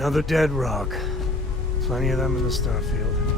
Another dead rock. Plenty of them in the Starfield.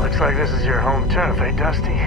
Looks like this is your home turf, eh, Dusty?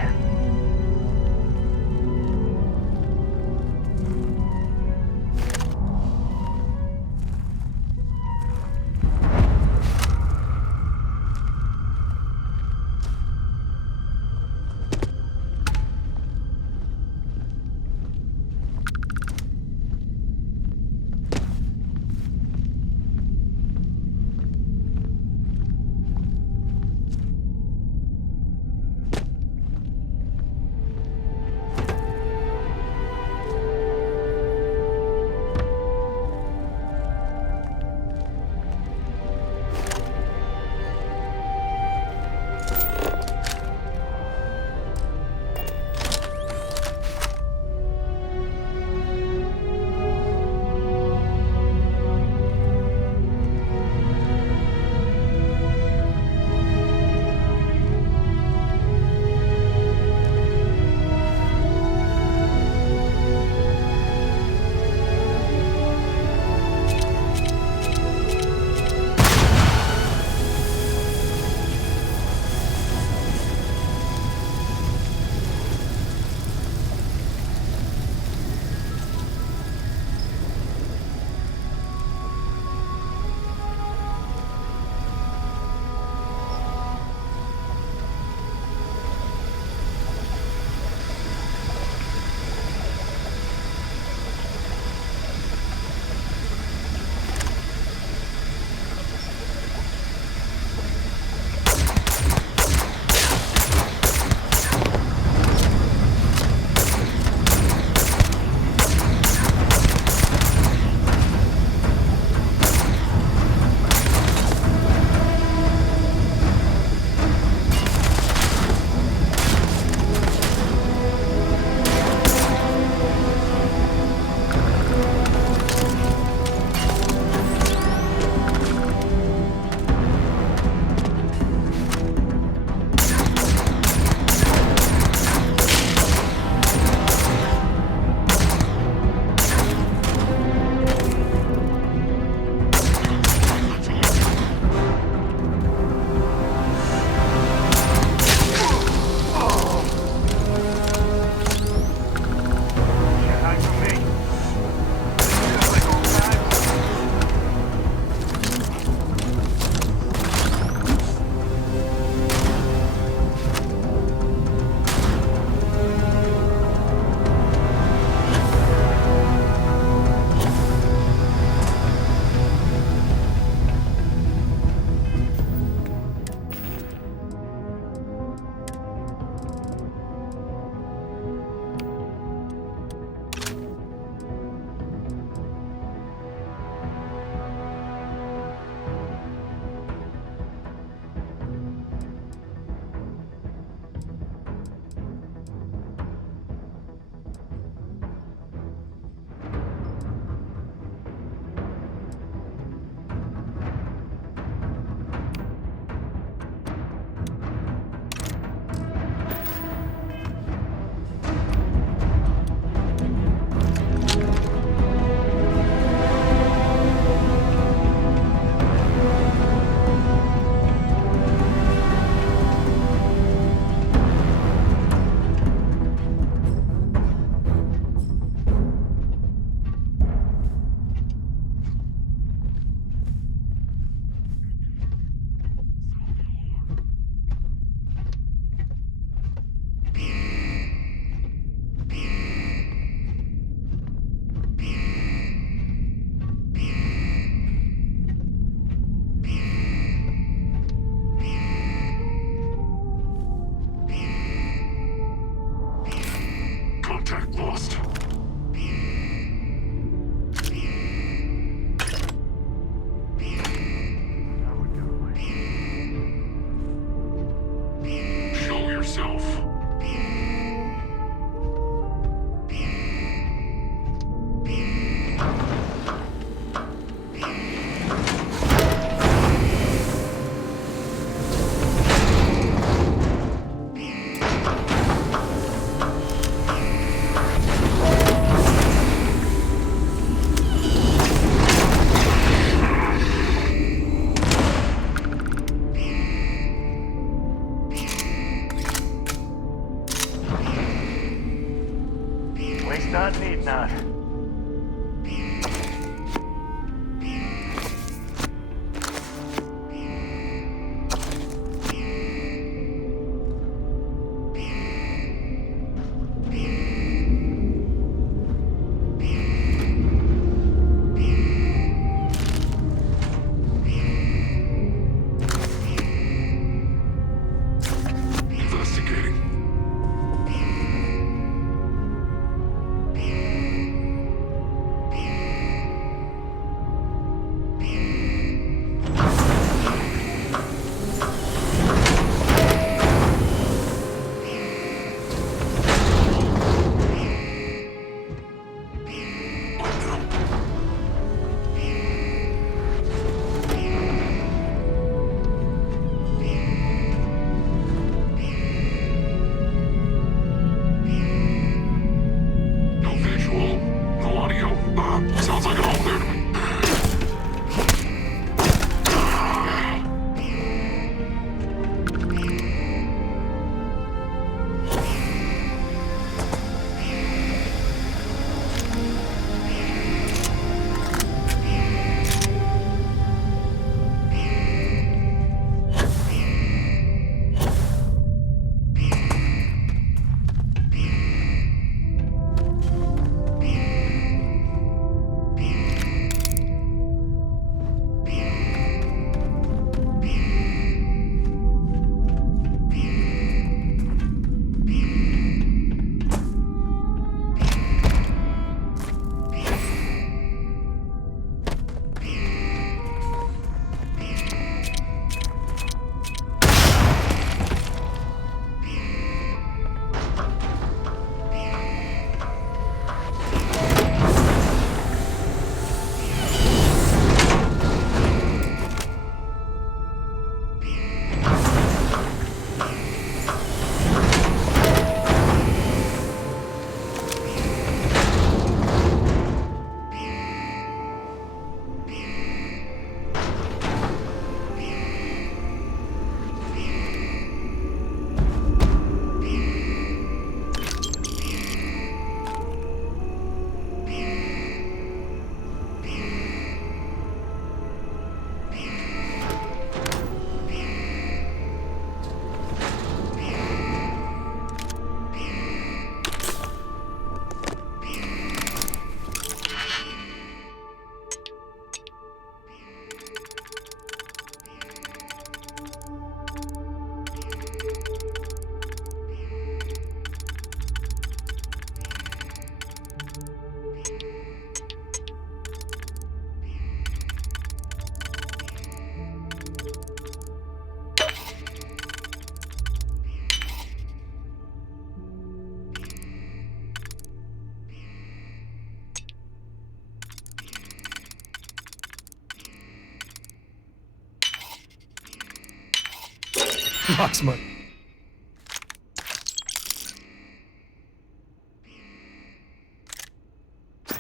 Locksmith.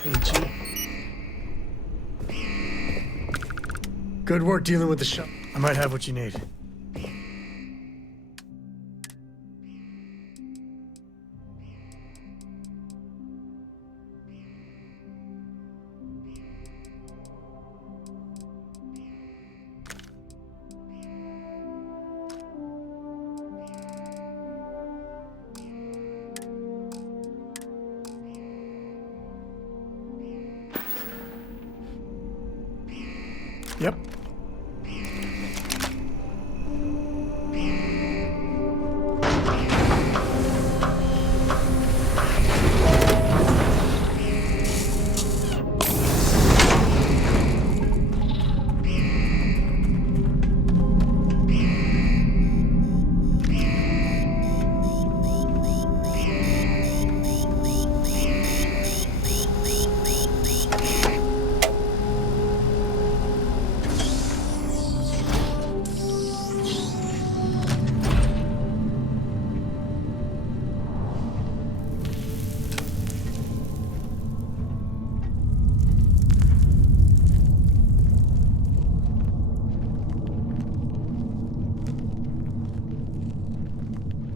Hate you. Good work dealing with the shop. I might have what you need. Yep.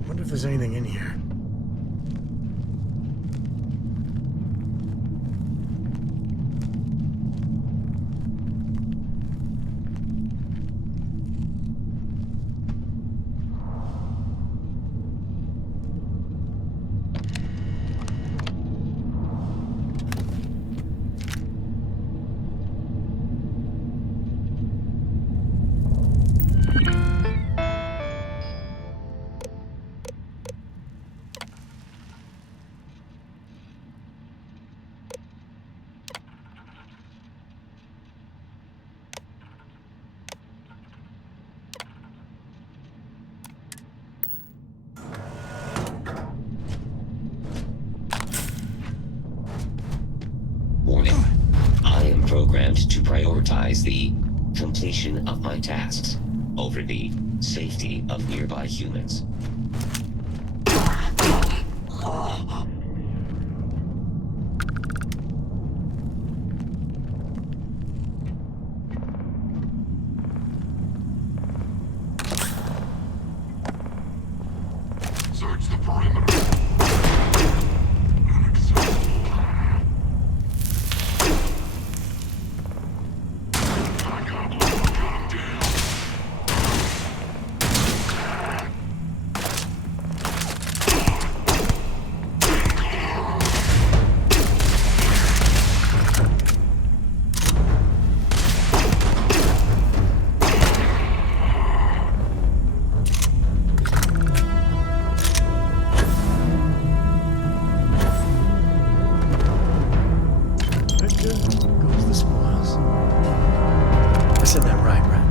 Wonder if there's anything in here. Warning. I am programmed to prioritize the completion of my tasks over the safety of nearby humans. Search the perimeter. Goes the spoils. I said that right, right?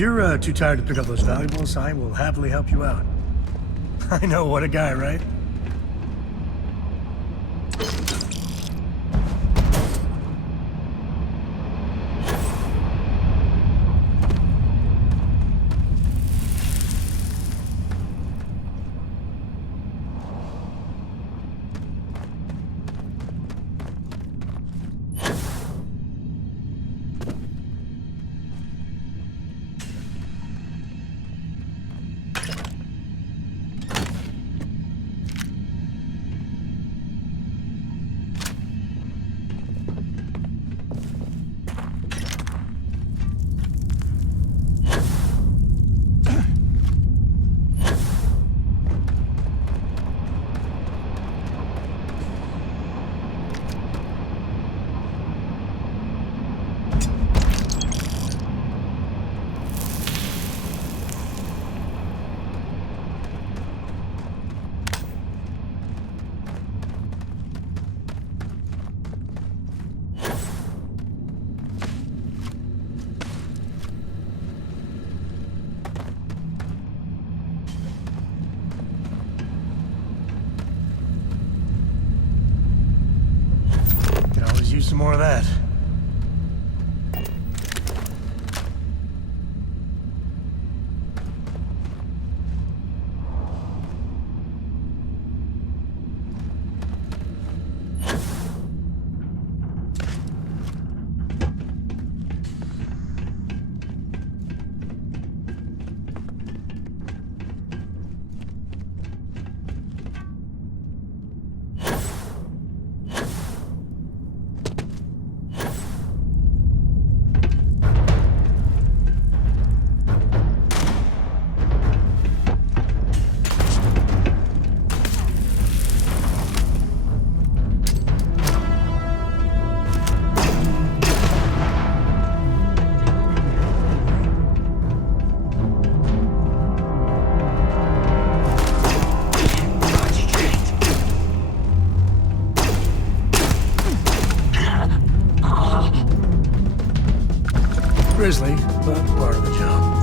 you're too tired to pick up those valuables, I will happily help you out. I know, what a guy, right? Could always use some more of that. Grisly, but part of the job.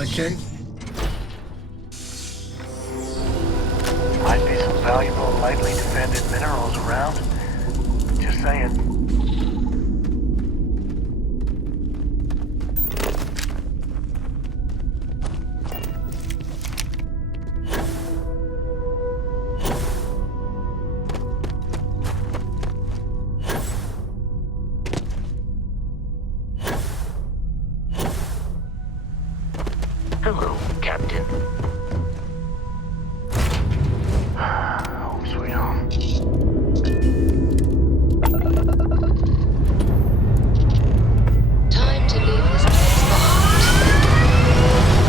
that King? Might be some valuable, lightly defended minerals around. Just saying. Hello, Captain. Home sweet home. Time to leave this place behind.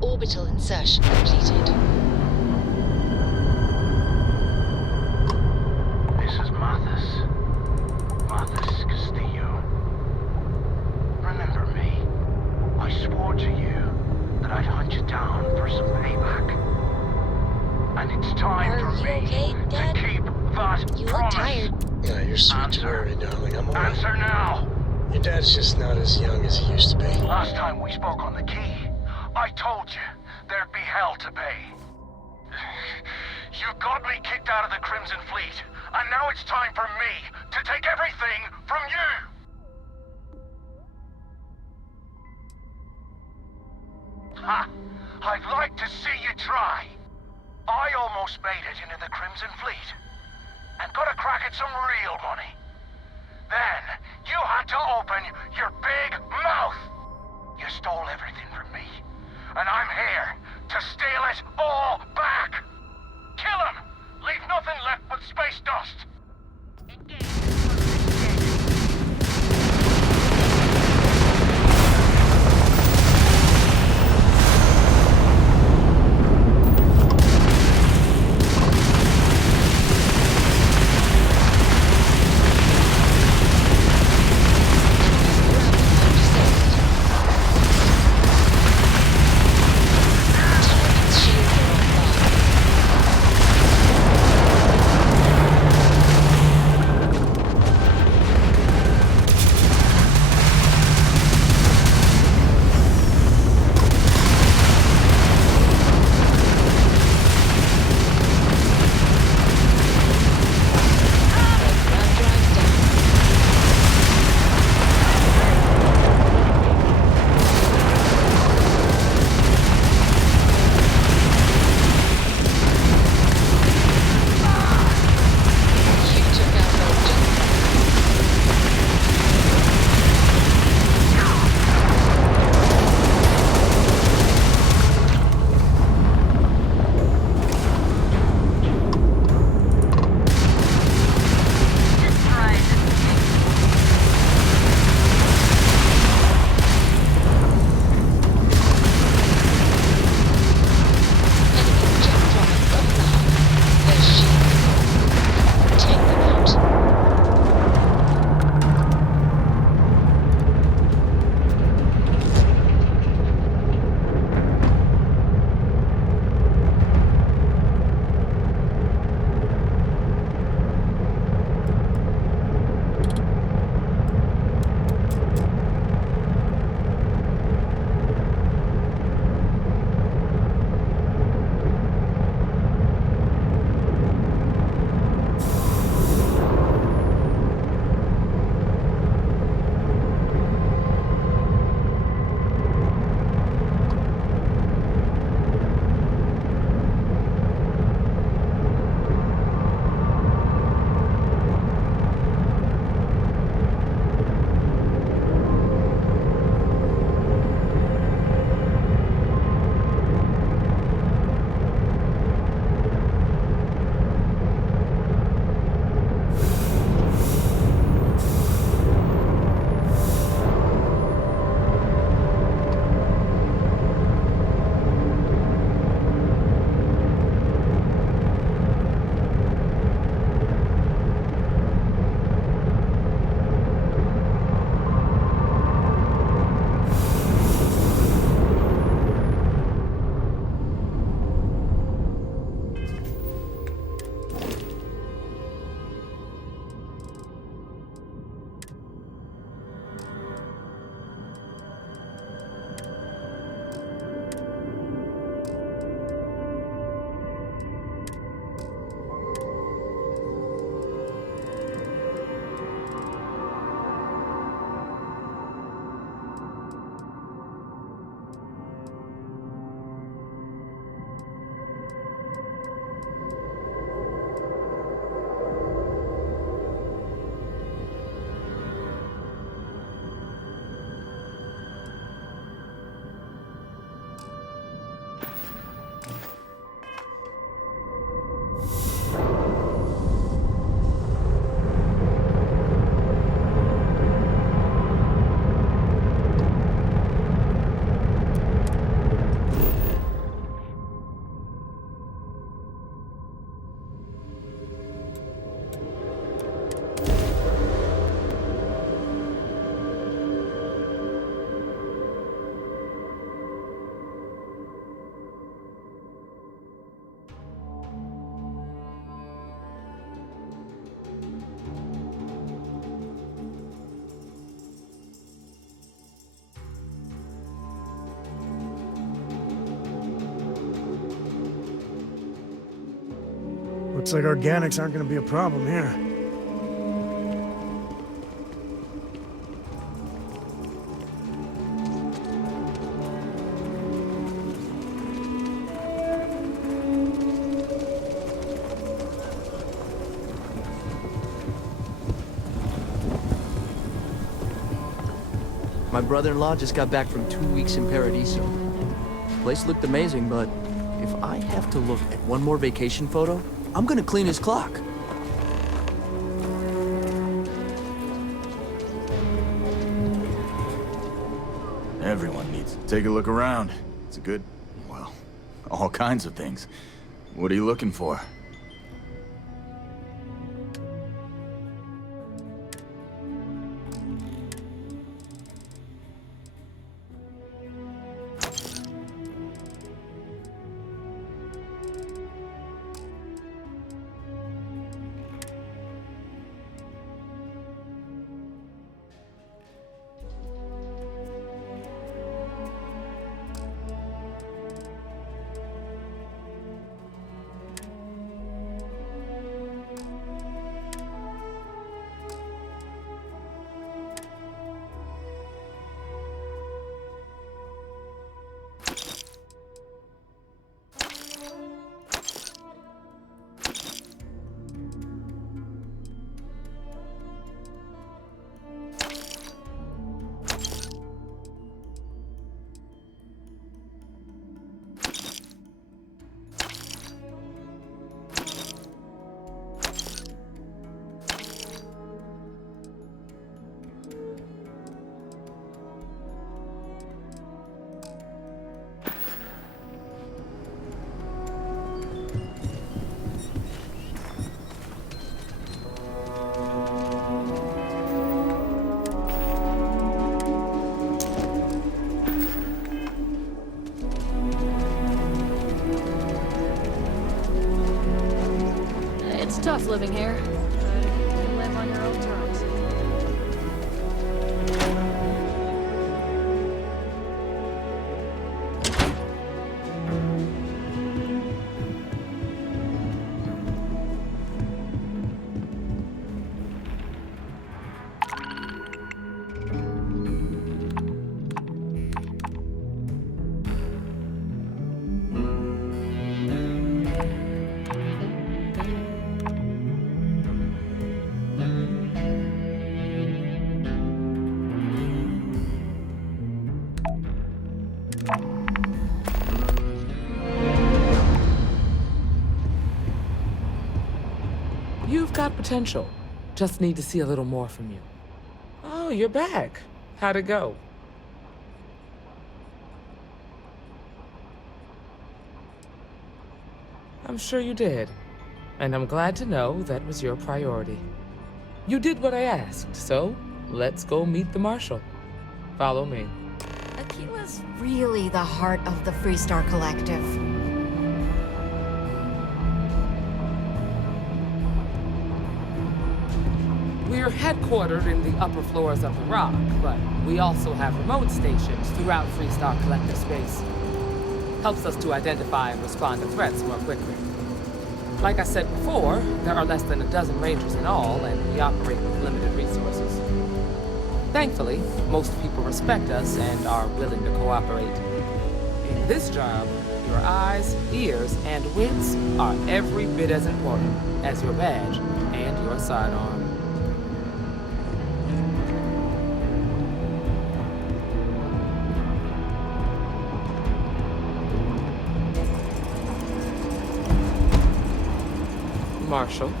Orbital insertion completed. This is Mathis. Mathis Castillo. Remember me? I swore to you that I'd hunt you down for some payback. And it's time Are for you me okay, Dad? to keep that You look promise. tired. Yeah, you're sweet to Answer. worry, darling. I'm aware. Answer now. Your dad's just not as young as he used to be. Last time we spoke on the key, I told you there'd be hell to pay. You got me kicked out of the Crimson Fleet, and now it's time for me to take everything from you! Ha! I'd like to see you try. I almost made it into the Crimson Fleet, and got a crack at some real money. Then, you had to open your big mouth! You stole everything from me, and I'm here to steal it all back! Kill him! Leave nothing left but space dust! Target's shields are online. Looks like organics aren't gonna be a problem here. My brother-in-law just got back from 2 weeks in Paradiso. Place looked amazing, but if I have to look at one more vacation photo, I'm gonna clean his clock. Everyone needs to take a look around. It's a good, well, all kinds of things. What are you looking for? It's tough living here. You live on your own terms. You've got potential. Just need to see a little more from you. Oh, you're back. How'd it go? I'm sure you did. And I'm glad to know that was your priority. You did what I asked, so let's go meet the Marshal. Follow me. Aquila's really the heart of the Freestar Collective. We're headquartered in the upper floors of the Rock, but we also have remote stations throughout Freestar Collective space. Helps us to identify and respond to threats more quickly. Like I said before, there are less than a dozen Rangers in all, and we operate with limited resources. Thankfully, most people respect us and are willing to cooperate. In this job, your eyes, ears, and wits are every bit as important as your badge and your sidearm. Marshal.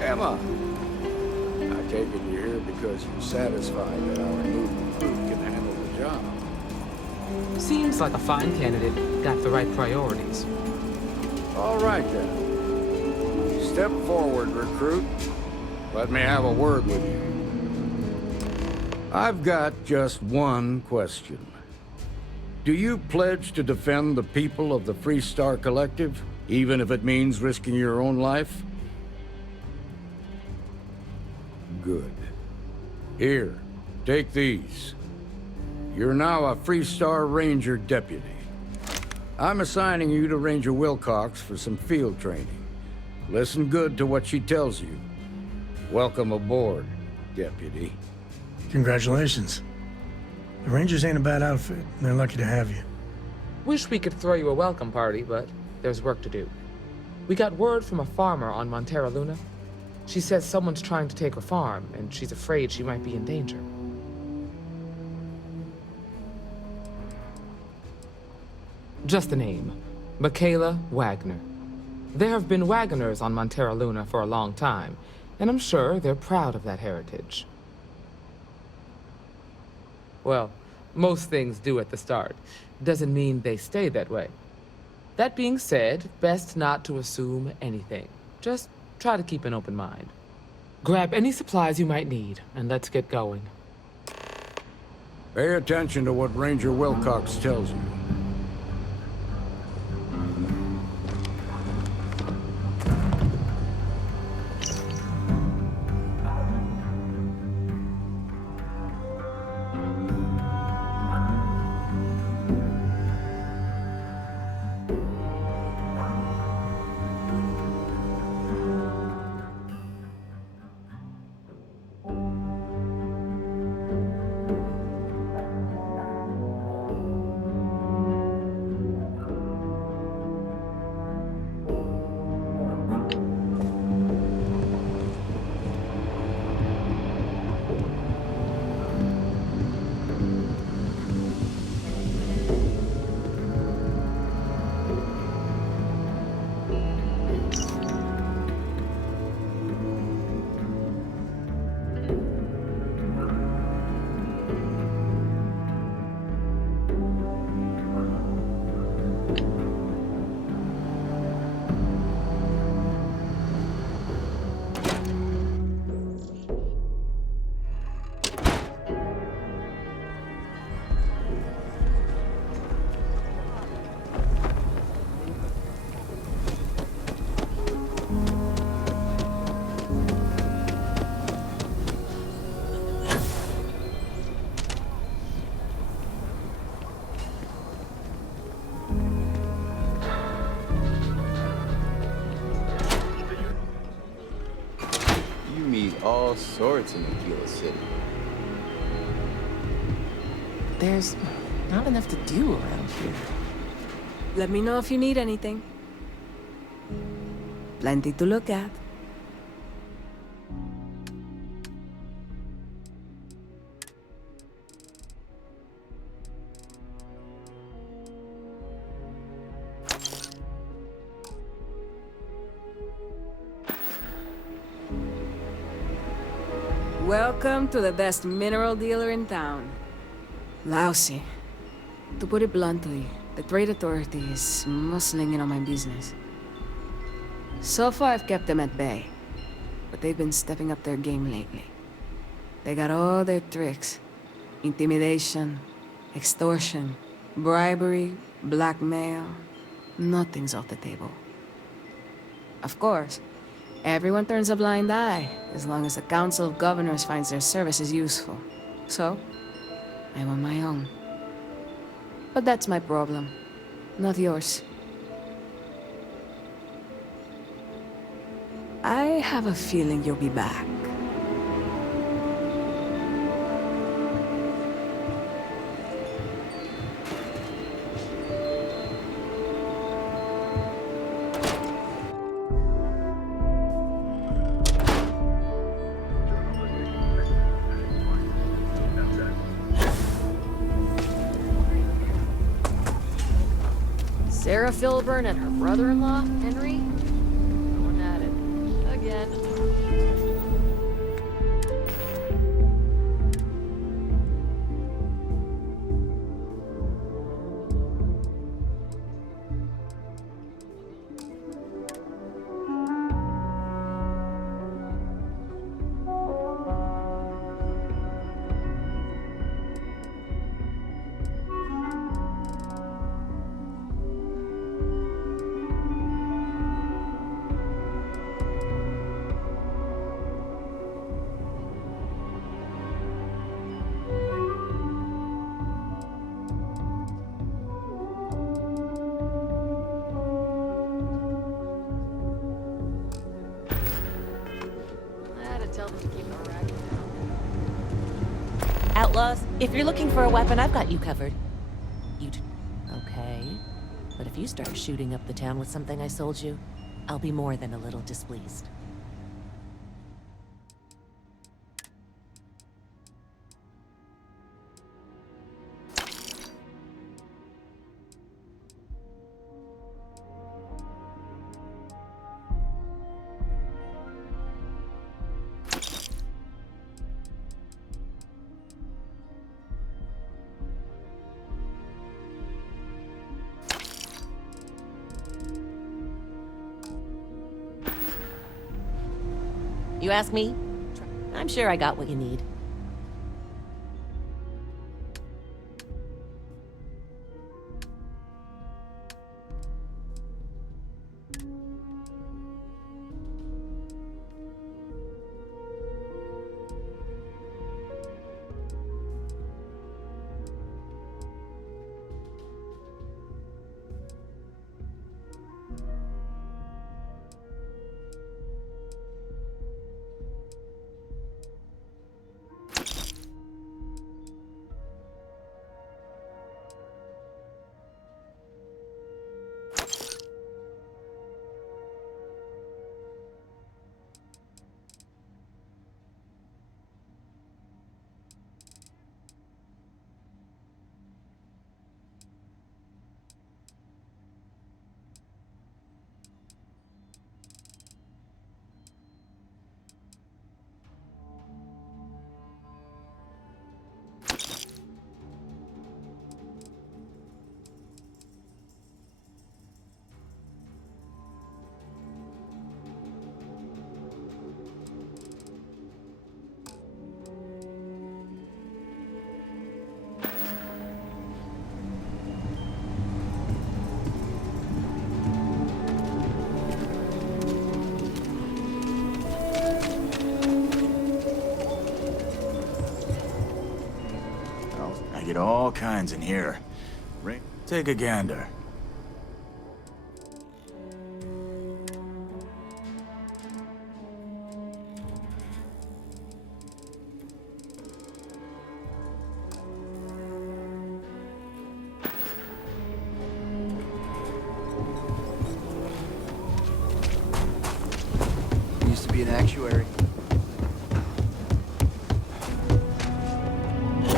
Emma, I take it you're here because you're satisfied that our new recruit can handle the job. Seems like a fine candidate. Got the right priorities. All right, then. Step forward, recruit. Let me have a word with you. I've got just one question. Do you pledge to defend the people of the Freestar Collective, even if it means risking your own life? Good. Here, take these. You're now a Freestar Ranger deputy. I'm assigning you to Ranger Wilcox for some field training. Listen good to what she tells you. Welcome aboard, Deputy. Congratulations. The Rangers ain't a bad outfit, and they're lucky to have you. Wish we could throw you a welcome party, but there's work to do. We got word from a farmer on Montera Luna. She says someone's trying to take her farm, and she's afraid she might be in danger. Just the name. Michaela Wagner. There have been Wagoners on Montera Luna for a long time, and I'm sure they're proud of that heritage. Well, most things do at the start. Doesn't mean they stay that way. That being said, best not to assume anything. Just try to keep an open mind. Grab any supplies you might need, and let's get going. Pay attention to what Ranger Wilcox tells you. All sorts in Aquila City. There's not enough to do around here. Let me know if you need anything. Plenty to look at. Welcome to the best mineral dealer in town. Lousy. To put it bluntly, the trade authority is muscling in on my business. So far, I've kept them at bay, but they've been stepping up their game lately. They got all their tricks. Intimidation, extortion, bribery, blackmail. Nothing's off the table. Of course, everyone turns a blind eye, as long as the Council of Governors finds their services useful. So, I'm on my own. But that's my problem, not yours. I have a feeling you'll be back. Sarah Filburn and her brother-in-law, Henry? Going at it. Again. outlaws. If you're looking for a weapon, I've got you covered. Okay. But if you start shooting up the town with something I sold you, I'll be more than a little displeased. You ask me? I'm sure I got what you need. I get all kinds in here. Take a gander. Used to be an actuary.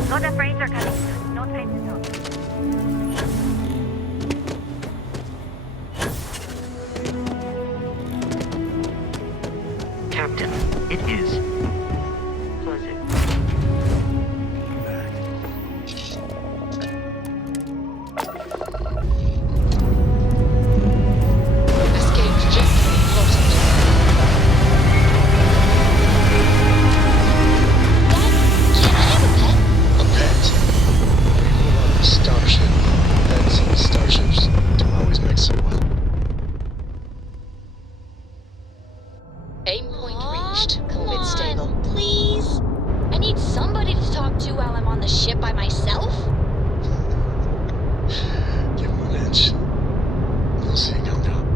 Got a freighter coming. Don't face it up. Captain, it is. Pleasure. Escaped gently, plotted. Dad, can I have a pet? A pet? Anyone on the starship. Pets and starships don't always mix so well. Aim point reached. Orbit stable. Please? I need somebody to talk to while I'm on the ship by myself. Give him an inch. We'll see, calm down.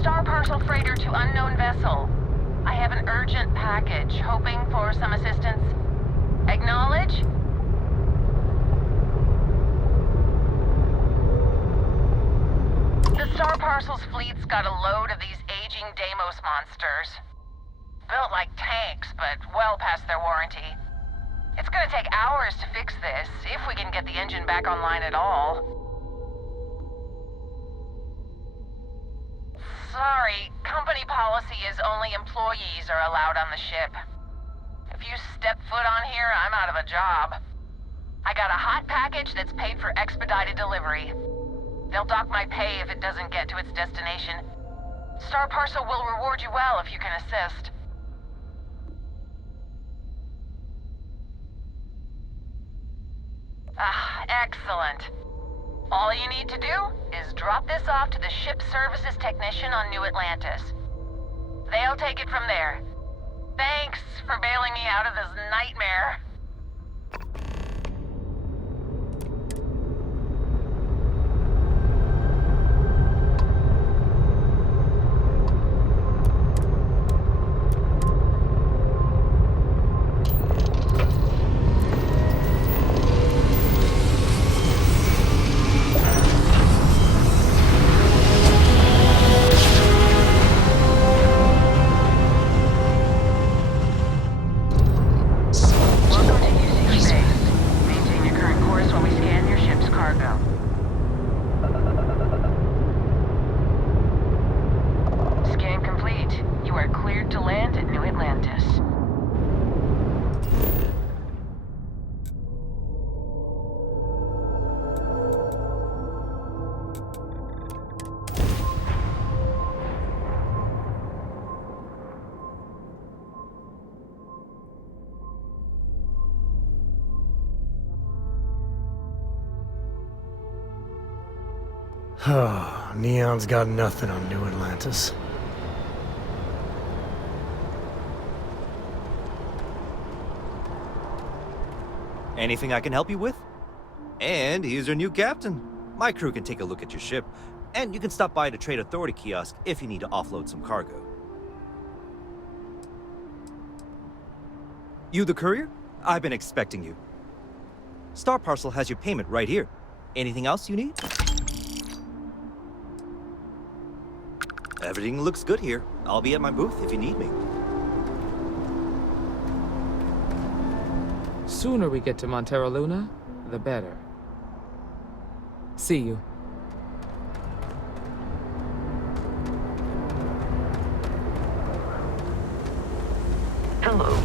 Star Parcel Freighter to unknown vessel. I have an urgent package, hoping for some assistance. Acknowledge? The Star Parcel's fleet's got a load of these aging Deimos monsters. Built like tanks, but well past their warranty. It's gonna take hours to fix this, if we can get the engine back online at all. Sorry, company policy is only employees are allowed on the ship. If you step foot on here, I'm out of a job. I got a hot package that's paid for expedited delivery. They'll dock my pay if it doesn't get to its destination. Star Parcel will reward you well if you can assist. Ah, excellent. All you need to do is drop this off to the ship services technician on New Atlantis. They'll take it from there. Thanks for bailing me out of this nightmare. Oh, Neon's got nothing on New Atlantis. Anything I can help you with? And here's your new captain. My crew can take a look at your ship, and you can stop by the Trade Authority kiosk if you need to offload some cargo. You the courier? I've been expecting you. Star Parcel has your payment right here. Anything else you need? Everything looks good here. I'll be at my booth if you need me. Sooner we get to Montero Luna, the better. See you. Hello.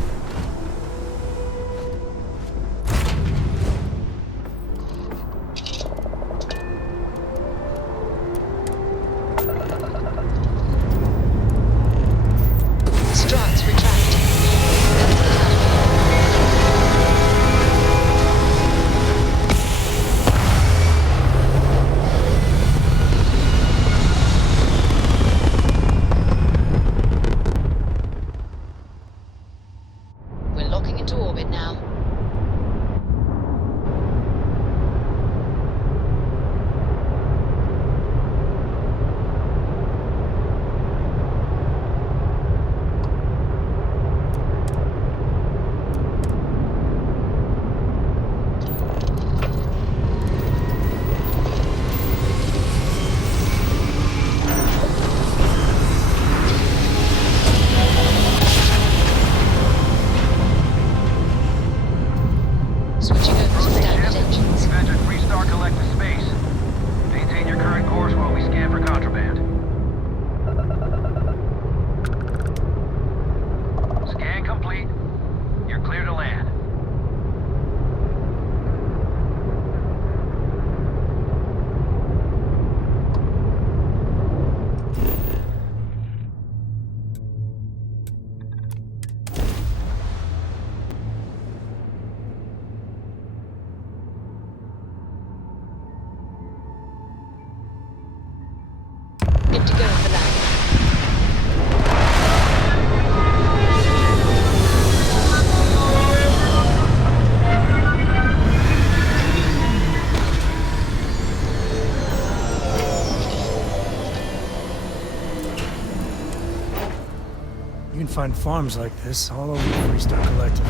You can find farms like this all over the Freestar Collective.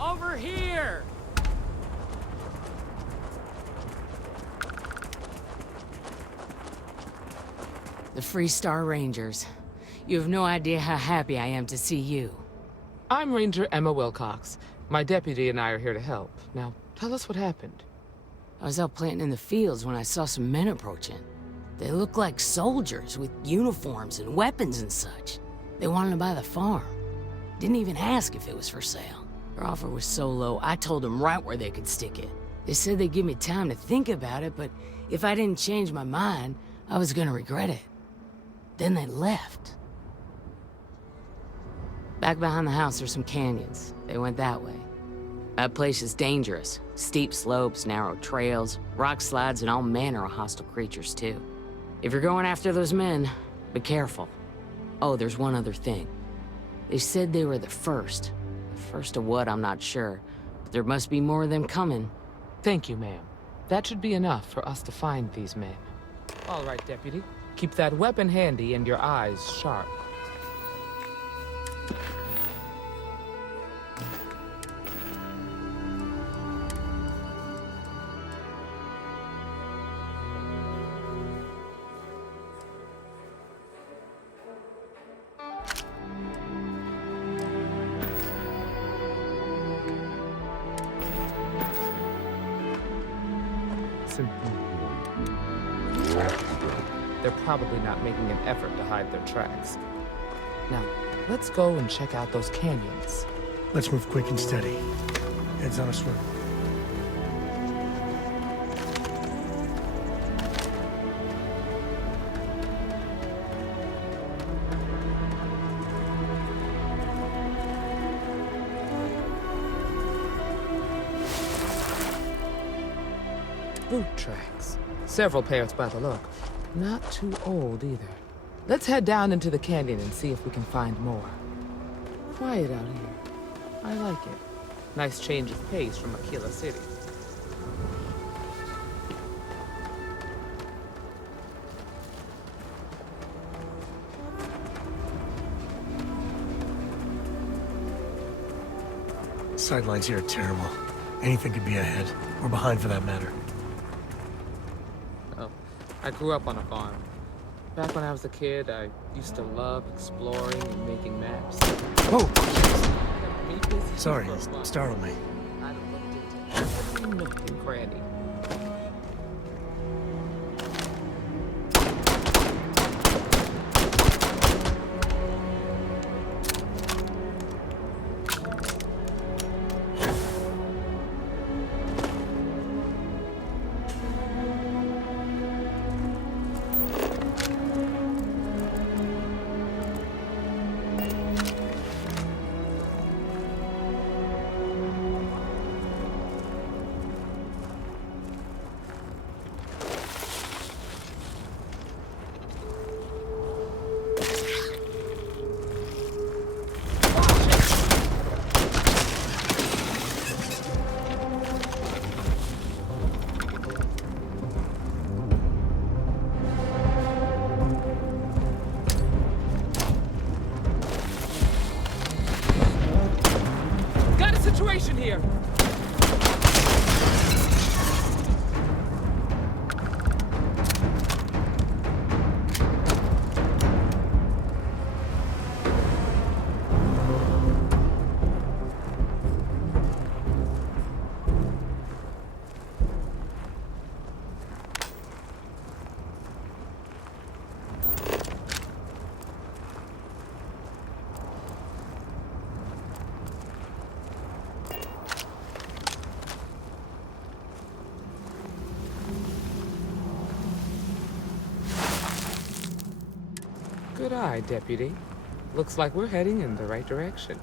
Over here! The Freestar Rangers. You have no idea how happy I am to see you. I'm Ranger Emma Wilcox. My deputy and I are here to help. Now, tell us what happened. I was out planting in the fields when I saw some men approaching. They looked like soldiers with uniforms and weapons and such. They wanted to buy the farm. Didn't even ask if it was for sale. Their offer was so low, I told them right where they could stick it. They said they'd give me time to think about it, but if I didn't change my mind, I was gonna regret it. Then they left. Back behind the house are some canyons. They went that way. That place is dangerous. Steep slopes, narrow trails, rock slides, and all manner of hostile creatures, too. If you're going after those men, be careful. Oh, there's one other thing. They said they were the first. The first of what, I'm not sure. But there must be more of them coming. Thank you, ma'am. That should be enough for us to find these men. All right, Deputy. Keep that weapon handy and your eyes sharp. They're probably not making an effort to hide their tracks. Now, let's go and check out those canyons. Let's move quick and steady. Heads on a swivel. Boot tracks. Several pairs by the look. Not too old either. Let's head down into the canyon and see if we can find more. Quiet out here. I like it. Nice change of pace from Aquila City. Sidelines here are terrible. Anything could be ahead, or behind for that matter. Oh, I grew up on a farm. Back when I was a kid, I used to love exploring and making maps. Whoa! Sorry, you startled me. I looked into every nook and cranny. Situation here. Good eye, Deputy. Looks like we're heading in the right direction.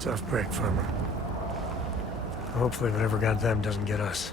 Tough break, farmer. Hopefully whatever got them doesn't get us.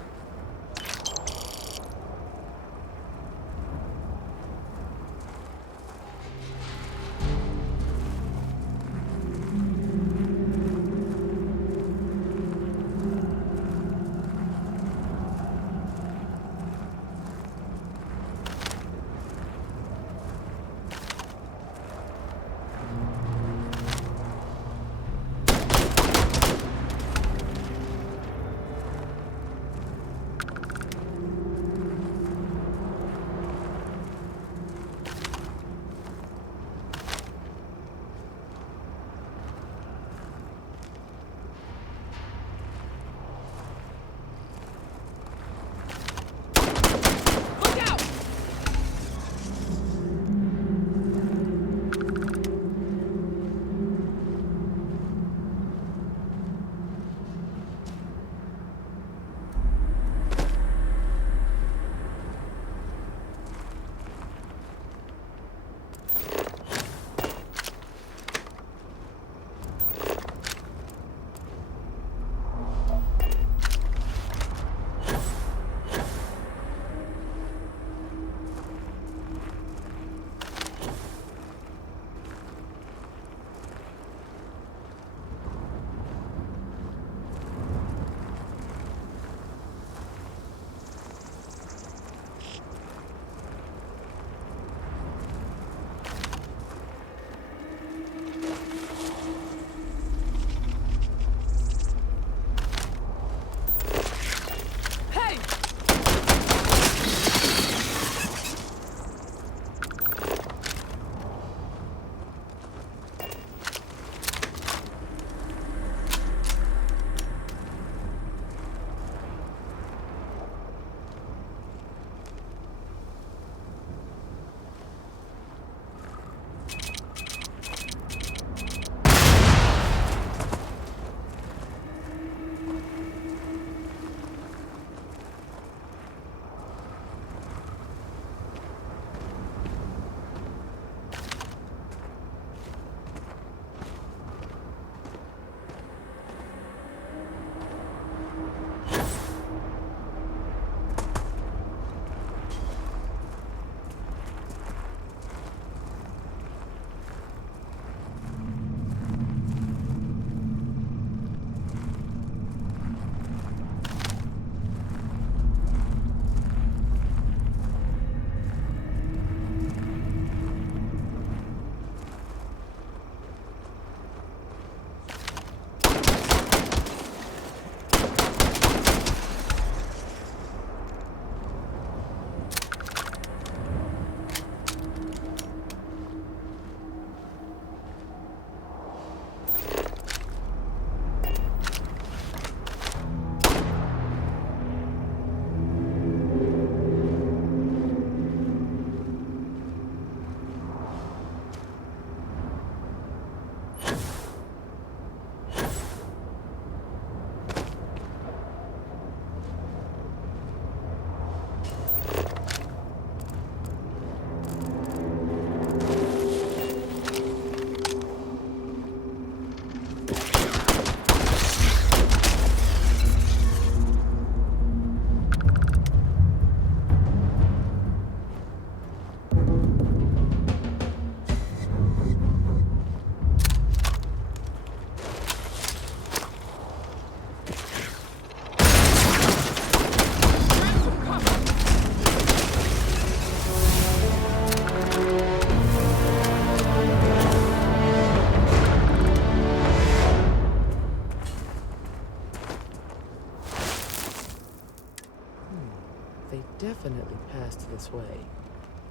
They definitely passed this way.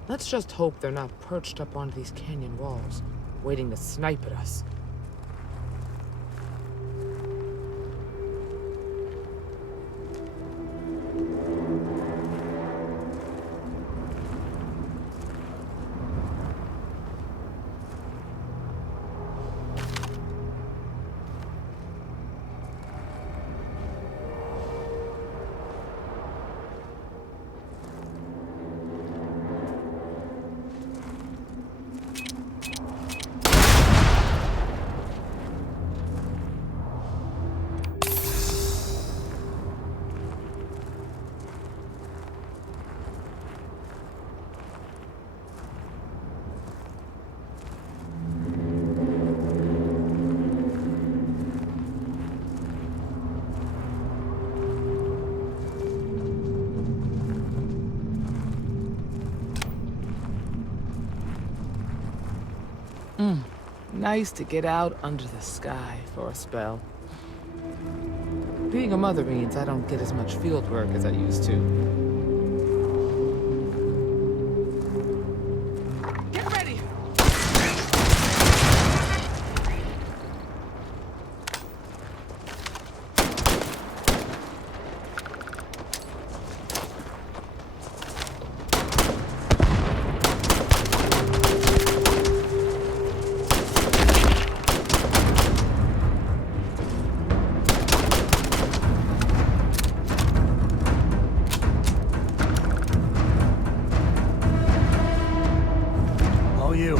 Let's just hope they're not perched up on these canyon walls, waiting to snipe at us. Nice to get out under the sky for a spell. Being a mother means I don't get as much field work as I used to. Get ready! All you.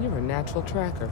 You're a natural tracker.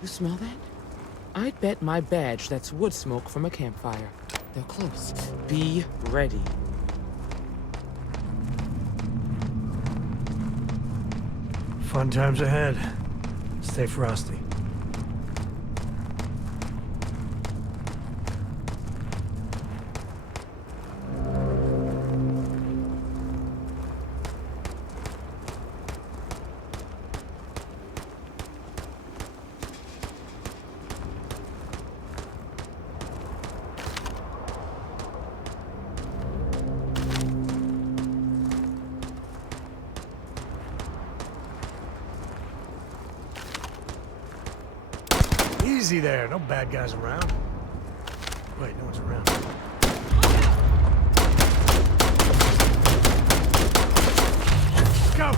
You smell that? I'd bet my badge that's wood smoke from a campfire. They're close. Be ready. Fun times ahead. Stay frosty. Easy there. No bad guys around. Wait, no one's around. Go!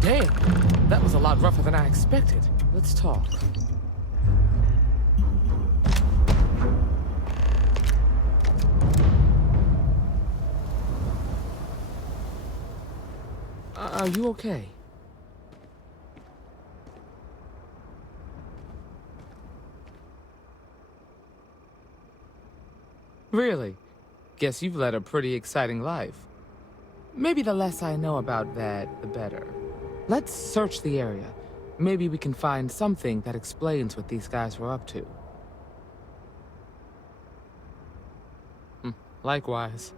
Damn, that was a lot rougher than I expected. Let's talk. Are you okay? Really? Guess you've led a pretty exciting life. Maybe the less I know about that, the better. Let's search the area. Maybe we can find something that explains what these guys were up to. Likewise.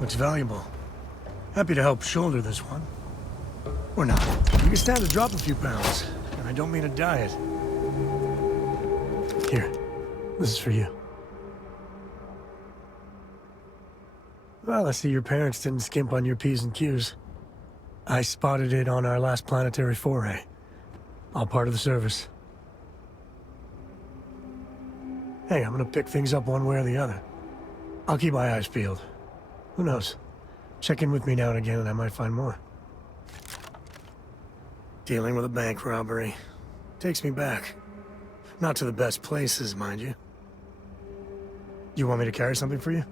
Looks valuable. Happy to help shoulder this one. Or not. You can stand to drop a few pounds, and I don't mean a diet. Here, this is for you. Well, I see your parents didn't skimp on your P's and Q's. I spotted it on our last planetary foray. All part of the service. Hey, I'm gonna pick things up one way or the other. I'll keep my eyes peeled. Who knows? Check in with me now and again and I might find more. Dealing with a bank robbery. Takes me back. Not to the best places, mind you. You want me to carry something for you?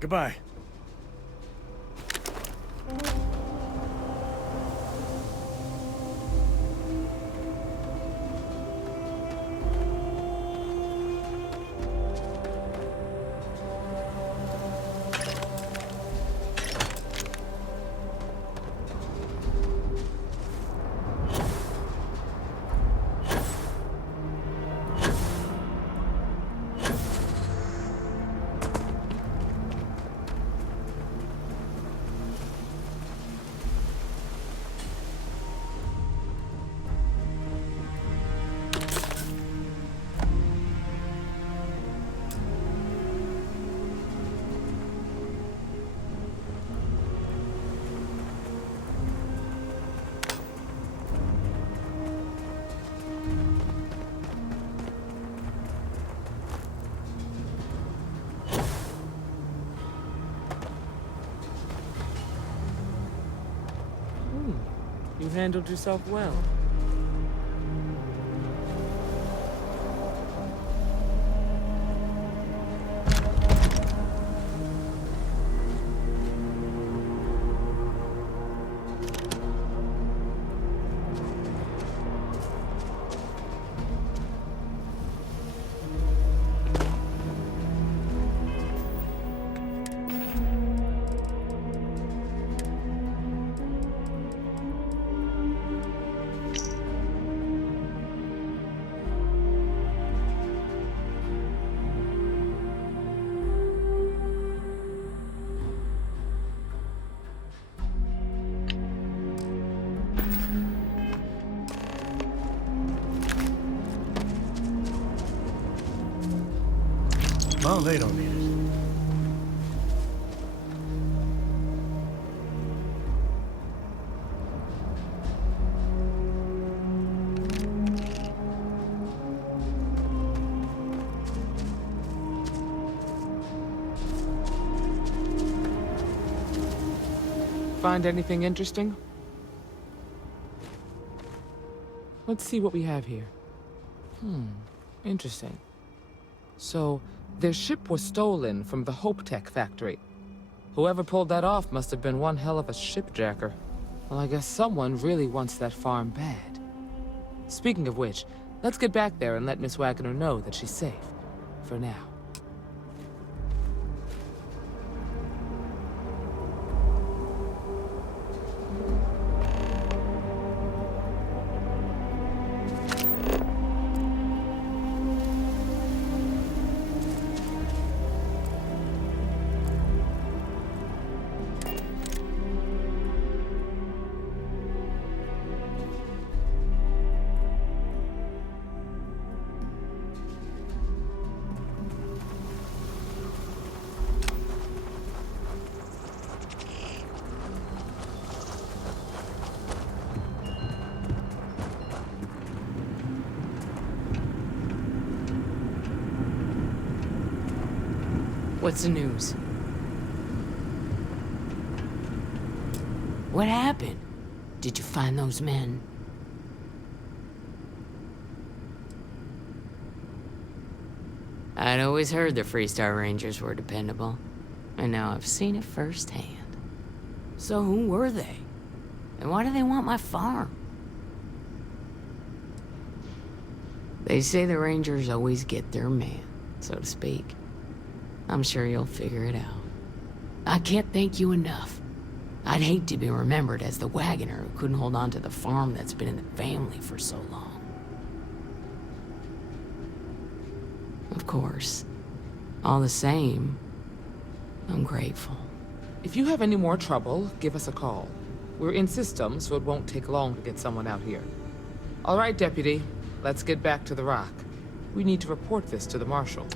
Goodbye. handled yourself well. Well, they don't need it. Find anything interesting? Let's see what we have here. Interesting. So, their ship was stolen from the Hope Tech factory. Whoever pulled that off must have been one hell of a shipjacker. Well, I guess someone really wants that farm bad. Speaking of which, let's get back there and let Miss Wagner know that she's safe. For now. What's the news? What happened? Did you find those men? I'd always heard the Freestar Rangers were dependable, and now I've seen it firsthand. So who were they? And why do they want my farm? They say the Rangers always get their man, so to speak. I'm sure you'll figure it out. I can't thank you enough. I'd hate to be remembered as the wagoner who couldn't hold on to the farm that's been in the family for so long. Of course. All the same, I'm grateful. If you have any more trouble, give us a call. We're in system, so it won't take long to get someone out here. All right, Deputy. Let's get back to the Rock. We need to report this to the Marshal.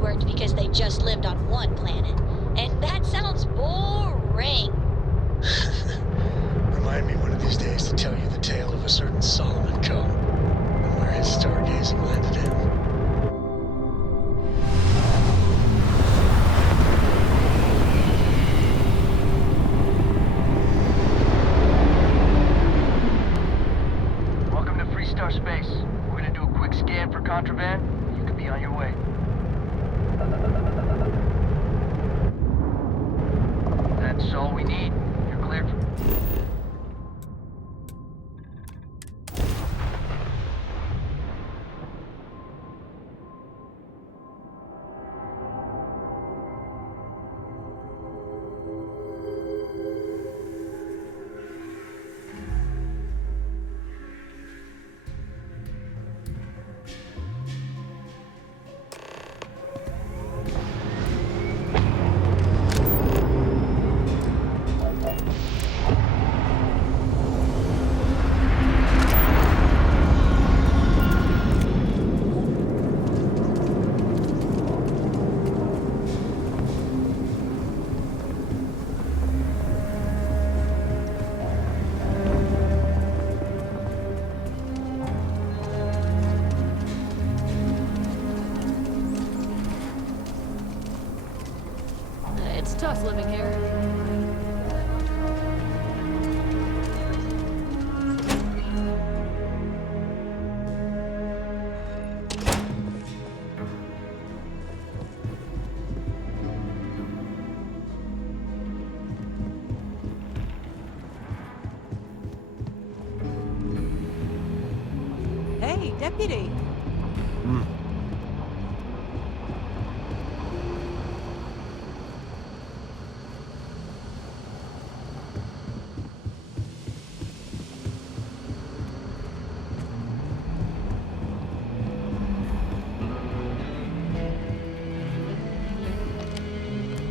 worked because they just lived on one planet. And that sounds boring. Remind me one of these days to tell you the tale of a certain Solomon Coe and where his stargazing landed him. Welcome to Freestar Space. We're gonna do a quick scan for contraband. You can be on your way. That's all we need. You're cleared. It's tough living here. Hey, deputy.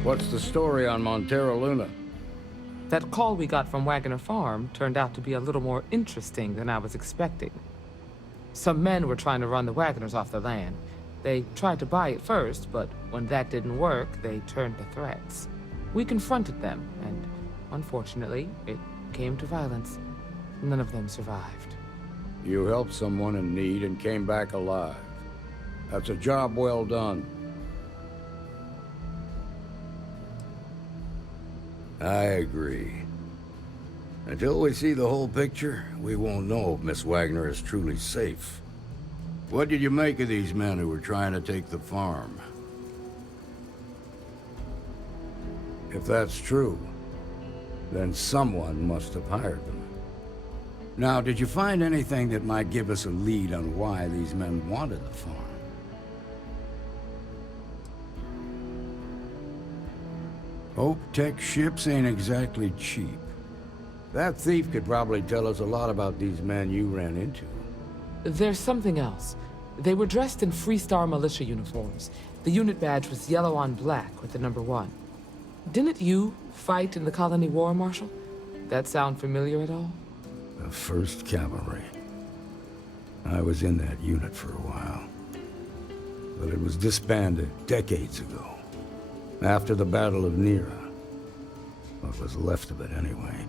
What's the story on Montero Luna? That call we got from Wagner Farm turned out to be a little more interesting than I was expecting. Some men were trying to run the Wagners off the land. They tried to buy it first, but when that didn't work, they turned to threats. We confronted them, and unfortunately, it came to violence. None of them survived. You helped someone in need and came back alive. That's a job well done. I agree. Until we see the whole picture, we won't know if Miss Wagner is truly safe. What did you make of these men who were trying to take the farm? If that's true, then someone must have hired them. Now, did you find anything that might give us a lead on why these men wanted the farm? Hope Tech ships ain't exactly cheap. That thief could probably tell us a lot about these men you ran into. There's something else. They were dressed in Freestar militia uniforms. The unit badge was yellow on black with the number 1. Didn't you fight in the Colony War, Marshal? That sound familiar at all? The 1st Cavalry. I was in that unit for a while. But it was disbanded decades ago. After the Battle of Nera. What was left of it, anyway.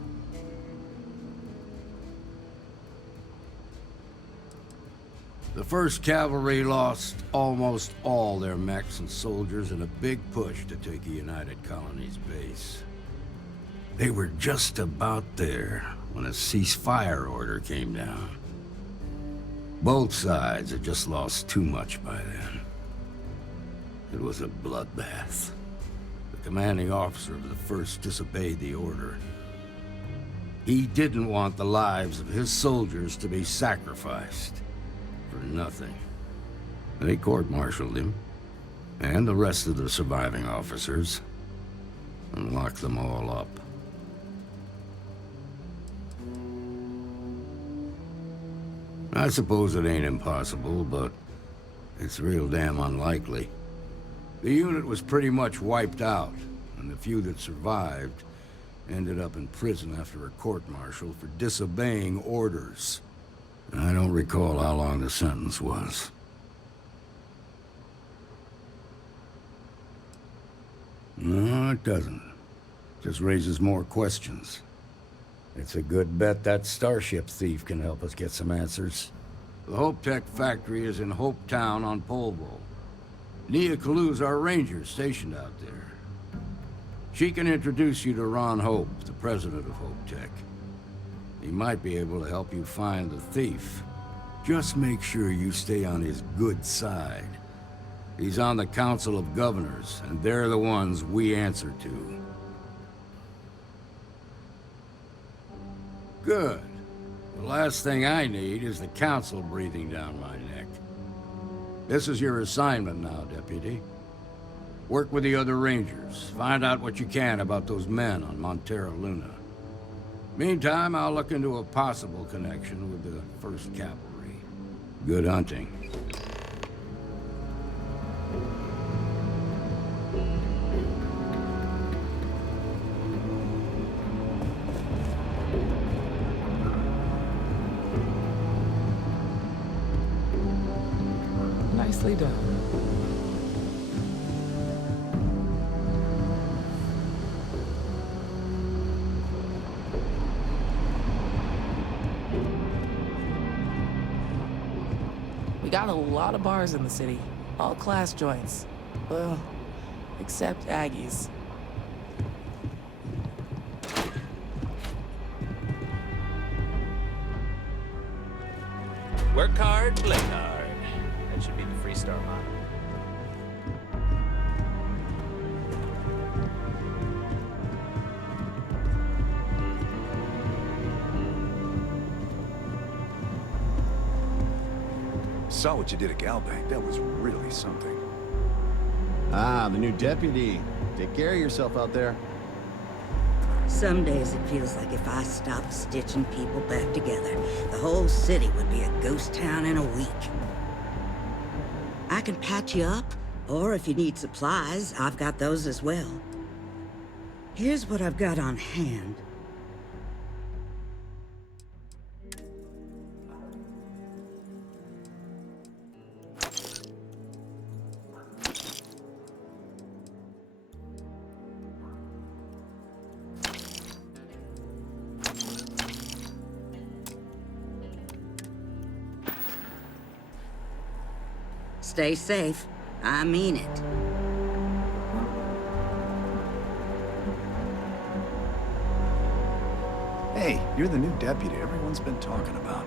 The 1st Cavalry lost almost all their mechs and soldiers in a big push to take a United Colonies base. They were just about there when a ceasefire order came down. Both sides had just lost too much by then. It was a bloodbath. The commanding officer of the 1st disobeyed the order. He didn't want the lives of his soldiers to be sacrificed for nothing. They court-martialed him, and the rest of the surviving officers, and locked them all up. I suppose it ain't impossible, but it's real damn unlikely. The unit was pretty much wiped out, and the few that survived ended up in prison after a court-martial for disobeying orders. I don't recall how long the sentence was. No, it doesn't. Just raises more questions. It's a good bet that starship thief can help us get some answers. The Hope Tech factory is in Hope Town on Polvo. Nia Kalu's our ranger stationed out there. She can introduce you to Ron Hope, the president of Hope Tech. He might be able to help you find the thief. Just make sure you stay on his good side. He's on the Council of Governors, and they're the ones we answer to. Good. The last thing I need is the Council breathing down my neck. This is your assignment now, Deputy. Work with the other Rangers. Find out what you can about those men on Montera Luna. Meantime, I'll look into a possible connection with the 1st Cavalry. Good hunting. Nicely done. We got a lot of bars in the city. All class joints. Well, except Aggie's. Work hard, play hard. That should be the Freestar motto. Saw what you did at Galbank. That was really something. Ah, the new deputy. Take care of yourself out there. Some days it feels like if I stopped stitching people back together, the whole city would be a ghost town in a week. I can patch you up, or if you need supplies, I've got those as well. Here's what I've got on hand. Stay safe. I mean it. Hey, you're the new deputy everyone's been talking about.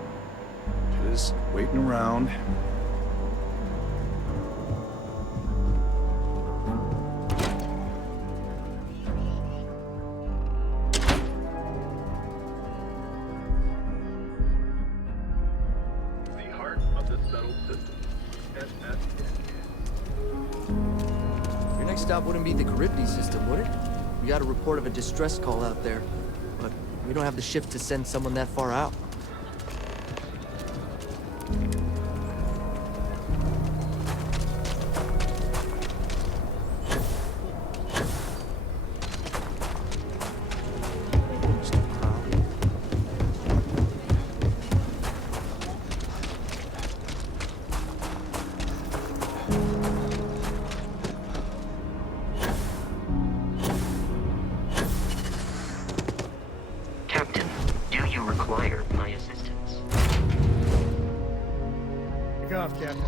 Just waiting around. The heart of the settled system. Your next stop wouldn't be the Charybdis system, would it? We got a report of a distress call out there, but we don't have the shift to send someone that far out. Captain, do you require my assistance? Take off, Captain.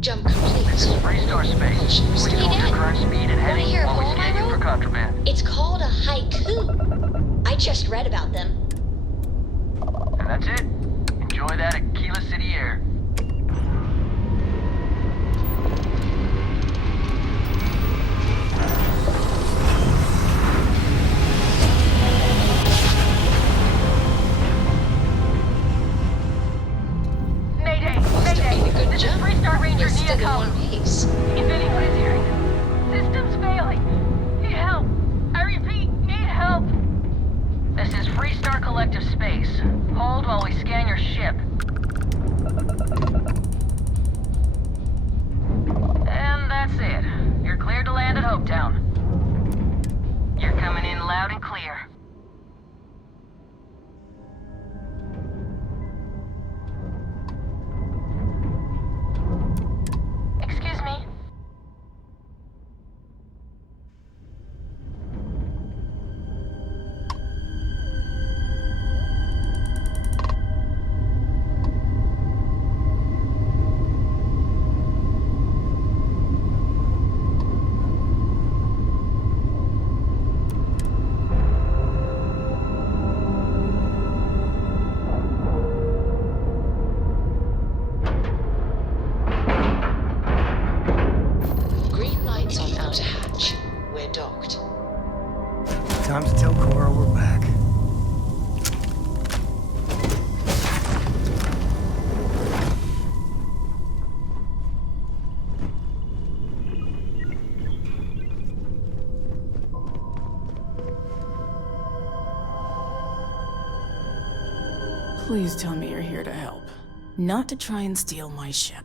Jump complete. This is Freestar Space. Please hold your current speed and heading hear a while we poem I scan you for wrote? contraband. It's called a haiku. I just read about them. And that's it. Enjoy that Aquila City air. Mayday! Mayday! This is Freestar Ranger You're still in Neocom. one piece. If anyone is hearing this, system's failing. Need help. I repeat, need help. This is Freestar Collective Space. Hold while we scan your ship. And that's it. You're cleared to land at Hopetown. You're coming in loud and clear. Excuse me. Green lights on outer hatch. We're docked. Time to tell Cora we're back. Please tell me you're here to help. Not to try and steal my ship.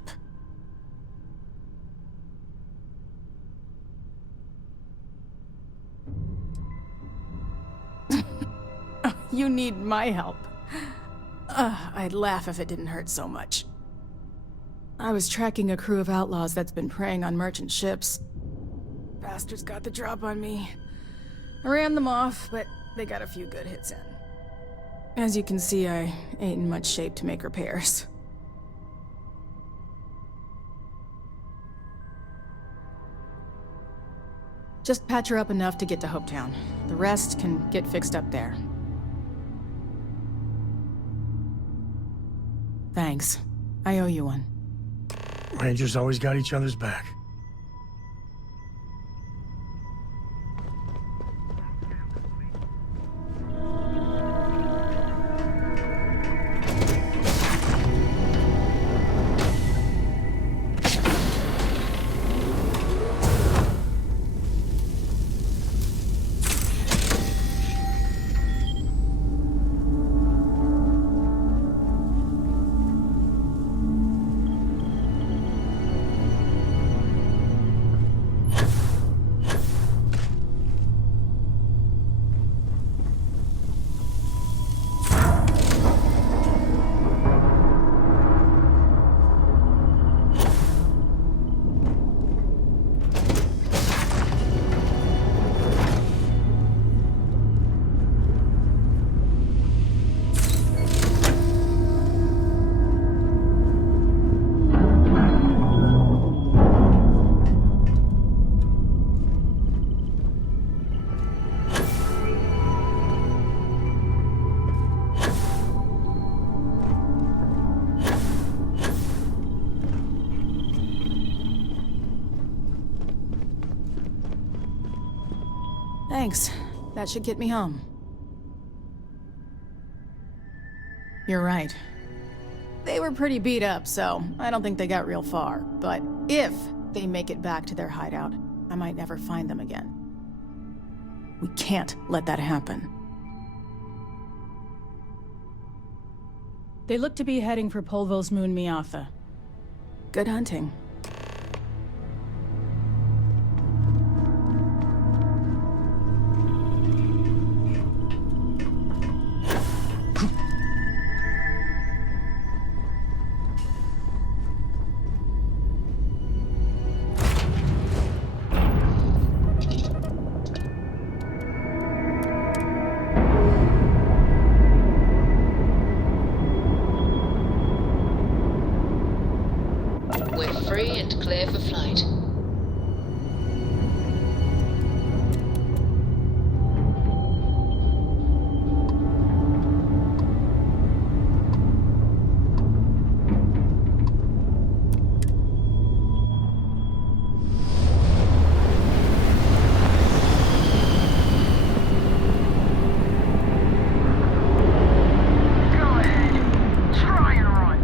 You need my help. I'd laugh if it didn't hurt so much. I was tracking a crew of outlaws that's been preying on merchant ships. Bastards got the drop on me. I ran them off, but they got a few good hits in. As you can see, I ain't in much shape to make repairs. Just patch her up enough to get to Hopetown. The rest can get fixed up there. Thanks. I owe you one. Rangers always got each other's back. Thanks. That should get me home. You're right. They were pretty beat up, so I don't think they got real far. But if they make it back to their hideout, I might never find them again. We can't let that happen. They look to be heading for Polvo's moon Miatha. Good hunting. We're free and clear for flight. Go ahead. Try and run.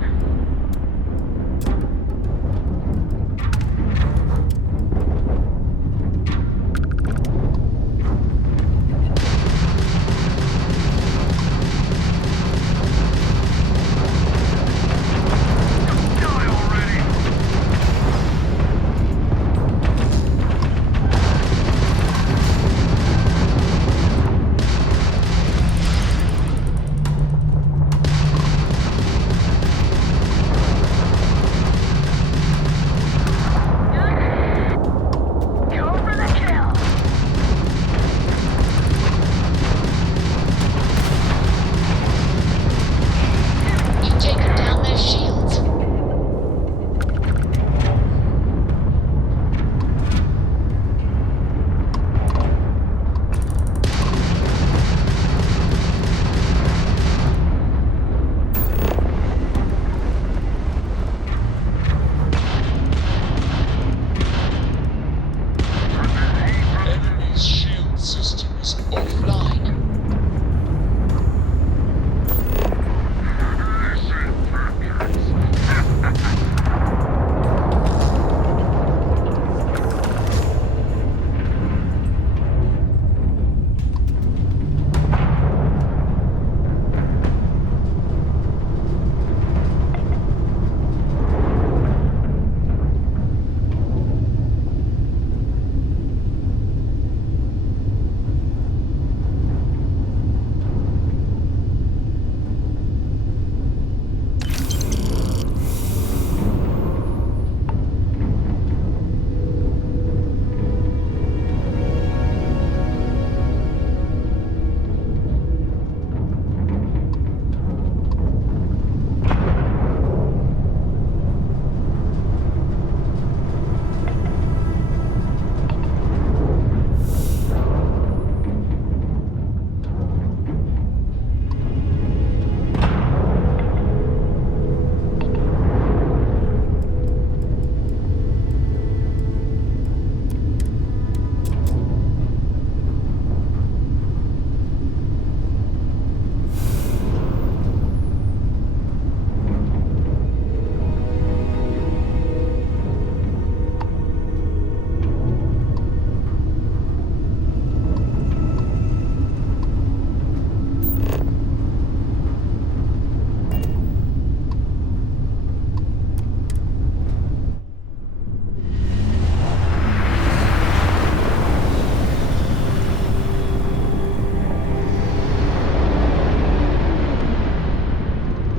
Go for the kill. You've taken down their shields. Enemy's shield system is offline.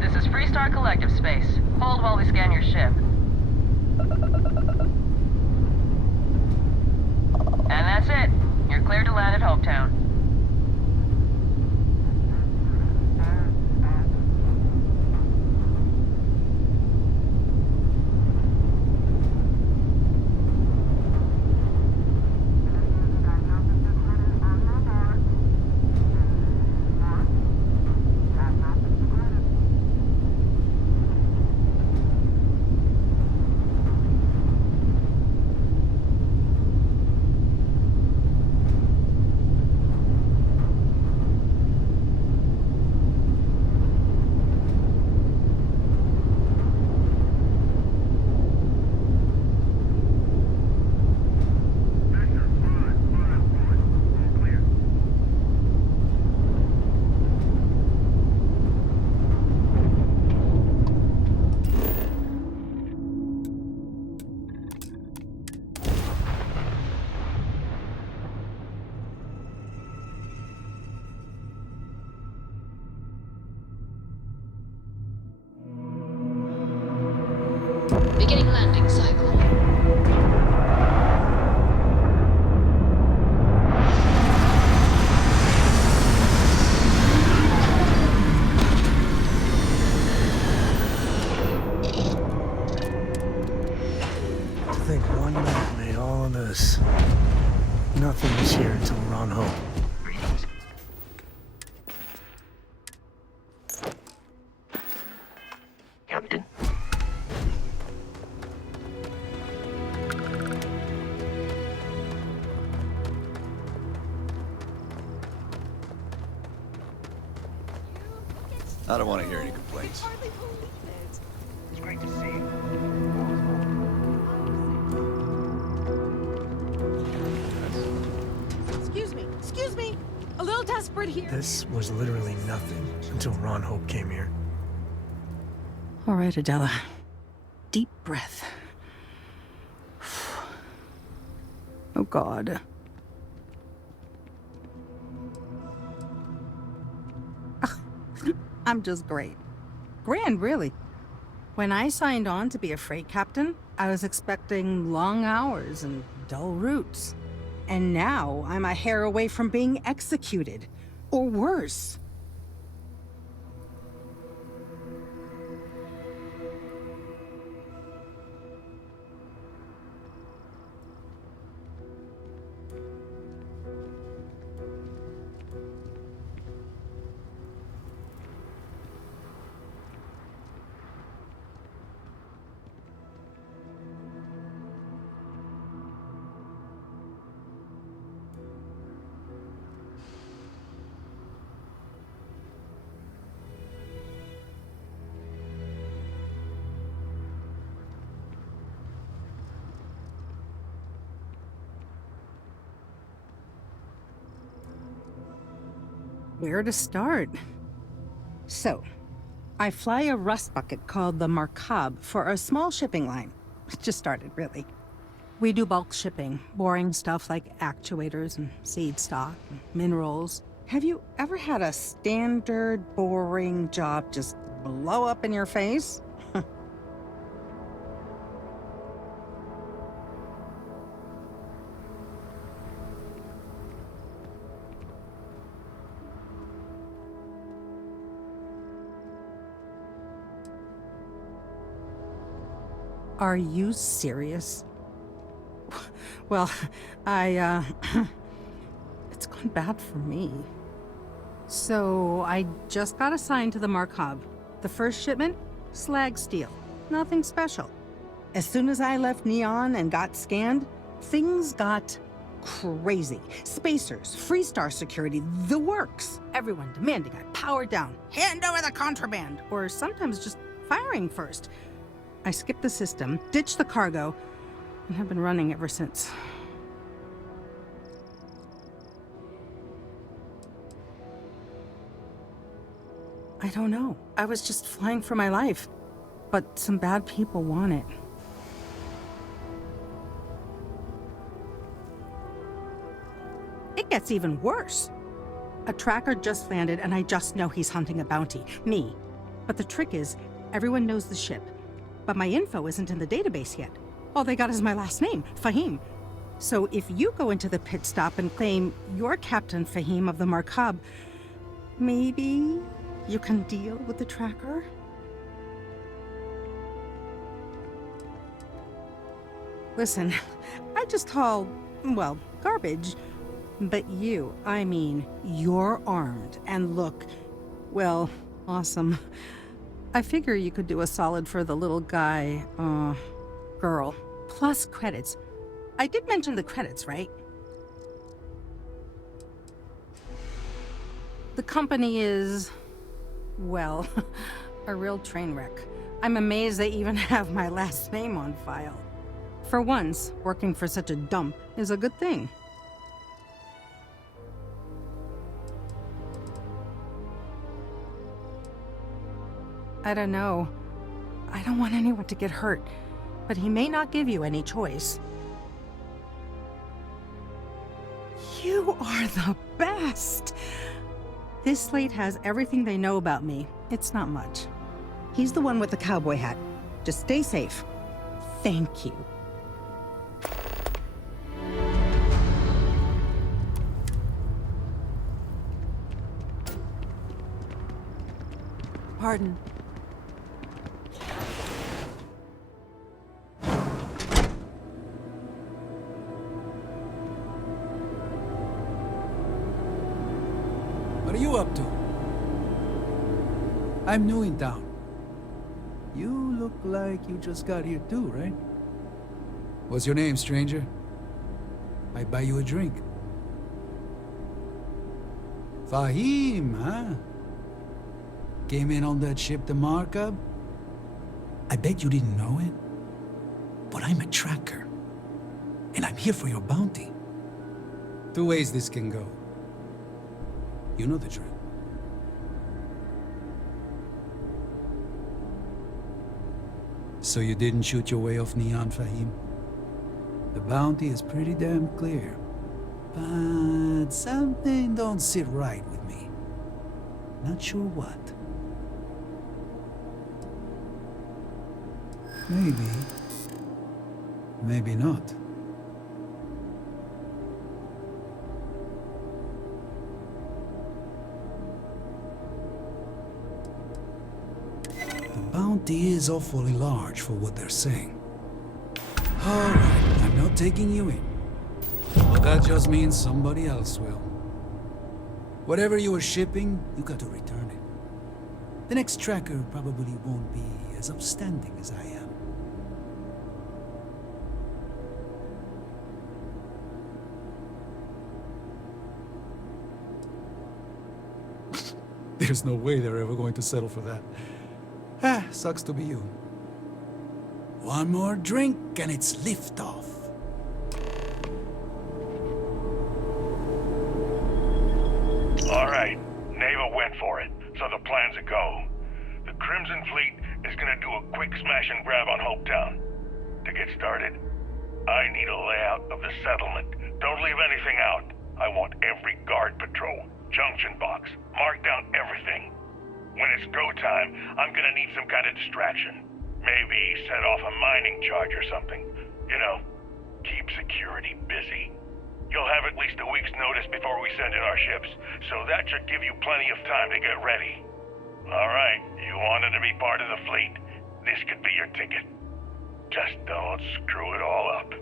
This is Freestar Collective Space. Hold while we scan your ship. And that's it. You're cleared to land at Hopetown. Beginning landing cycle. To think one minute made all of this. Nothing was here until Ron Hope. Captain? I don't want to hear any complaints. It's great to see you. Excuse me! A little desperate here. This was literally nothing until Ron Hope came here. All right, Adela. Deep breath. Oh, God. I'm just great. Grand, really. When I signed on to be a freight captain, I was expecting long hours and dull routes. And now I'm a hair away from being executed. Or worse. Where to start? So, I fly a rust bucket called the Markab for a small shipping line. It just started, really. We do bulk shipping, boring stuff like actuators and seed stock and minerals. Have you ever had a standard, boring job just blow up in your face? Are you serious? Well, it's gone bad for me. So, I just got assigned to the Markab. The first shipment? Slag steel. Nothing special. As soon as I left Neon and got scanned, things got crazy. Spacers, Freestar security, the works. Everyone demanding I power down, hand over the contraband, or sometimes just firing first. I skipped the system, ditched the cargo, and have been running ever since. I don't know. I was just flying for my life. But some bad people want it. It gets even worse. A tracker just landed and I just know he's hunting a bounty. Me. But the trick is, everyone knows the ship. But my info isn't in the database yet. All they got is my last name, Fahim. So if you go into the pit stop and claim you're Captain Fahim of the Markab, maybe you can deal with the tracker? Listen, I just haul, well, garbage. But you, I mean, you're armed and look, well, awesome. I figure you could do a solid for the little guy, girl. Plus credits. I did mention the credits, right? The company is, well, a real train wreck. I'm amazed they even have my last name on file. For once, working for such a dump is a good thing. I don't know. I don't want anyone to get hurt, but he may not give you any choice. You are the best! This slate has everything they know about me. It's not much. He's the one with the cowboy hat. Just stay safe. Thank you. Pardon. What are you up to? I'm new in town. You look like you just got here too, right? What's your name, stranger? Might buy you a drink. Fahim, huh? Came in on that ship, the Markup? I bet you didn't know it. But I'm a tracker. And I'm here for your bounty. Two ways this can go. You know the drill. So you didn't shoot your way off Neon, Fahim? The bounty is pretty damn clear. But something don't sit right with me. Not sure what. Maybe. Maybe not. The bounty is awfully large for what they're saying. Alright, I'm not taking you in. But that just means somebody else will. Whatever you were shipping, you got to return it. The next tracker probably won't be as upstanding as I am. There's no way they're ever going to settle for that. Ah, sucks to be you. One more drink and it's liftoff. All right, Neva went for it, so the plan's a go. The Crimson Fleet is gonna do a quick smash and grab on Hopetown. To get started, I need a layout of the settlement. Don't leave anything out. I want every guard patrol, junction box, mark down everything. When it's go time, I'm gonna need some kind of distraction. Maybe set off a mining charge or something. You know, keep security busy. You'll have at least a week's notice before we send in our ships, so that should give you plenty of time to get ready. Alright, you wanted to be part of the fleet? This could be your ticket. Just don't screw it all up.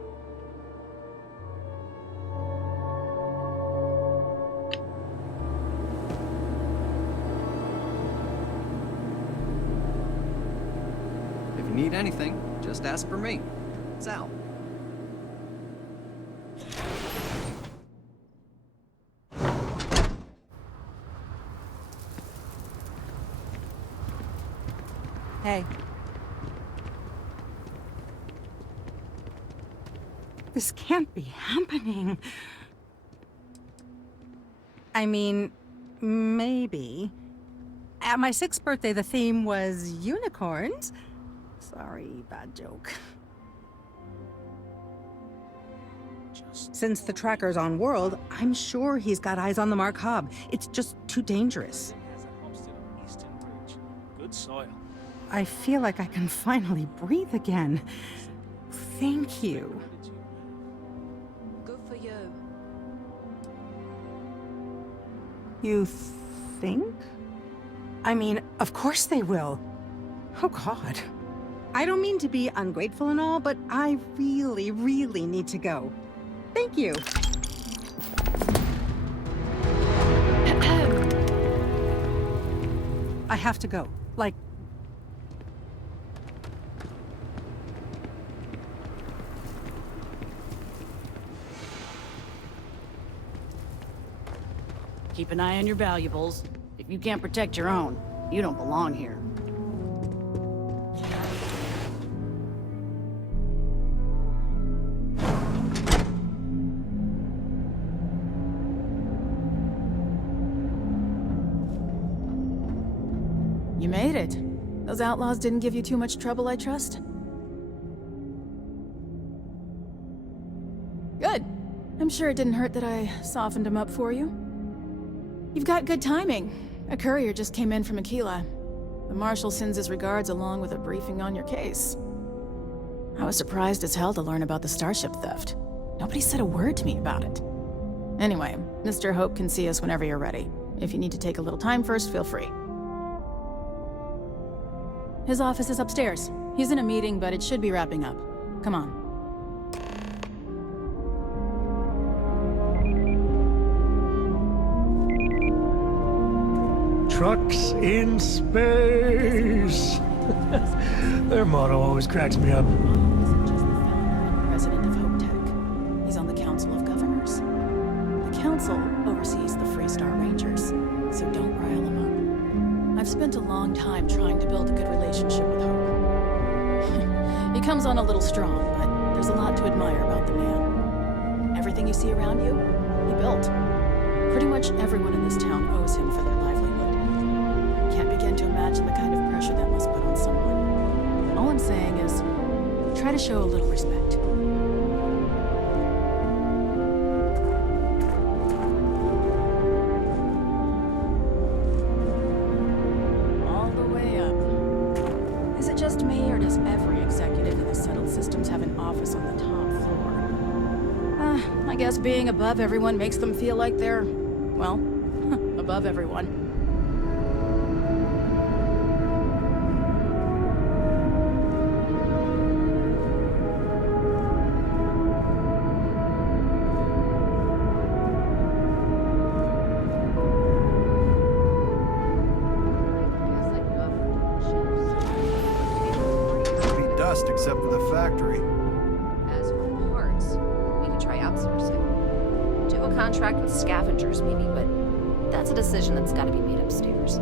If you need anything, just ask for me. Sal. Hey. This can't be happening. I mean, maybe. At my 6th birthday, the theme was unicorns. Sorry, bad joke. Since the tracker's on World, I'm sure he's got eyes on the Mark Hub. It's just too dangerous. Good soil. I feel like I can finally breathe again. Thank you. Good for you. You think? I mean, of course they will. Oh, God. I don't mean to be ungrateful and all, but I really, really need to go. Thank you. I have to go. Like, keep an eye on your valuables. If you can't protect your own, you don't belong here. You made it. Those outlaws didn't give you too much trouble, I trust? Good. I'm sure it didn't hurt that I softened them up for you. You've got good timing. A courier just came in from Aquila. The Marshal sends his regards along with a briefing on your case. I was surprised as hell to learn about the starship theft. Nobody said a word to me about it. Anyway, Mr. Hope can see us whenever you're ready. If you need to take a little time first, feel free. His office is upstairs. He's in a meeting, but it should be wrapping up. Come on. Trucks in space. Their motto always cracks me up. Isn't just the founder and president of Hope Tech. He's on the Council of Governors. The council oversees the Freestar Rangers, so don't rile him up. I've spent a long time trying to build a good relationship with Hope. He comes on a little strong, but there's a lot to admire about the man. Everything you see around you, he built. Pretty much everyone in this town owes him for their livelihood. Can't begin to imagine the kind of pressure that must put on someone. All I'm saying is, try to show a little respect. All the way up. Is it just me, or does every executive in the settled systems have an office on the top floor? I guess being above everyone makes them feel like they're, well, above everyone. Except for the factory. As for parts, we could try outsourcing. Do a contract with scavengers, maybe, but that's a decision that's got to be made upstairs.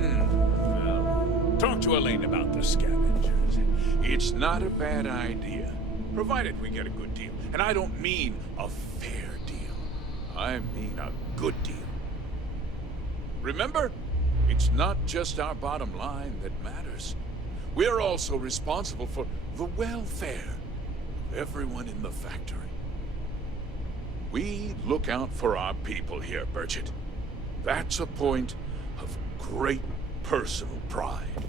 Well, talk to Elaine about the scavengers. It's not a bad idea, provided we get a good deal. And I don't mean a fair deal. I mean a good deal. Remember, it's not just our bottom line that matters. We're also responsible for the welfare of everyone in the factory. We look out for our people here, Bridget. That's a point of great personal pride.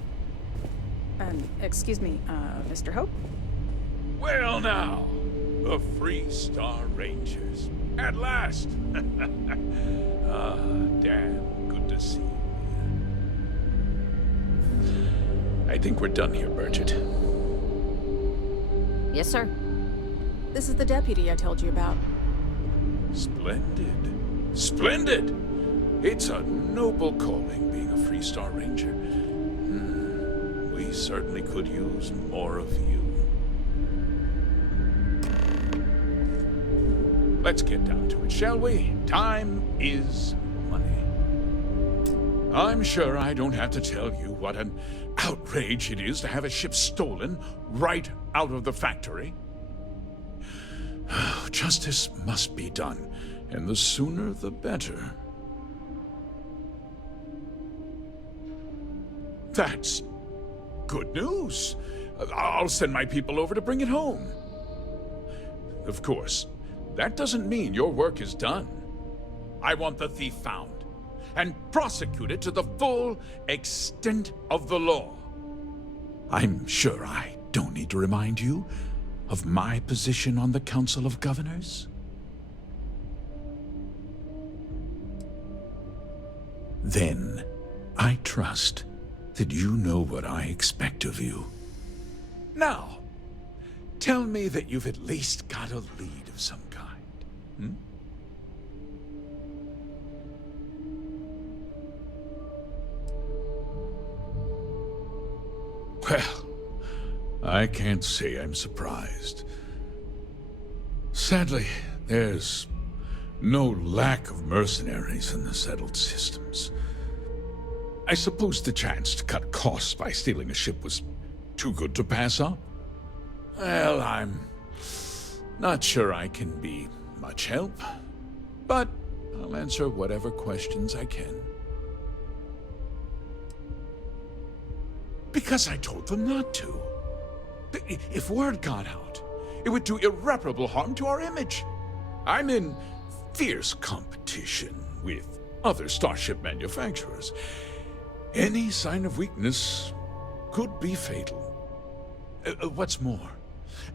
Excuse me, Mr. Hope? Well now, the Freestar Rangers. At last! Ah, damn, good to see you. I think we're done here, Bridget. Yes, sir. This is the deputy I told you about. Splendid. Splendid! It's a noble calling, being a Freestar Ranger. We certainly could use more of you. Let's get down to it, shall we? Time is money. I'm sure I don't have to tell you what an outrage it is to have a ship stolen right out of the factory. Justice must be done, and the sooner the better. That's good news. I'll send my people over to bring it home. Of course, that doesn't mean your work is done. I want the thief found and prosecuted to the full extent of the law. I'm sure I don't need to remind you of my position on the Council of Governors. Then, I trust that you know what I expect of you. Now, tell me that you've at least got a lead of some kind, Well, I can't say I'm surprised. Sadly, there's no lack of mercenaries in the settled systems. I suppose the chance to cut costs by stealing a ship was too good to pass up. Well, I'm not sure I can be much help, but I'll answer whatever questions I can. Because I told them not to. If word got out, it would do irreparable harm to our image. I'm in fierce competition with other starship manufacturers. Any sign of weakness could be fatal. What's more,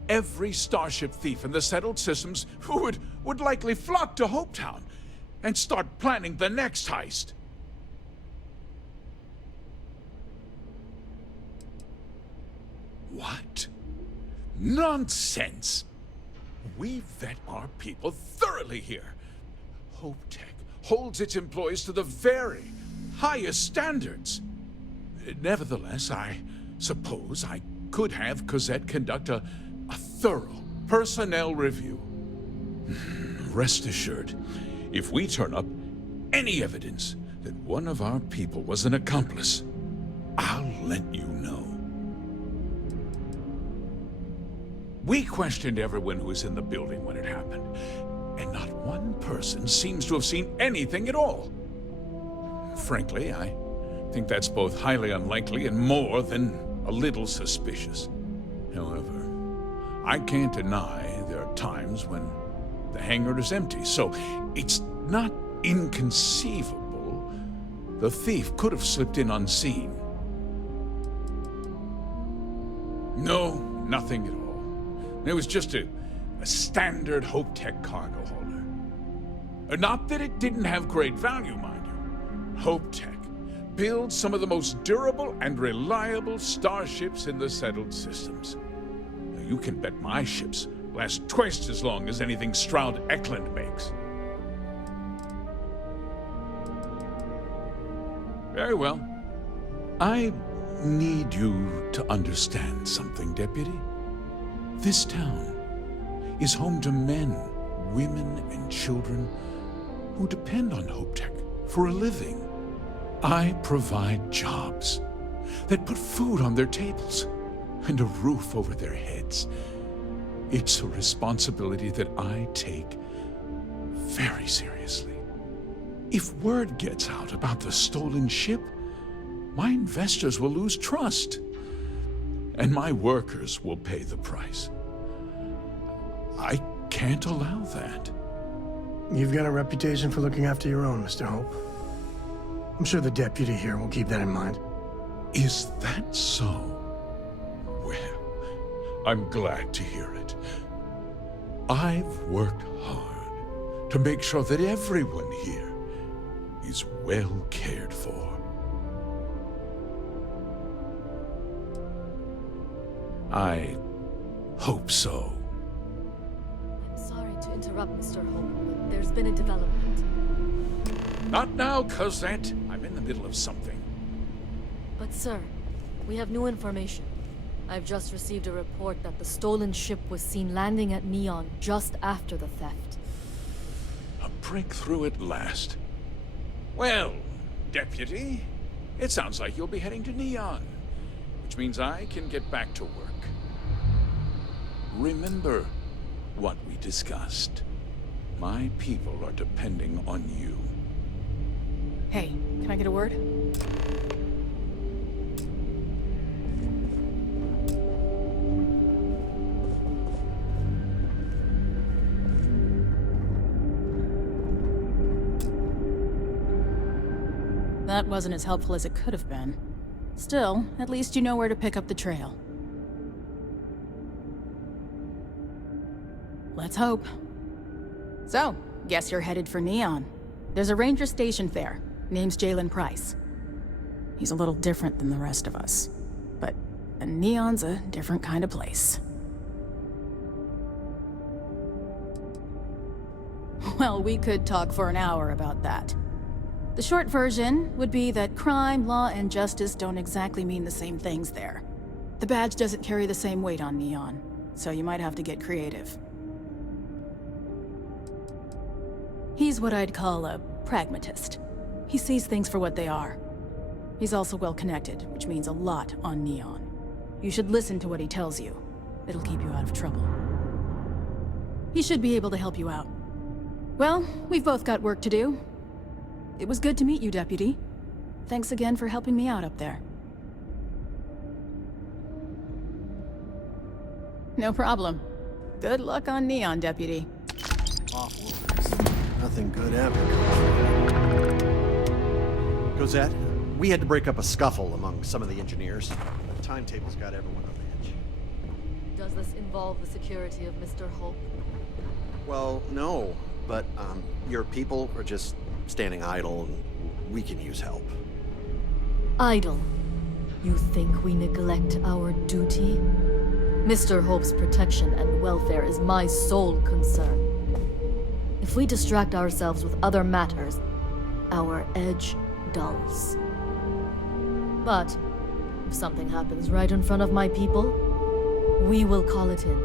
every starship thief in the settled systems would likely flock to Hopetown and start planning the next heist. What? Nonsense! We vet our people thoroughly here. HopeTech holds its employees to the very highest standards. Nevertheless, I suppose I could have Cosette conduct a thorough personnel review. Rest assured, if we turn up any evidence that one of our people was an accomplice, I'll let you know. We questioned everyone who was in the building when it happened, and not one person seems to have seen anything at all. Frankly, I think that's both highly unlikely and more than a little suspicious. However, I can't deny there are times when the hangar is empty, so it's not inconceivable the thief could have slipped in unseen. No, nothing at all. It was just a standard HopeTech cargo holder. Not that it didn't have great value, mind you. HopeTech builds some of the most durable and reliable starships in the settled systems. Now, you can bet my ships last twice as long as anything Stroud Eklund makes. Very well. I need you to understand something, Deputy. This town is home to men, women, and children who depend on HopeTech for a living. I provide jobs that put food on their tables and a roof over their heads. It's a responsibility that I take very seriously. If word gets out about the stolen ship, my investors will lose trust, and my workers will pay the price. I can't allow that. You've got a reputation for looking after your own, Mr. Hope. I'm sure the deputy here will keep that in mind. Is that so? Well, I'm glad to hear it. I've worked hard to make sure that everyone here is well cared for. I hope so. I'm sorry to interrupt, Mr. Hope, but there's been a development. Not now, Cosette. I'm in the middle of something. But sir, we have new information. I've just received a report that the stolen ship was seen landing at Neon just after the theft. A breakthrough at last. Well, Deputy, it sounds like you'll be heading to Neon, which means I can get back to work. Remember what we discussed. My people are depending on you. Hey, can I get a word? That wasn't as helpful as it could have been. Still, at least you know where to pick up the trail. Let's hope. So, guess you're headed for Neon. There's a ranger stationed there. Name's Jalen Price. He's a little different than the rest of us. But Neon's a different kind of place. Well, we could talk for an hour about that. The short version would be that crime, law, and justice don't exactly mean the same things there. The badge doesn't carry the same weight on Neon, so you might have to get creative. He's what I'd call a pragmatist. He sees things for what they are. He's also well-connected, which means a lot on Neon. You should listen to what he tells you. It'll keep you out of trouble. He should be able to help you out. Well, we've both got work to do. It was good to meet you, Deputy. Thanks again for helping me out up there. No problem. Good luck on Neon, Deputy. Awful. Nothing good ever. Cosette, we had to break up a scuffle among some of the engineers. The timetable's got everyone on edge. Does this involve the security of Mr. Hope? Well, no, but your people are just standing idle and we can use help. Idle. You think we neglect our duty? Mr. Hope's protection and welfare is my sole concern. If we distract ourselves with other matters, our edge dulls. But if something happens right in front of my people, we will call it in.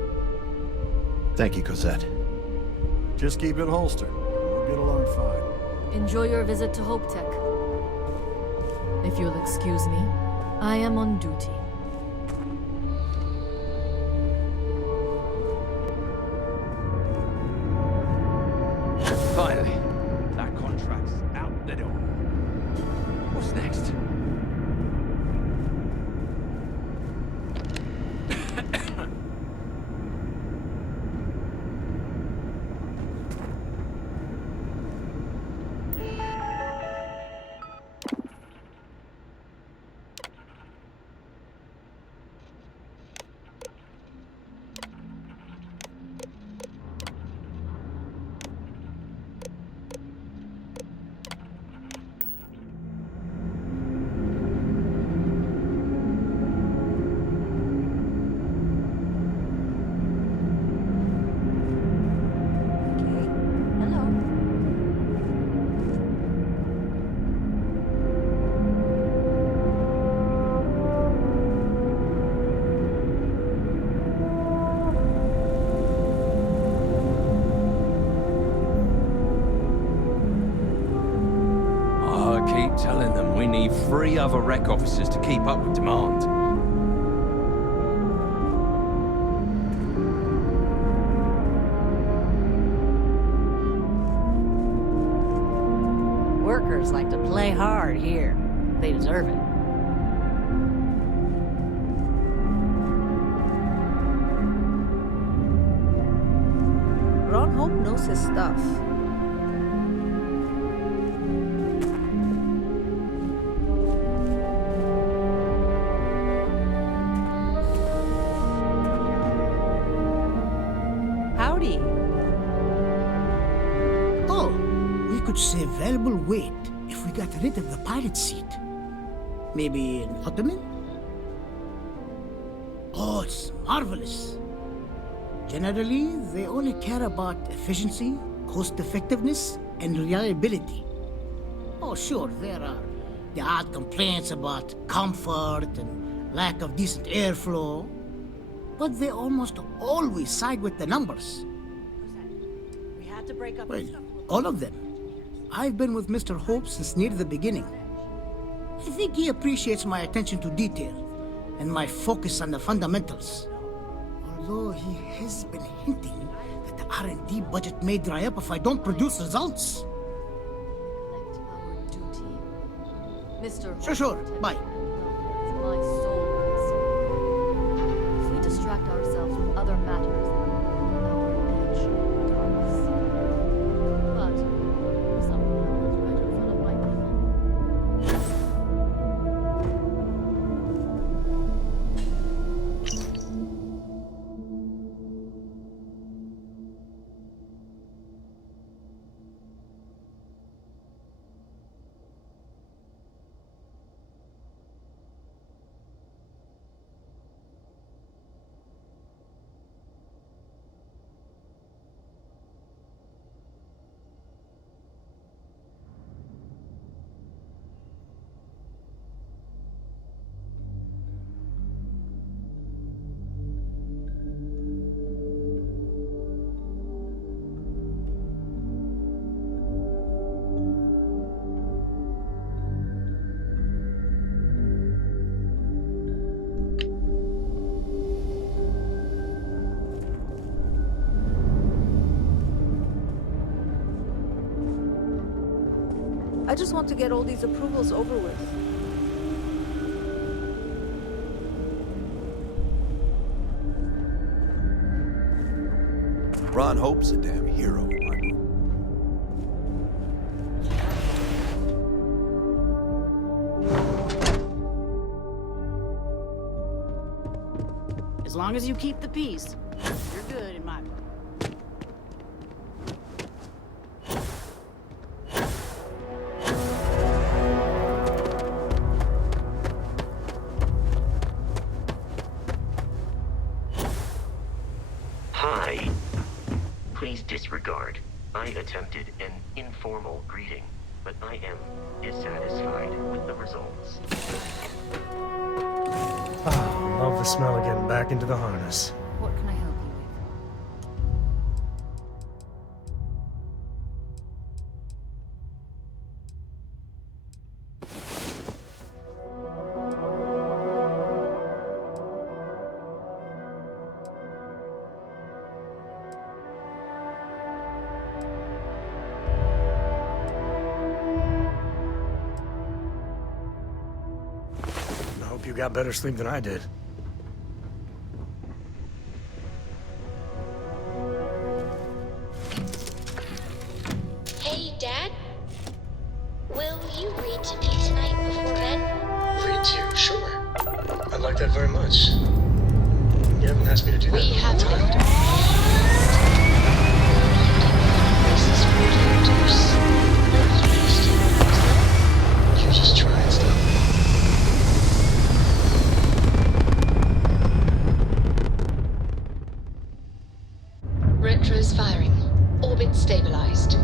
Thank you, Cosette. Just keep it holstered. We'll get along fine. Enjoy your visit to Hope Tech. If you'll excuse me, I am on duty. Finally, that contract's out the door. What's next? Telling them we need 3 other rec officers to keep up with demand. Workers like to play hard here. They deserve it. Ron Hope knows his stuff. Howdy. Oh, we could save valuable weight if we got rid of the pilot seat. Maybe an ottoman? Oh, it's marvelous. Generally, they only care about efficiency, cost-effectiveness, and reliability. Oh, sure, there are the odd complaints about comfort and lack of decent airflow, but they almost always side with the numbers. We had to break up. Well, all of them. I've been with Mr. Hope since near the beginning. I think he appreciates my attention to detail and my focus on the fundamentals. Although he has been hinting that the R&D budget may dry up if I don't produce results. Mr. Sure. Bye. Is my sole concern. If we distract ourselves with other matters, our edge dulls. But if something happens right in front of my people, I just want to get all these approvals over with. Ron Hope's a damn hero. As long as you keep the peace, you're good in my book. Hi. Please disregard. I attempted an informal greeting, but I am dissatisfied with the results. Ah, love the smell of getting back into the harness. What can I help you with? I hope you got better sleep than I did. Hey, Dad? Will you read to me tonight before bed? Read to you? Sure. I'd like that very much. You haven't asked me to do that in a long time. Voices from characters. You just try and stop me. Retros firing. Orbit stabilized.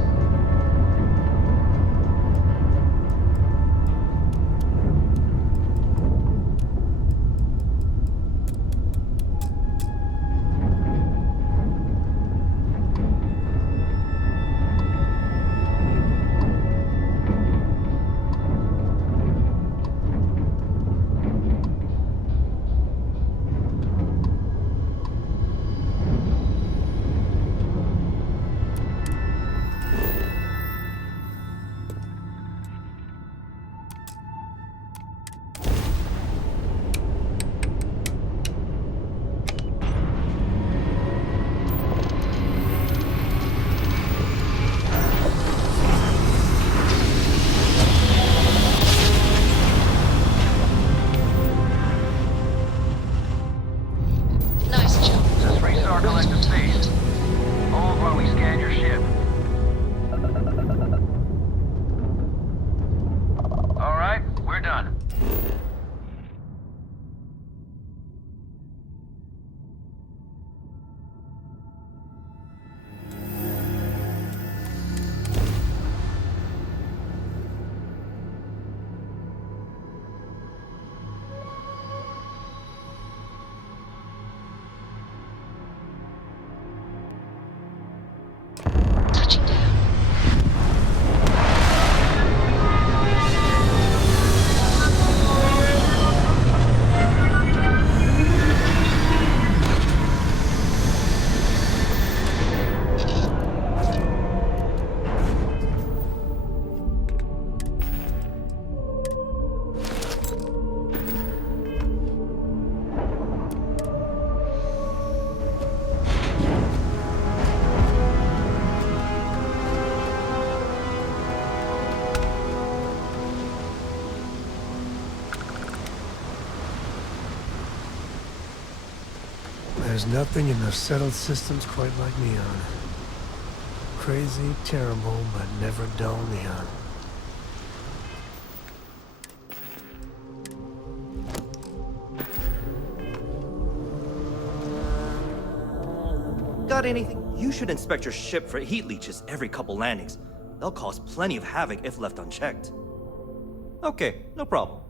There's nothing in the settled systems quite like neon. Crazy, terrible, but never dull neon. Got anything? You should inspect your ship for heat leeches every couple landings. They'll cause plenty of havoc if left unchecked. Okay, no problem.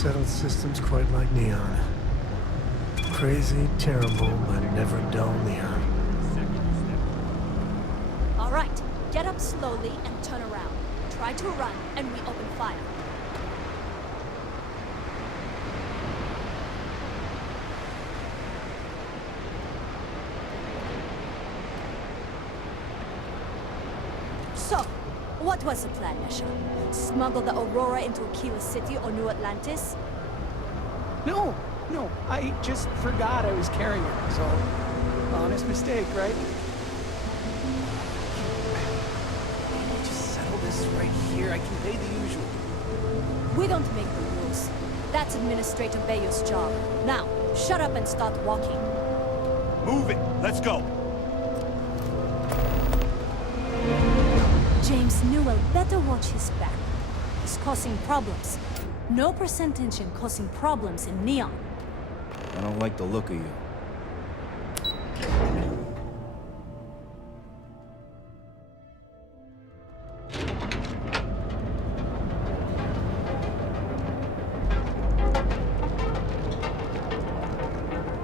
settled systems quite like Neon. Crazy, terrible, but never dull Neon. All right, get up slowly and turn around. Try to run, and we open fire. So, what was the plan, Nesha? Smuggle the Aurora into Aquila City or New Atlantis? No, I just forgot I was carrying it, so honest mistake, right? Can we just settle this right here? I can pay the usual. We don't make the rules. That's Administrator Bayou's job. Now, shut up and start walking. Move it! Let's go! James Newell better watch his back. He's causing problems. No percentage in causing problems in Neon. I don't like the look of you.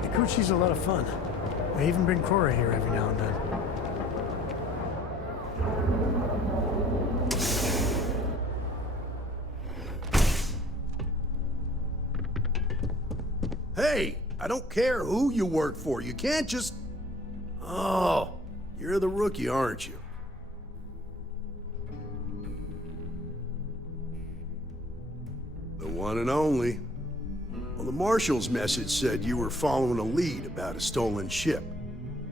Ikuchi's a lot of fun. I even bring Cora here every now and then. Hey, I don't care who you work for. You can't just... Oh, you're the rookie, aren't you? The one and only. Well, the Marshal's message said you were following a lead about a stolen ship.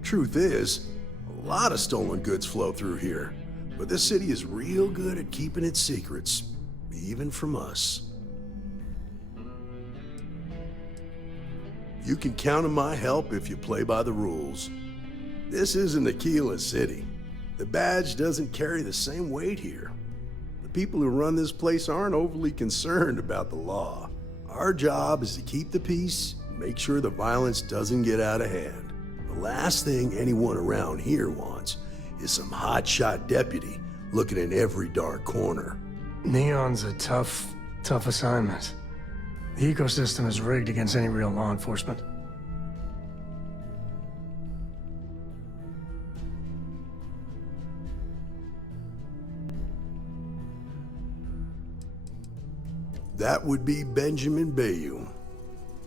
Truth is, a lot of stolen goods flow through here, but this city is real good at keeping its secrets, even from us. You can count on my help if you play by the rules. This isn't Aquila City. The badge doesn't carry the same weight here. The people who run this place aren't overly concerned about the law. Our job is to keep the peace and make sure the violence doesn't get out of hand. The last thing anyone around here wants is some hotshot deputy looking in every dark corner. Neon's a tough assignment. The ecosystem is rigged against any real law enforcement. That would be Benjamin Bayou.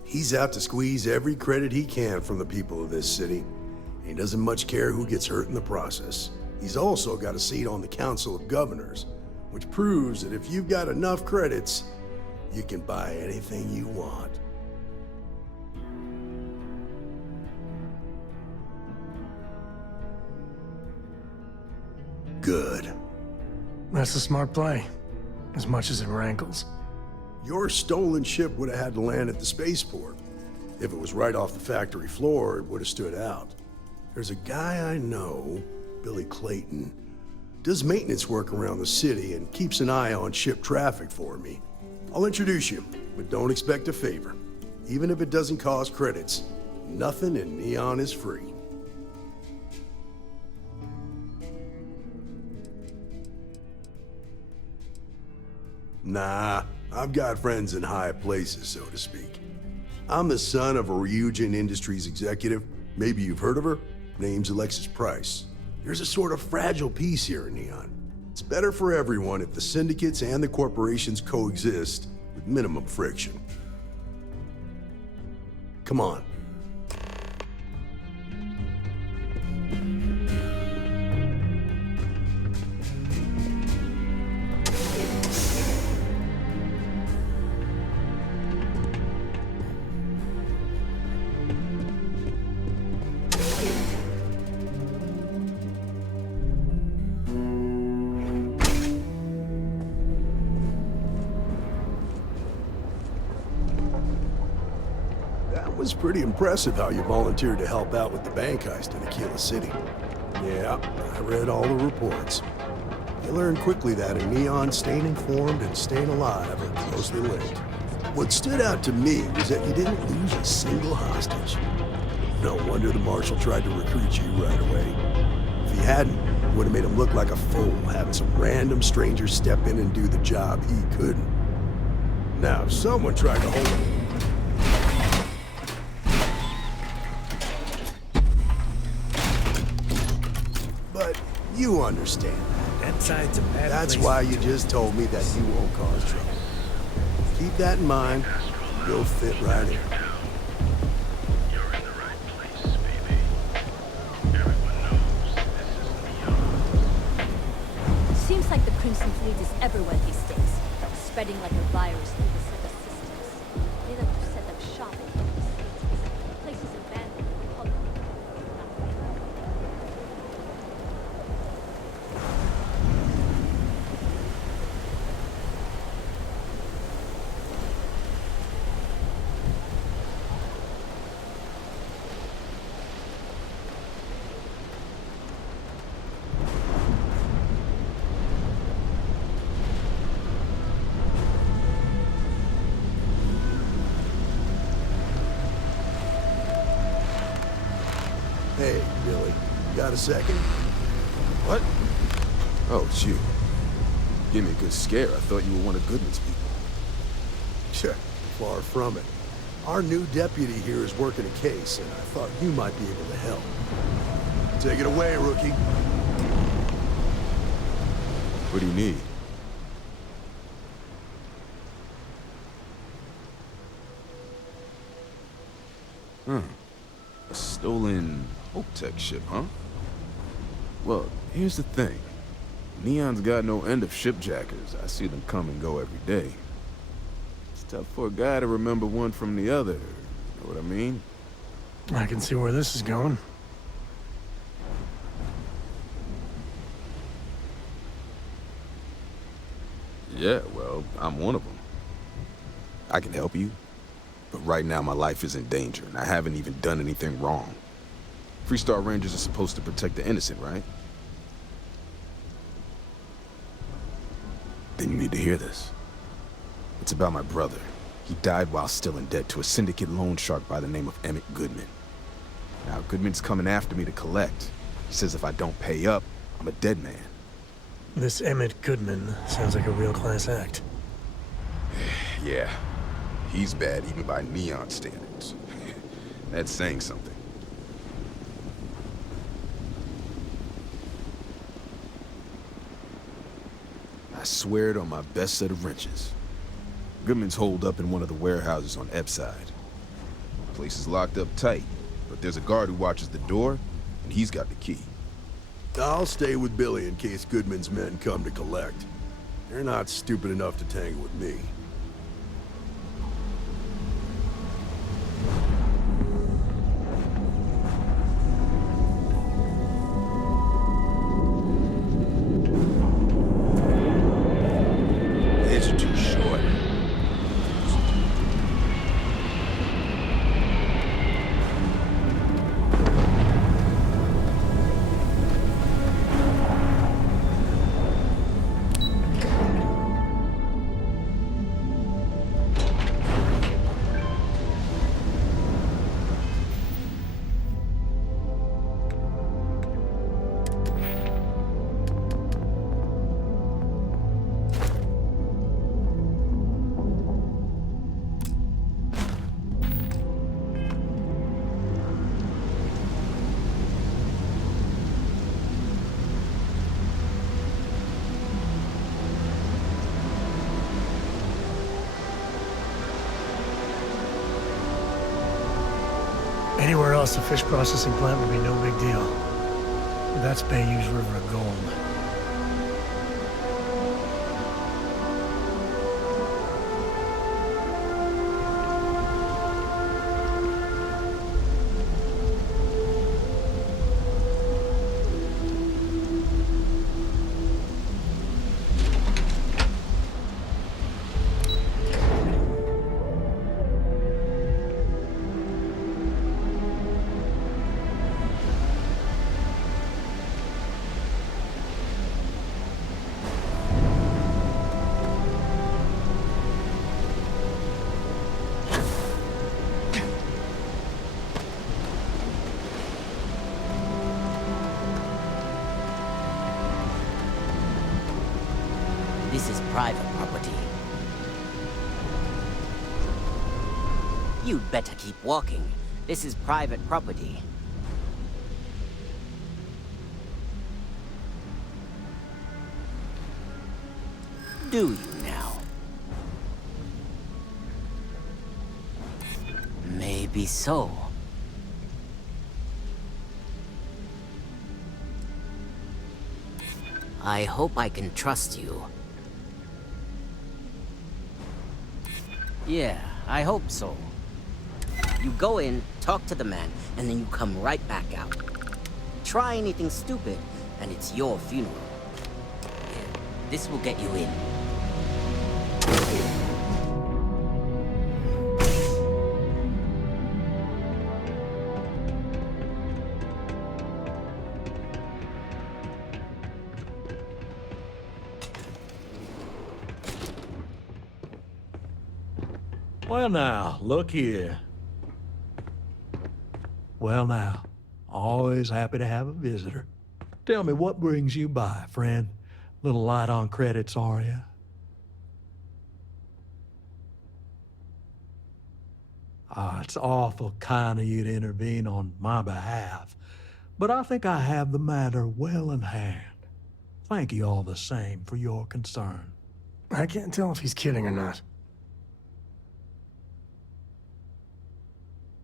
He's out to squeeze every credit he can from the people of this city. He doesn't much care who gets hurt in the process. He's also got a seat on the Council of Governors, which proves that if you've got enough credits, you can buy anything you want. Good. That's a smart play, as much as it rankles. Your stolen ship would have had to land at the spaceport. If it was right off the factory floor, it would have stood out. There's a guy I know, Billy Clayton, does maintenance work around the city and keeps an eye on ship traffic for me. I'll introduce you, but don't expect a favor. Even if it doesn't cost credits, nothing in Neon is free. Nah, I've got friends in high places, so to speak. I'm the son of a Ryujin Industries executive. Maybe you've heard of her? Name's Alexis Price. There's a sort of fragile peace here in Neon. It's better for everyone if the syndicates and the corporations coexist with minimum friction. Come on. It was pretty impressive how you volunteered to help out with the bank heist in Aquila City. Yeah, I read all the reports. You learned quickly that in Neon, staying informed and staying alive are closely linked. What stood out to me was that you didn't lose a single hostage. No wonder the Marshal tried to recruit you right away. If he hadn't, it would have made him look like a fool, having some random stranger step in and do the job he couldn't. Now, if someone tried to hold it... But you understand that. That side's a bad That's place. why you just told me that you won't cause trouble. Keep that in mind. You'll fit right in. Seems like the Crimson Fleet is everywhere these days, spreading like a virus through the set of systems. They like to set up shop in empty cities, places abandoned for public. Hey, Billy. Got a second? What? Oh, it's you. Gave me a good scare. I thought you were one of Goodman's people. Sure. Far from it. Our new deputy here is working a case, and I thought you might be able to help. Take it away, rookie. What do you need? A stolen HopeTech ship, huh? Well, here's the thing. Neon's got no end of shipjackers. I see them come and go every day. It's tough for a guy to remember one from the other. You know what I mean? I can see where this is going. Yeah, well, I'm one of them. I can help you, but right now my life is in danger, and I haven't even done anything wrong. Freestar Rangers are supposed to protect the innocent, right? Then you need to hear this. It's about my brother. He died while still in debt to a syndicate loan shark by the name of Emmett Goodman. Now, Goodman's coming after me to collect. He says if I don't pay up, I'm a dead man. This Emmett Goodman sounds like a real class act. Yeah, he's bad even by Neon standards. That's saying something. I swear it on my best set of wrenches. Goodman's holed up in one of the warehouses on Epside. The place is locked up tight, but there's a guard who watches the door, and he's got the key. I'll stay with Billy in case Goodman's men come to collect. They're not stupid enough to tangle with me. These are too short. Anywhere else, a fish processing plant would be no big deal. But that's Bayou's River of Gold. This is private property. You'd better keep walking. This is private property. Do you now? Maybe so. I hope I can trust you. Yeah, I hope so. You go in, talk to the man, and then you come right back out. Try anything stupid, and it's your funeral. Yeah, this will get you in. Well now, look here. Well now, always happy to have a visitor. Tell me, what brings you by, friend? Little light on credits, are you? Ah, it's awful kind of you to intervene on my behalf, but I think I have the matter well in hand. Thank you all the same for your concern. I can't tell if he's kidding or not.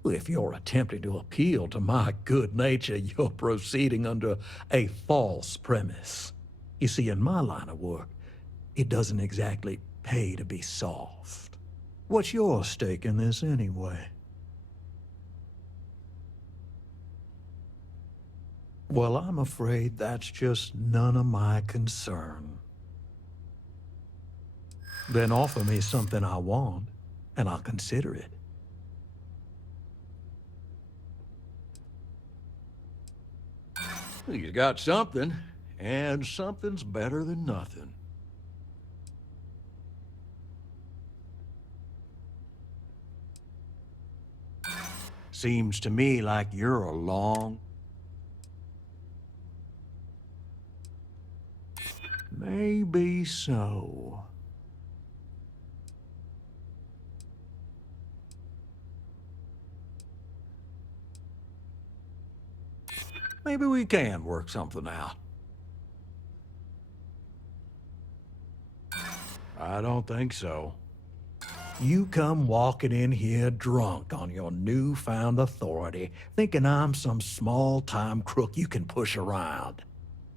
If you're attempting to appeal to my good nature, you're proceeding under a false premise. You see, in my line of work, it doesn't exactly pay to be soft. What's your stake in this anyway? Well, I'm afraid that's just none of my concern. Then offer me something I want, and I'll consider it. You got something, and something's better than nothing. Seems to me like you're a long... Maybe so. Maybe we can work something out. I don't think so. You come walking in here drunk on your newfound authority, thinking I'm some small-time crook you can push around.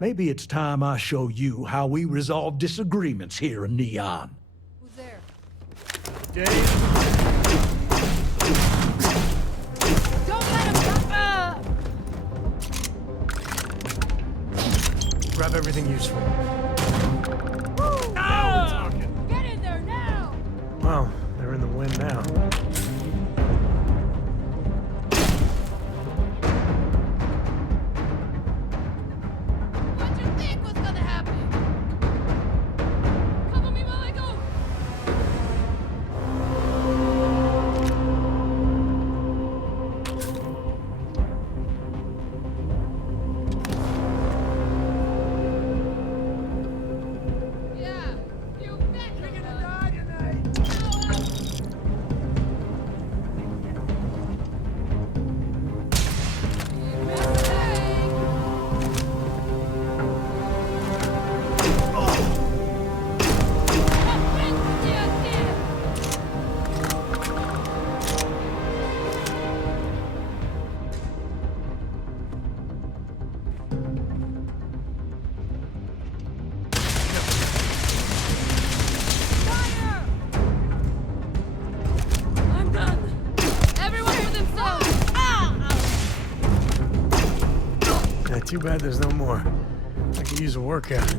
Maybe it's time I show you how we resolve disagreements here in Neon. Who's there? Dave? Don't let him come! Grab everything useful. Now we're talking! Get in there now! Well, they're in the wind now. What'd you think was gonna happen? Cover me while I go! Yeah, you bet you're gonna die tonight! I'm done. Everyone for themselves. Yeah, too bad there's no more. I could use a workout.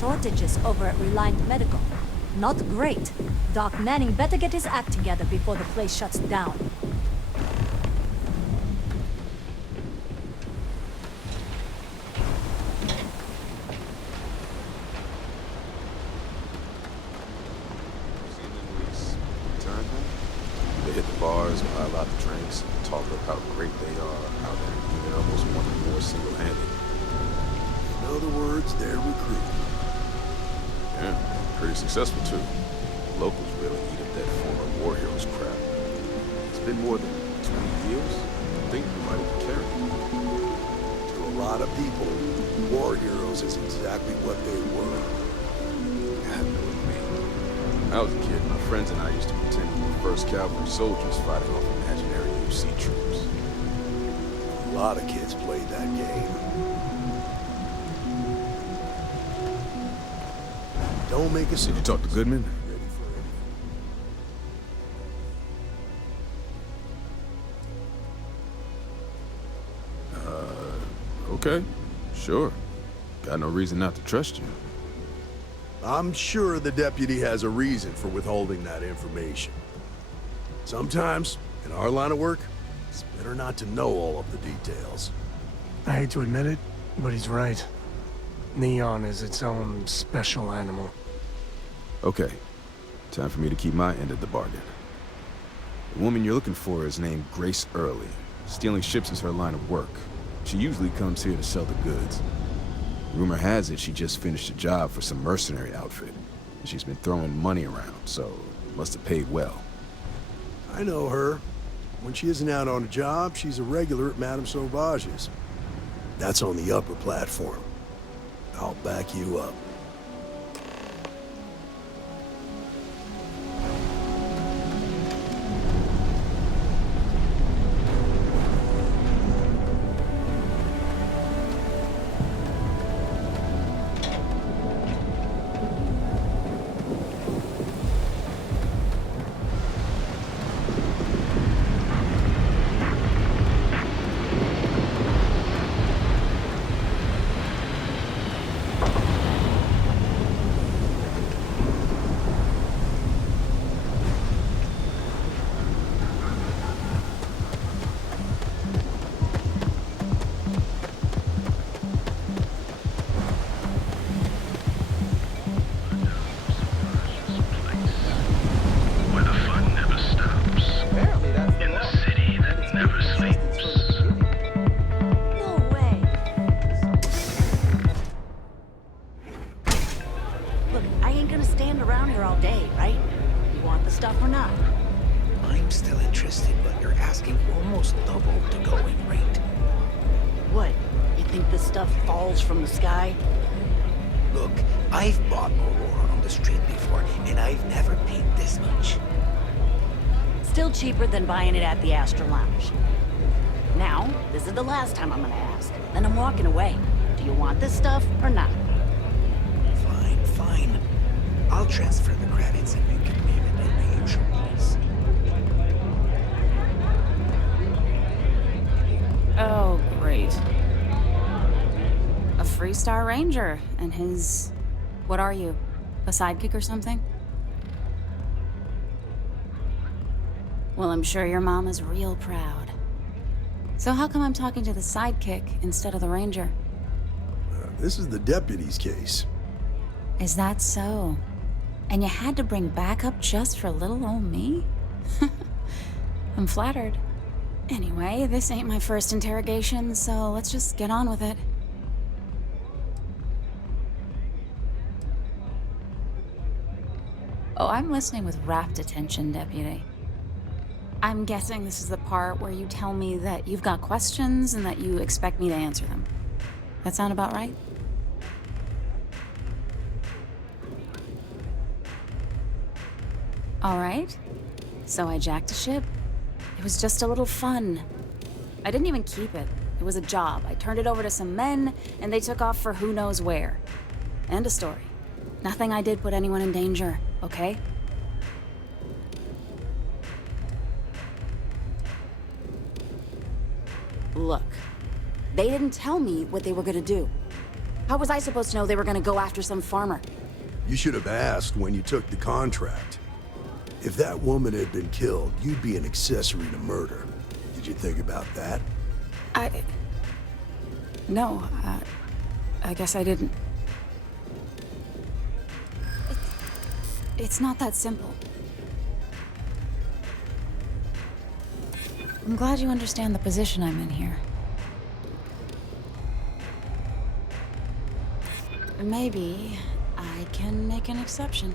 shortages over at Reliant Medical. Not great. Doc Manning better get his act together before the place shuts down. They hit the bars, pile out the drinks, talk about how great they are, how they're even almost wanting more single-handed. In other words, they're recruiting. Yeah, pretty successful too. Locals really eat up that former war heroes crap. It's been more than 20 years. I think we might have carried. To a lot of people, war heroes is exactly what they were. God knows me. When I was a kid, my friends and I used to pretend we were first cavalry soldiers fighting off imaginary UC troops. A lot of kids played that game. Don't make us. Did you talk to Goodman? Okay, sure. Got no reason not to trust you. I'm sure the deputy has a reason for withholding that information. Sometimes, in our line of work, it's better not to know all of the details. I hate to admit it, but he's right. Neon is its own special animal. Okay, time for me to keep my end of the bargain. The woman you're looking for is named Grace Early. Stealing ships is her line of work. She usually comes here to sell the goods. Rumor has it she just finished a job for some mercenary outfit. And she's been throwing money around, so must have paid well. I know her. When she isn't out on a job, she's a regular at Madame Sauvage's. That's on the upper platform. I'll back you up. I'm still interested, but you're asking almost double the going rate. What? You think this stuff falls from the sky? Look, I've bought Aurora on the street before, and I've never paid this much. Still cheaper than buying it at the Astor Lounge. Now, this is the last time I'm gonna ask. Then I'm walking away. Do you want this stuff or not? Fine, fine. I'll transfer the credits and you can pay it in the usual place. Oh, great. A Freestar Ranger and his... What are you? A sidekick or something? Well, I'm sure your mom is real proud. So how come I'm talking to the sidekick instead of the ranger? This is the deputy's case. Is that so? And you had to bring backup just for little old me? I'm flattered. Anyway, this ain't my first interrogation, so let's just get on with it. Oh, I'm listening with rapt attention, Deputy. I'm guessing this is the part where you tell me that you've got questions and that you expect me to answer them. That sound about right? All right. So I jacked a ship. It was just a little fun. I didn't even keep it. It was a job. I turned it over to some men, and they took off for who knows where. End of story. Nothing I did put anyone in danger, okay? Look, they didn't tell me what they were gonna do. How was I supposed to know they were gonna go after some farmer? You should have asked when you took the contract. If that woman had been killed, you'd be an accessory to murder. Did you think about that? No, I guess I didn't. It's not that simple. I'm glad you understand the position I'm in here. Maybe I can make an exception.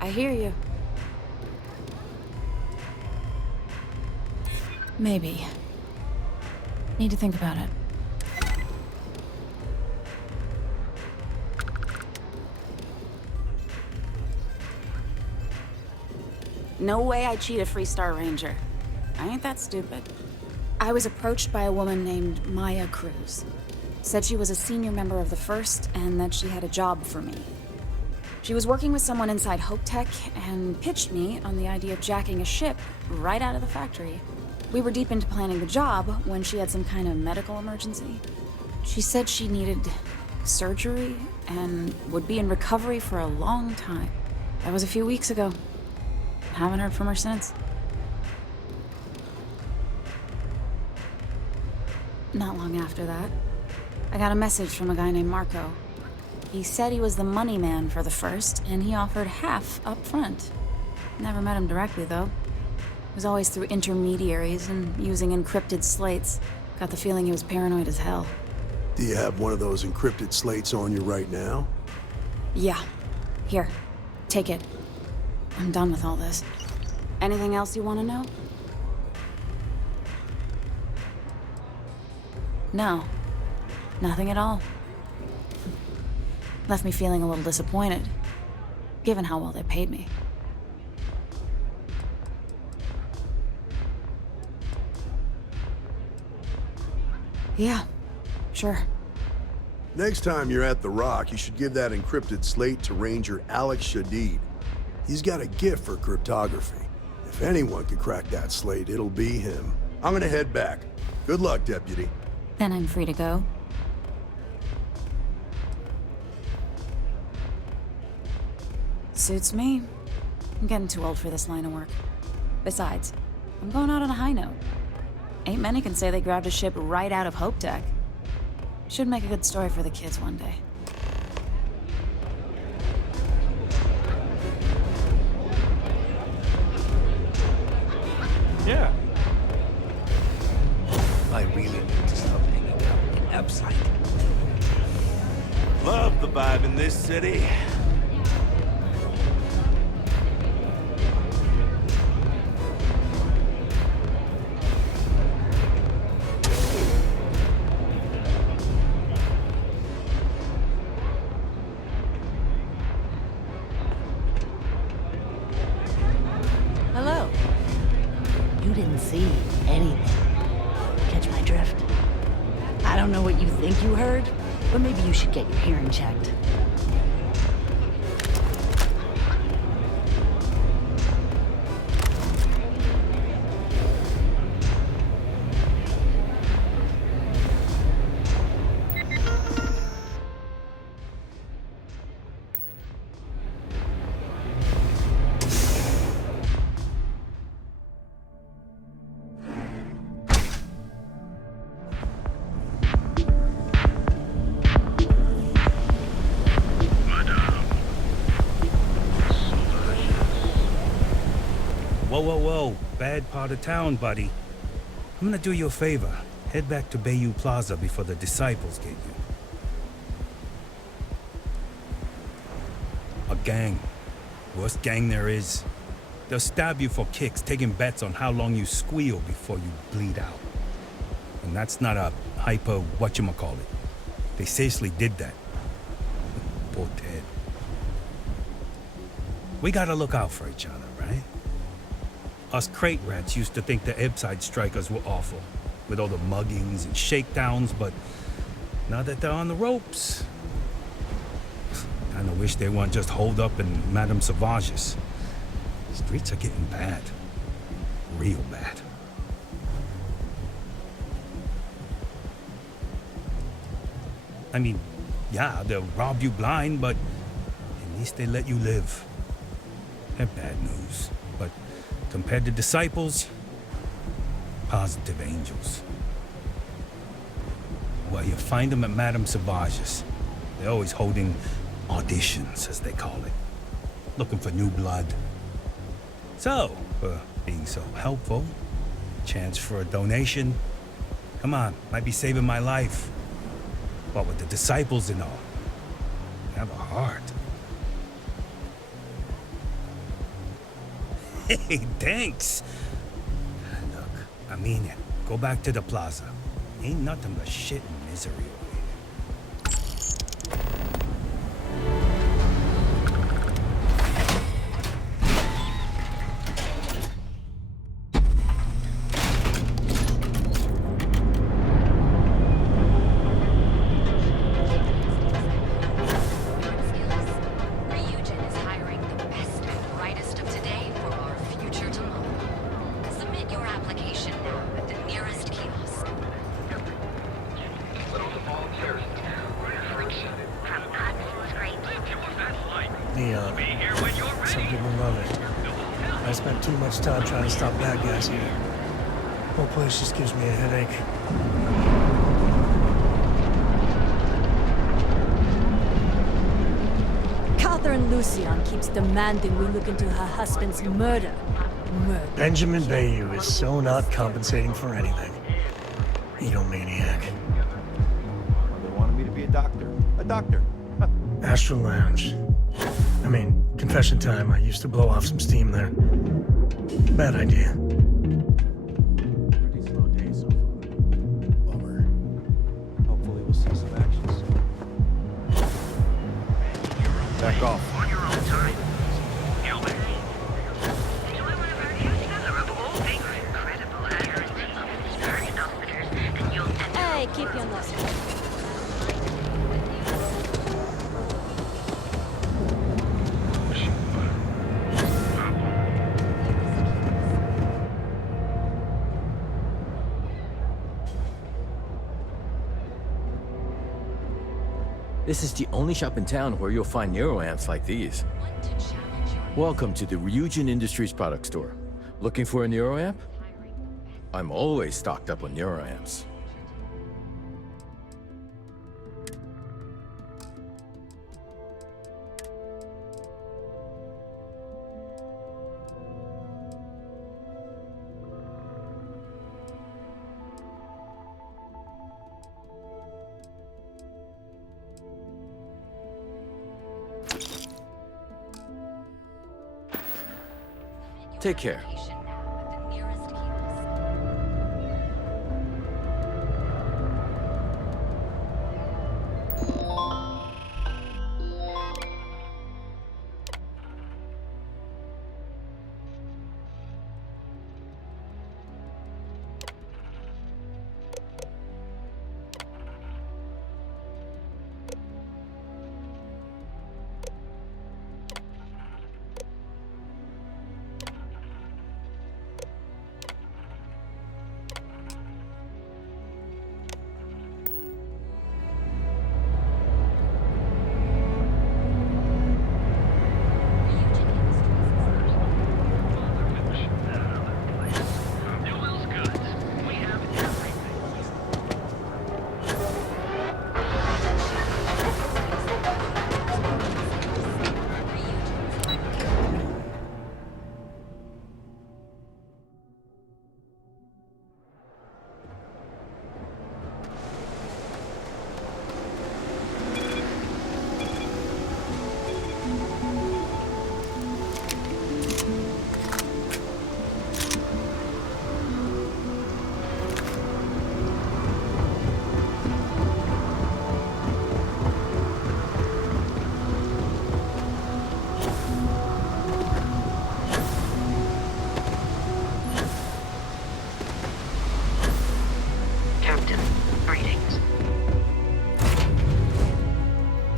I hear you. Maybe. Need to think about it. No way I'd cheat a Freestar Ranger. I ain't that stupid. I was approached by a woman named Maya Cruz. Said she was a senior member of the First and that she had a job for me. She was working with someone inside Hope Tech and pitched me on the idea of jacking a ship right out of the factory. We were deep into planning the job when she had some kind of medical emergency. She said she needed surgery and would be in recovery for a long time. That was a few weeks ago. Haven't heard from her since. Not long after that, I got a message from a guy named Marco. He said he was the money man for the First, and he offered half up front. Never met him directly, though. It was always through intermediaries and using encrypted slates. Got the feeling he was paranoid as hell. Do you have one of those encrypted slates on you right now? Yeah. Here. Take it. I'm done with all this. Anything else you want to know? No. Nothing at all. Left me feeling a little disappointed, given how well they paid me. Yeah, sure. Next time you're at the Rock, you should give that encrypted slate to Ranger Alex Shadid. He's got a gift for cryptography. If anyone could crack that slate, it'll be him. I'm gonna head back. Good luck, Deputy. Then I'm free to go. Suits me. I'm getting too old for this line of work. Besides, I'm going out on a high note. Ain't many can say they grabbed a ship right out of Hope Tech. Should make a good story for the kids one day. Yeah. I really need to stop hanging out in Upside. Love the vibe in this city. Hello. You didn't see anything. Catch my drift? I don't know what you think you heard, but maybe you should get your hearing checked. Whoa. Bad part of town, buddy. I'm gonna do you a favor. Head back to Bayou Plaza before the Disciples get you. A gang. Worst gang there is. They'll stab you for kicks, taking bets on how long you squeal before you bleed out. And that's not a hyper whatchamacallit. They seriously did that. Poor Ted. We gotta look out for each other, right? Us crate rats used to think the Ebbside strikers were awful, with all the muggings and shakedowns, but now that they're on the ropes, kinda wish they weren't just holed up in Madame Sauvage's. Streets are getting bad. Real bad. I mean, yeah, they'll rob you blind, but at least they let you live. They're bad news, but compared to disciples, positive angels. Well, you find them at Madame Sauvage's. They're always holding auditions, as they call it. Looking for new blood. So, for being so helpful, chance for a donation. Come on, might be saving my life. What with the disciples and all. You have a heart. Hey, thanks. Look, I mean it. Go back to the plaza. Ain't nothing but shit and misery over here. Ryujin is hiring the best and brightest of today for our future tomorrow. Submit your application now at the nearest kiosk. Neon. Some people love it. I spent too much time trying to stop bad guys here. Whole place just gives me a headache. Catherine Lucian keeps demanding we look into her husband's murder. Benjamin Bayou is so not compensating for anything. Egomaniac. They wanted me to be a doctor. A doctor. Astral Lounge. I mean, confession time. I used to blow off some steam there. Bad idea. Pretty slow day so far. Bummer. Hopefully we'll see some action soon. Back off. On your own time. Hey, keep your nose clean. This is the only shop in town where you'll find neuroamps like these. Welcome to the Ryujin Industries product store. Looking for a neuroamp? I'm always stocked up on neuroamps. Take care.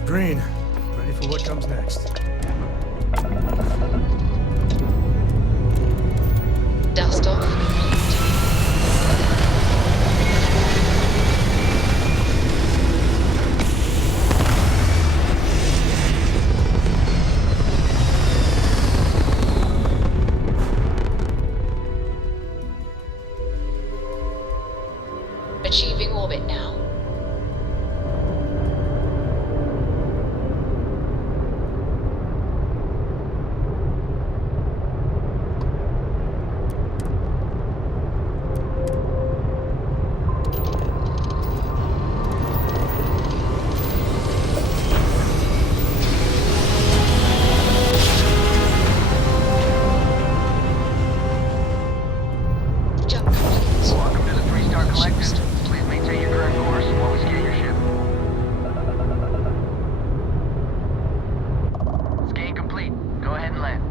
Green, ready for what comes next. Dust off. Achieving orbit now. Jump complete. Welcome to the 3-Star Collective. Please maintain your current course while we scan your ship. Scan complete. Go ahead and land.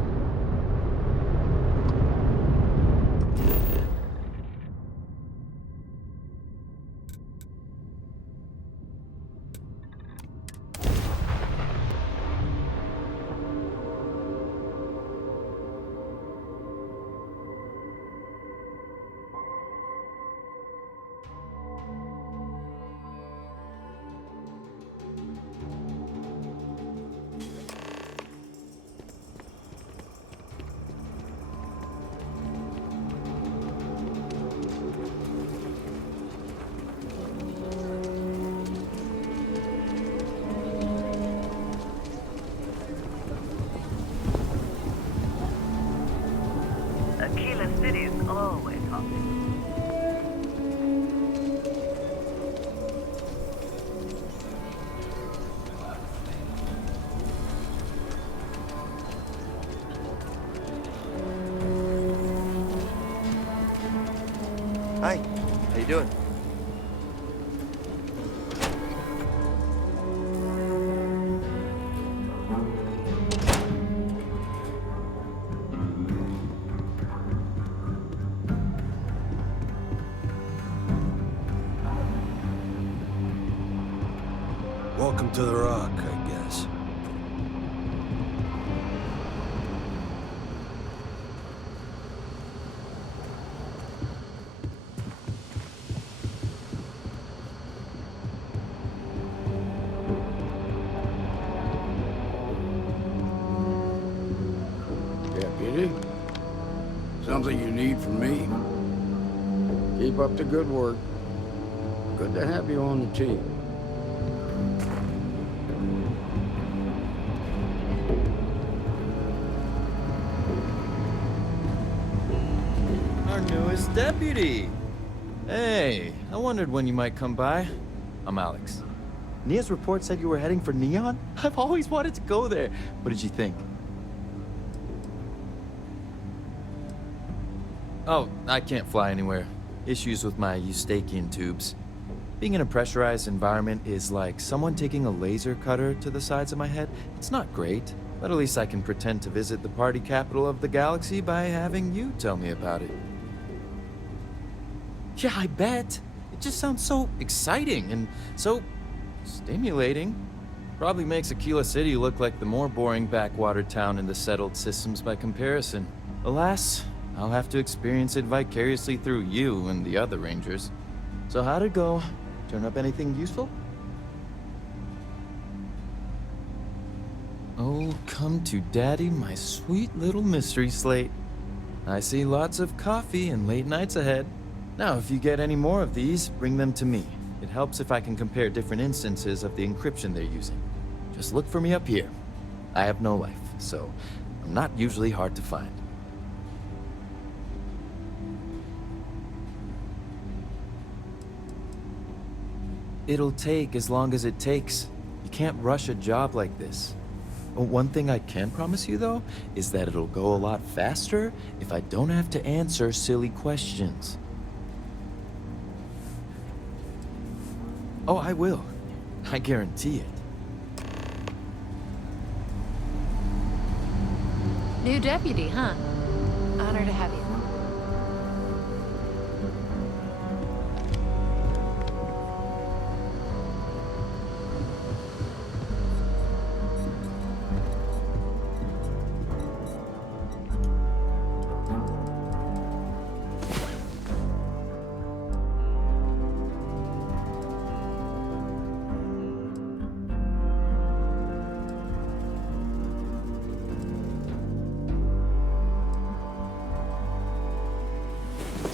Aquila City is always haunted. Hi, how you doing? Welcome to the Rock, I guess. Deputy? Something you need from me? Keep up the good work. Good to have you on the team. Our newest deputy. Hey, I wondered when you might come by. I'm Alex. Nia's report said you were heading for Neon? I've always wanted to go there. What did you think? Oh, I can't fly anywhere. Issues with my eustachian tubes. Being in a pressurized environment is like someone taking a laser cutter to the sides of my head. It's not great, but at least I can pretend to visit the party capital of the galaxy by having you tell me about it. Yeah, I bet. It just sounds so exciting and so stimulating. Probably makes Aquila City look like the more boring backwater town in the settled systems by comparison. Alas, I'll have to experience it vicariously through you and the other Rangers. So how'd it go? Turn up anything useful? Oh, come to daddy, my sweet little mystery slate. I see lots of coffee and late nights ahead. Now, if you get any more of these, bring them to me. It helps if I can compare different instances of the encryption they're using. Just look for me up here. I have no life, so I'm not usually hard to find. It'll take as long as it takes. You can't rush a job like this. One thing I can promise you, though, is that it'll go a lot faster if I don't have to answer silly questions. Oh, I will. I guarantee it. New deputy, huh? Honor to have you.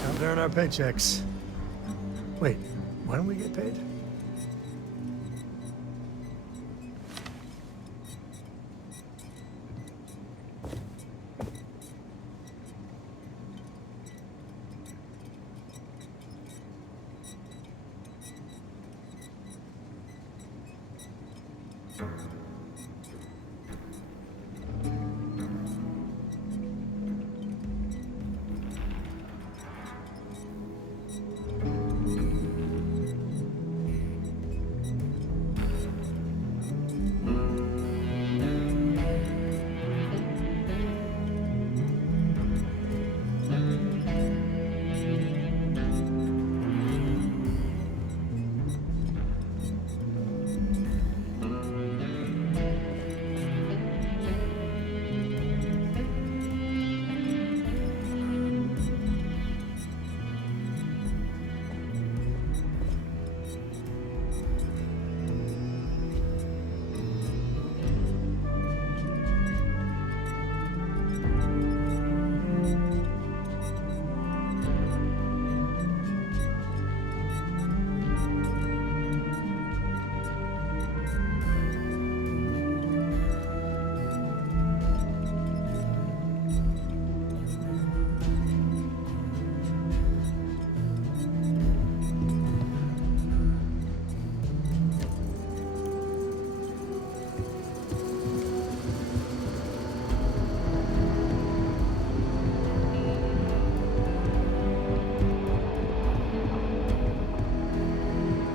Time to earn our paychecks. Wait, when we get paid?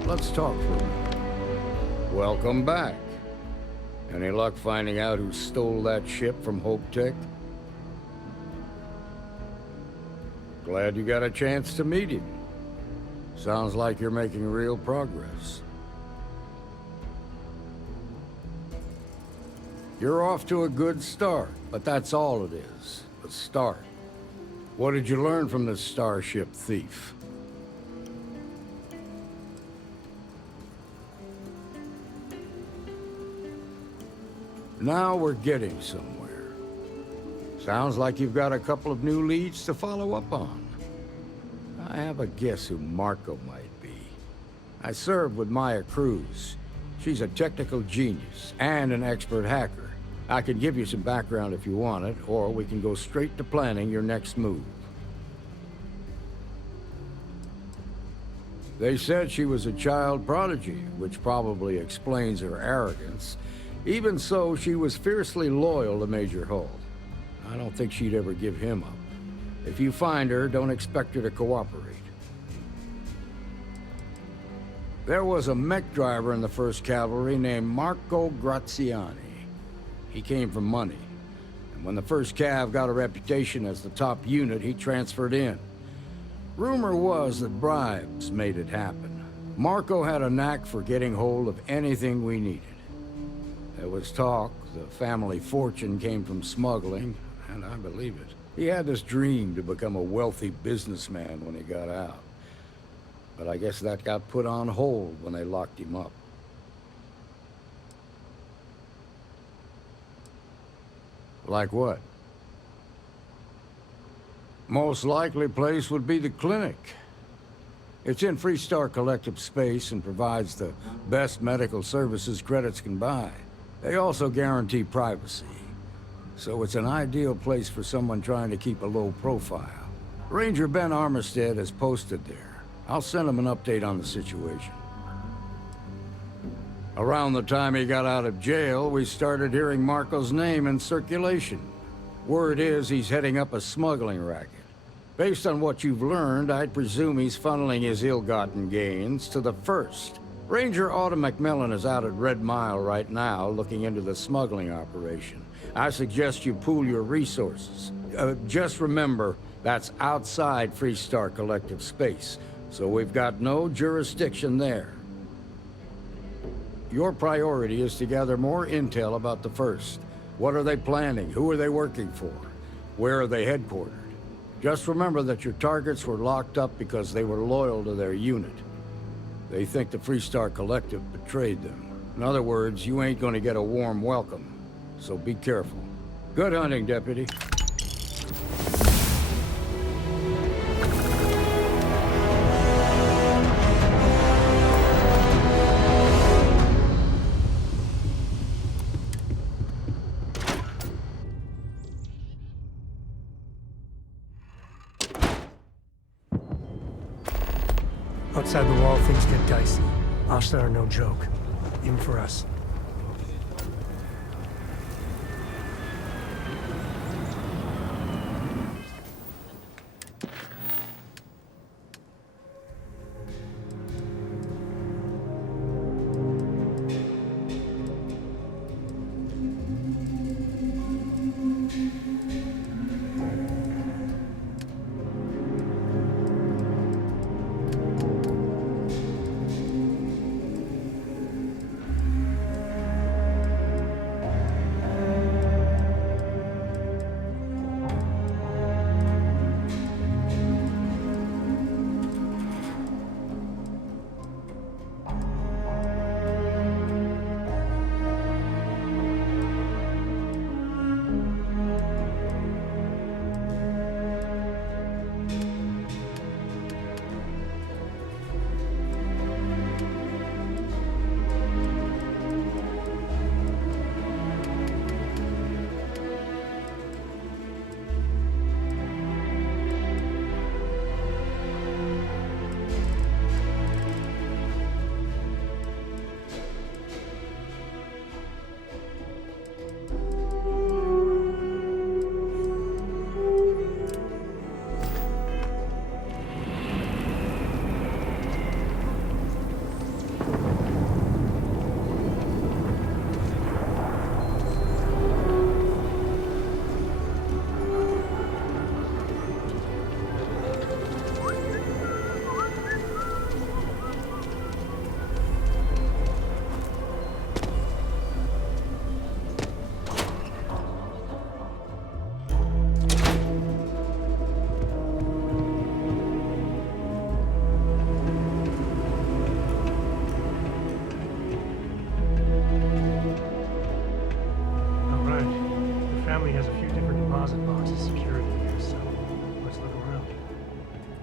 Let's talk for a minute. Welcome back. Any luck finding out who stole that ship from Hope Tech? Glad you got a chance to meet him. Sounds like you're making real progress. You're off to a good start, but that's all it is. A start. What did you learn from this starship thief? Now we're getting somewhere. Sounds like you've got a couple of new leads to follow up on. I have a guess who Marco might be. I served with Maya Cruz. She's a technical genius and an expert hacker. I can give you some background if you want it, or we can go straight to planning your next move. They said she was a child prodigy, which probably explains her arrogance. Even so, she was fiercely loyal to Major Hull. I don't think she'd ever give him up. If you find her, don't expect her to cooperate. There was a mech driver in the 1st Cavalry named Marco Graziani. He came from money, and when the 1st Cav got a reputation as the top unit, he transferred in. Rumor was that bribes made it happen. Marco had a knack for getting hold of anything we needed. There was talk the family fortune came from smuggling, and I believe it. He had this dream to become a wealthy businessman when he got out. But I guess that got put on hold when they locked him up. Like what? Most likely place would be the clinic. It's in Freestar Collective space and provides the best medical services credits can buy. They also guarantee privacy. So it's an ideal place for someone trying to keep a low profile. Ranger Ben Armistead is posted there. I'll send him an update on the situation. Around the time he got out of jail, we started hearing Marco's name in circulation. Word is he's heading up a smuggling racket. Based on what you've learned, I'd presume he's funneling his ill-gotten gains to the 1st. Ranger Autumn McMillan is out at Red Mile right now, looking into the smuggling operation. I suggest you pool your resources. Just remember, that's outside Freestar Collective space, so we've got no jurisdiction there. Your priority is to gather more intel about the 1st. What are they planning? Who are they working for? Where are they headquartered? Just remember that your targets were locked up because they were loyal to their unit. They think the Freestar Collective betrayed them. In other words, you ain't gonna get a warm welcome. So be careful. Good hunting, Deputy. Outside the wall, things get dicey. Ashta are no joke, even for us.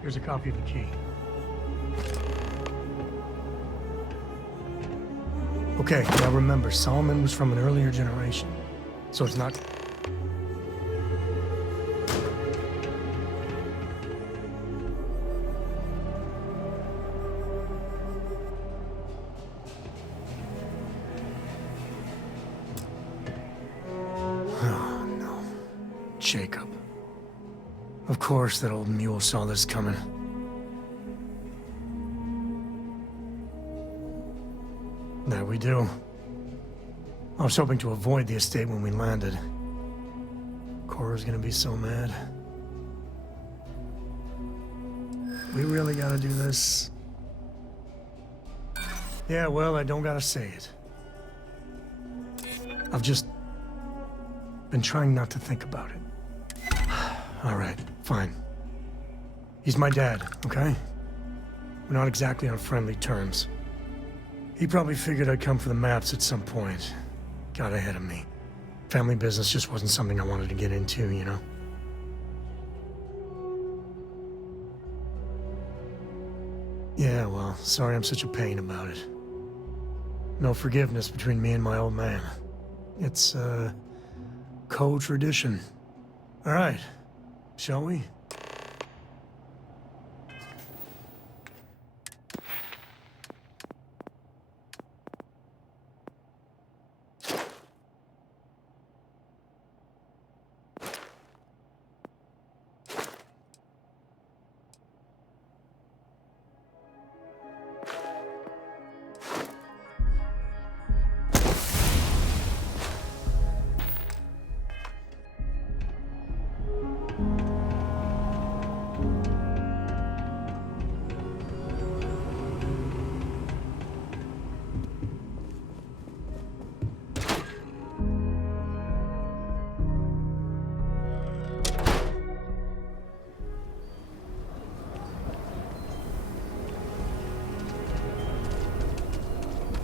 Here's a copy of the key. Okay, now remember, Solomon was from an earlier generation, so it's not... Oh, no. Jacob. Of course that old mule saw this coming. There we do. I was hoping to avoid the estate when we landed. Cora's gonna be so mad. We really gotta do this? Yeah, well, I don't gotta say it. I've just been trying not to think about it. All right, fine. He's my dad, okay? We're not exactly on friendly terms. He probably figured I'd come for the maps at some point. Got ahead of me. Family business just wasn't something I wanted to get into, you know? Yeah, well, sorry I'm such a pain about it. No forgiveness between me and my old man. It's, co-tradition. All right. Shall we?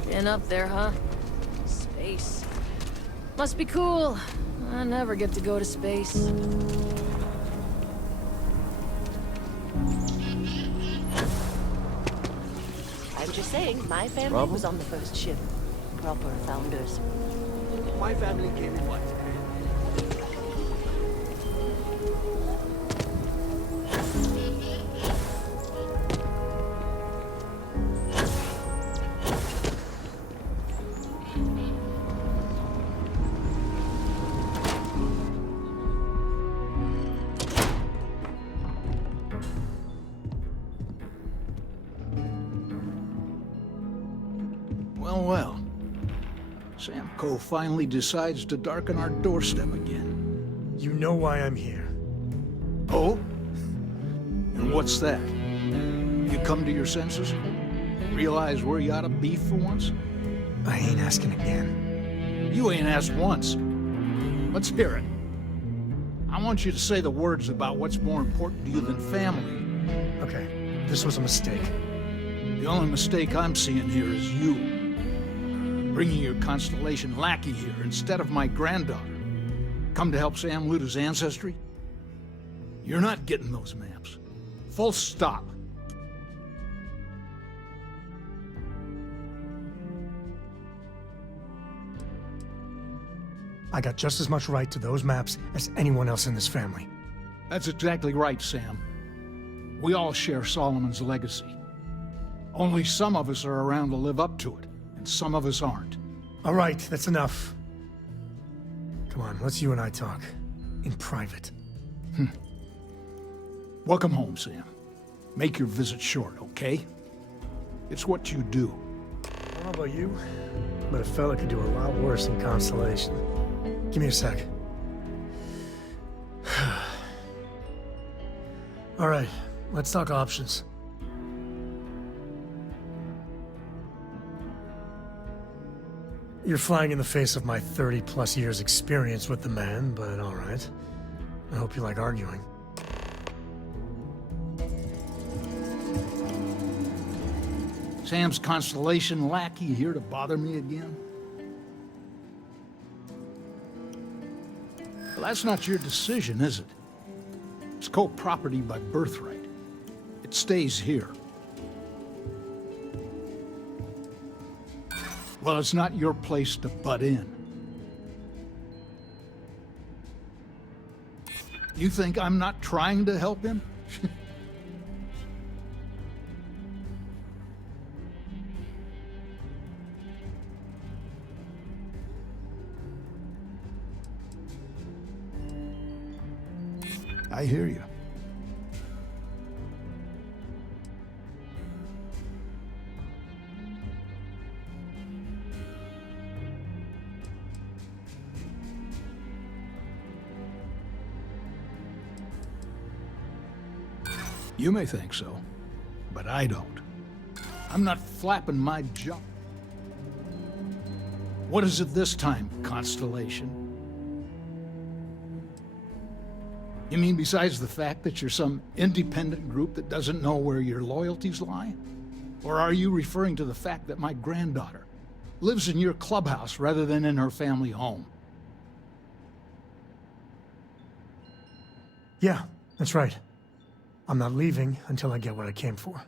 Been up there, huh? Space. Must be cool. I never get to go to space. I'm just saying, my family Problem? was on the first ship. Proper founders. My family came in what? Well, well. Sam Coe finally decides to darken our doorstep again. You know why I'm here. Oh? And what's that? You come to your senses? Realize where you ought to be for once? I ain't asking again. You ain't asked once. Let's hear it. I want you to say the words about what's more important to you than family. Okay, this was a mistake. The only mistake I'm seeing here is you. Bringing your Constellation lackey here instead of my granddaughter. Come to help Sam loot his ancestry? You're not getting those maps. Full stop. I got just as much right to those maps as anyone else in this family. That's exactly right, Sam. We all share Solomon's legacy. Only some of us are around to live up to it, and some of us aren't. All right, that's enough. Come on, let's you and I talk. In private. Welcome home, Sam. Make your visit short, okay? It's what you do. How about you? But a fella could do a lot worse than Constellation. Give me a sec. All right, let's talk options. You're flying in the face of my 30-plus years experience with the man, but all right. I hope you like arguing. Sam's Constellation lackey here to bother me again? Well, that's not your decision, is it? It's co-property by birthright. It stays here. Well, it's not your place to butt in. You think I'm not trying to help him? I hear you. You may think so, but I don't. I'm not flapping my jaw. What is it this time, Constellation? You mean besides the fact that you're some independent group that doesn't know where your loyalties lie? Or are you referring to the fact that my granddaughter lives in your clubhouse rather than in her family home? Yeah, that's right. I'm not leaving until I get what I came for.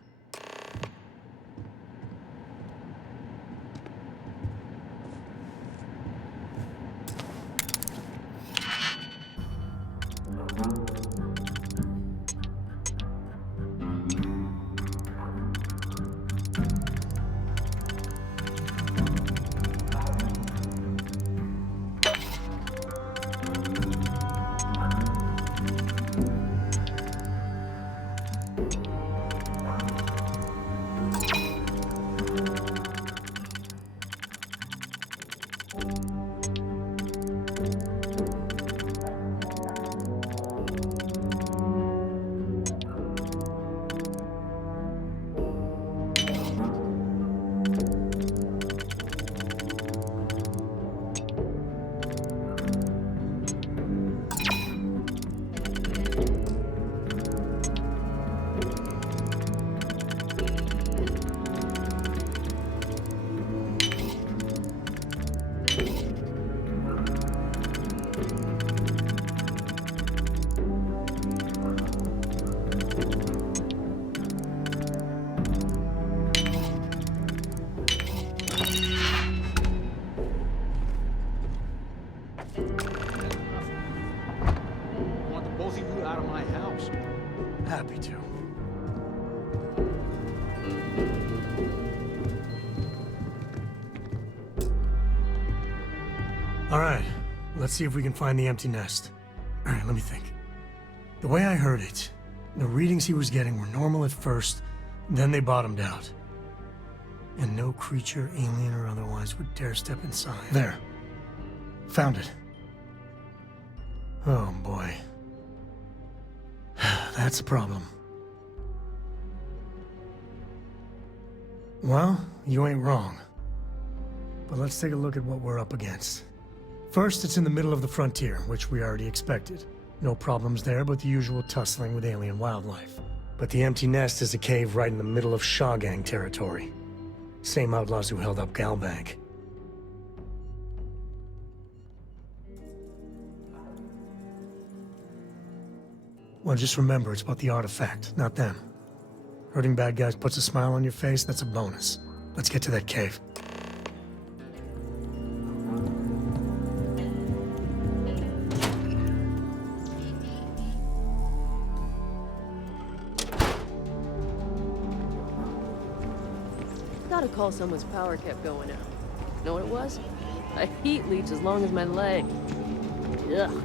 Happy to. All right, let's see if we can find the empty nest. All right, let me think. The way I heard it, the readings he was getting were normal at first, then they bottomed out. And no creature, alien or otherwise, would dare step inside. There. Found it. Oh, boy. That's a problem. Well, you ain't wrong. But let's take a look at what we're up against. First, it's in the middle of the frontier, which we already expected. No problems there, but the usual tussling with alien wildlife. But the empty nest is a cave right in the middle of Shaw Gang territory. Same outlaws who held up Galbank. Well, just remember, it's about the artifact, not them. Hurting bad guys puts a smile on your face, that's a bonus. Let's get to that cave. Gotta call someone's power kept going out. Know what it was? A heat leech as long as my leg. Ugh.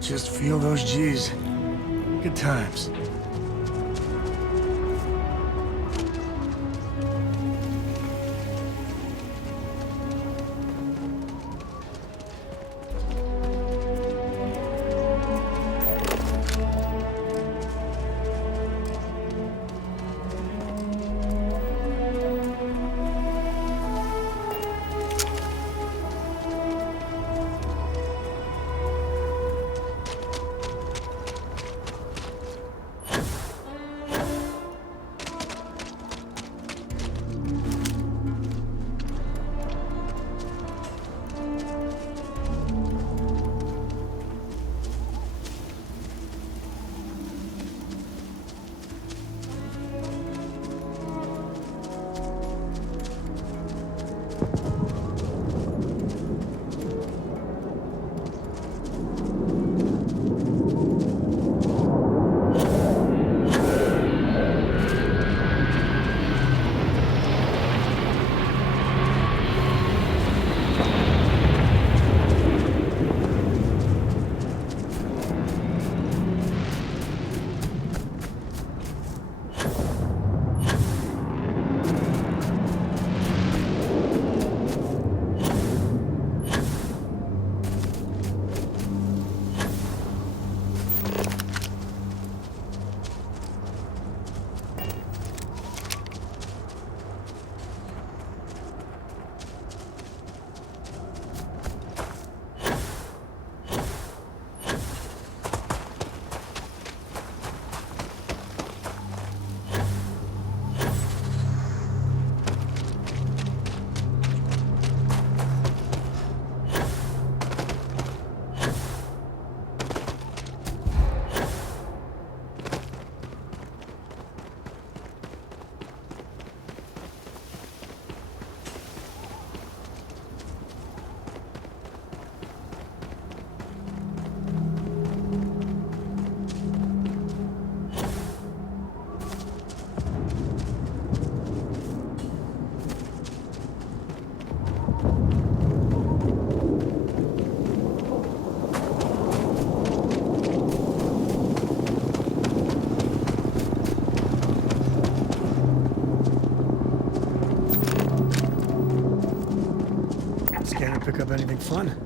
Just feel those G's. Good times. Pick up anything fun?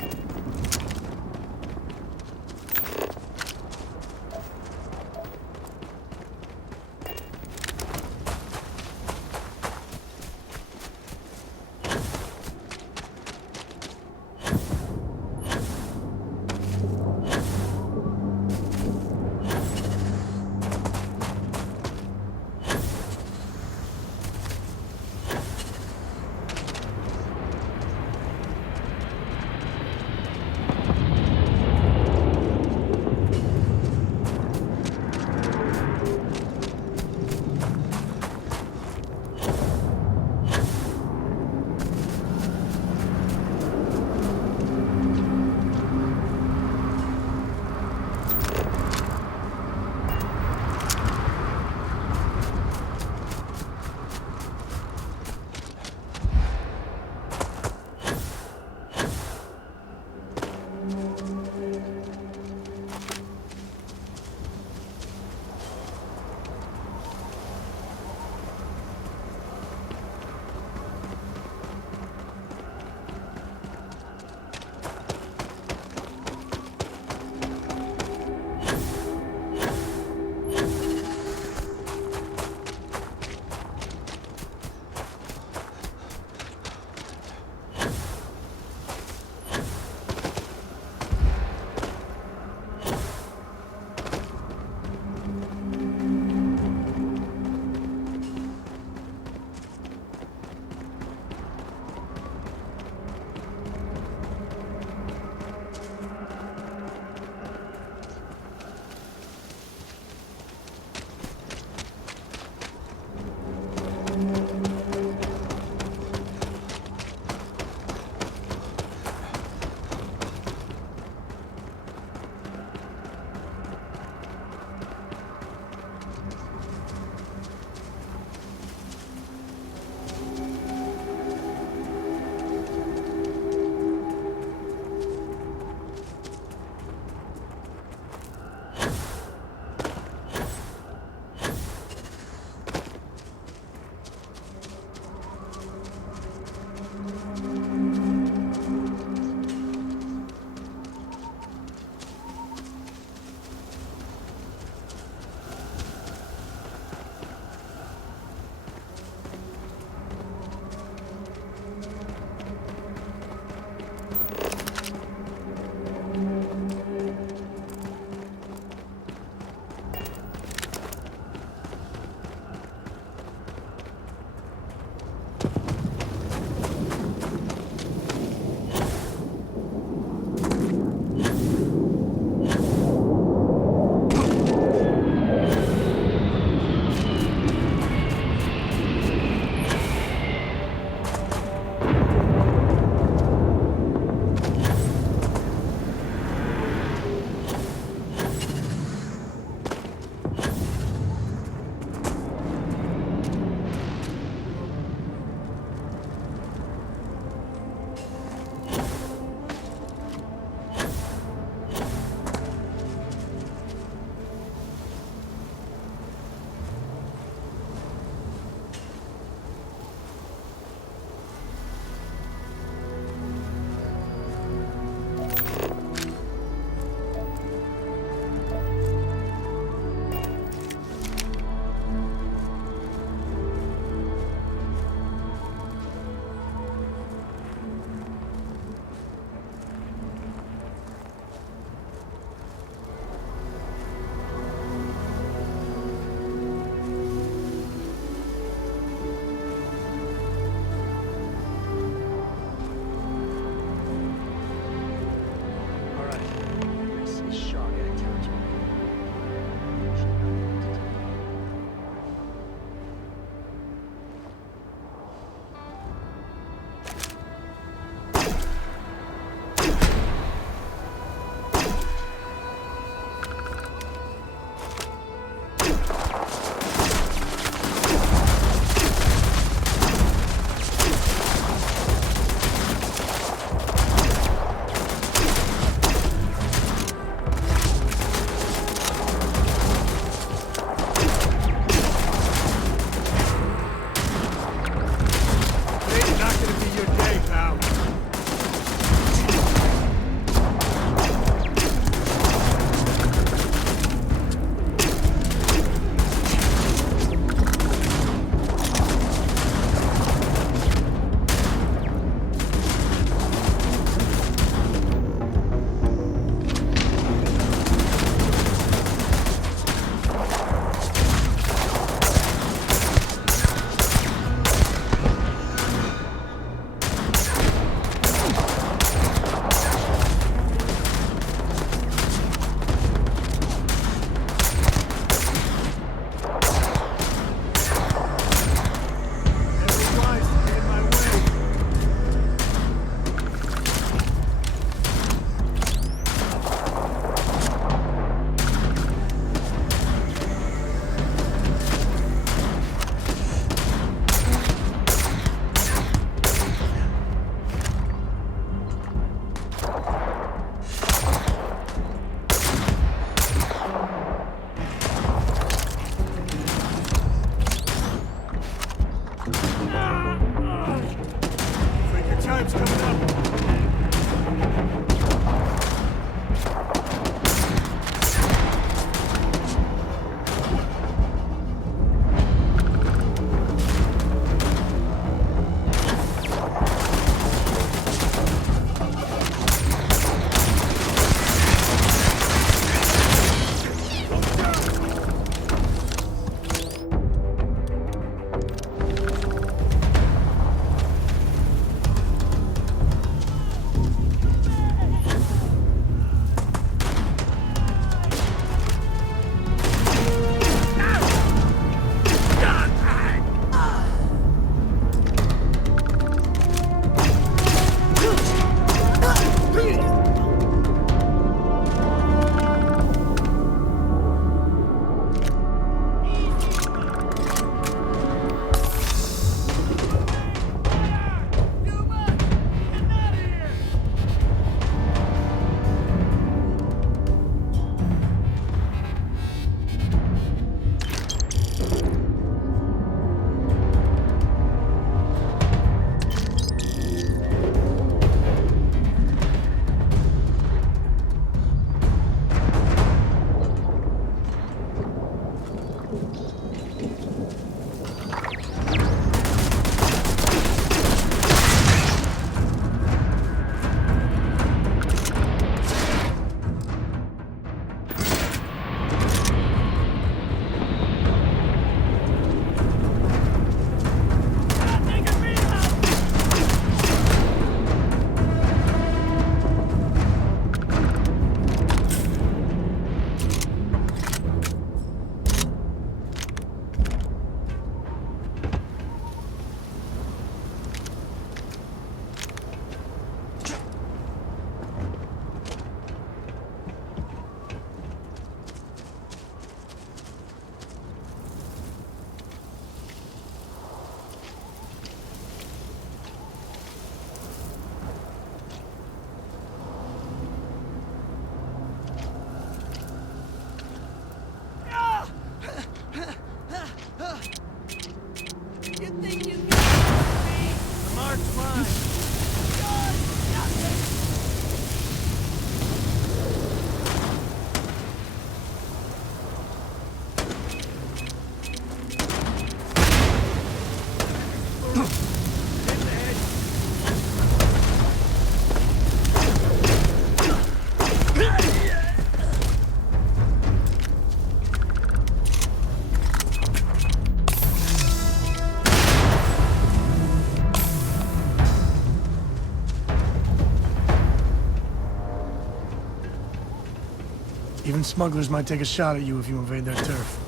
Even smugglers might take a shot at you if you invade their turf.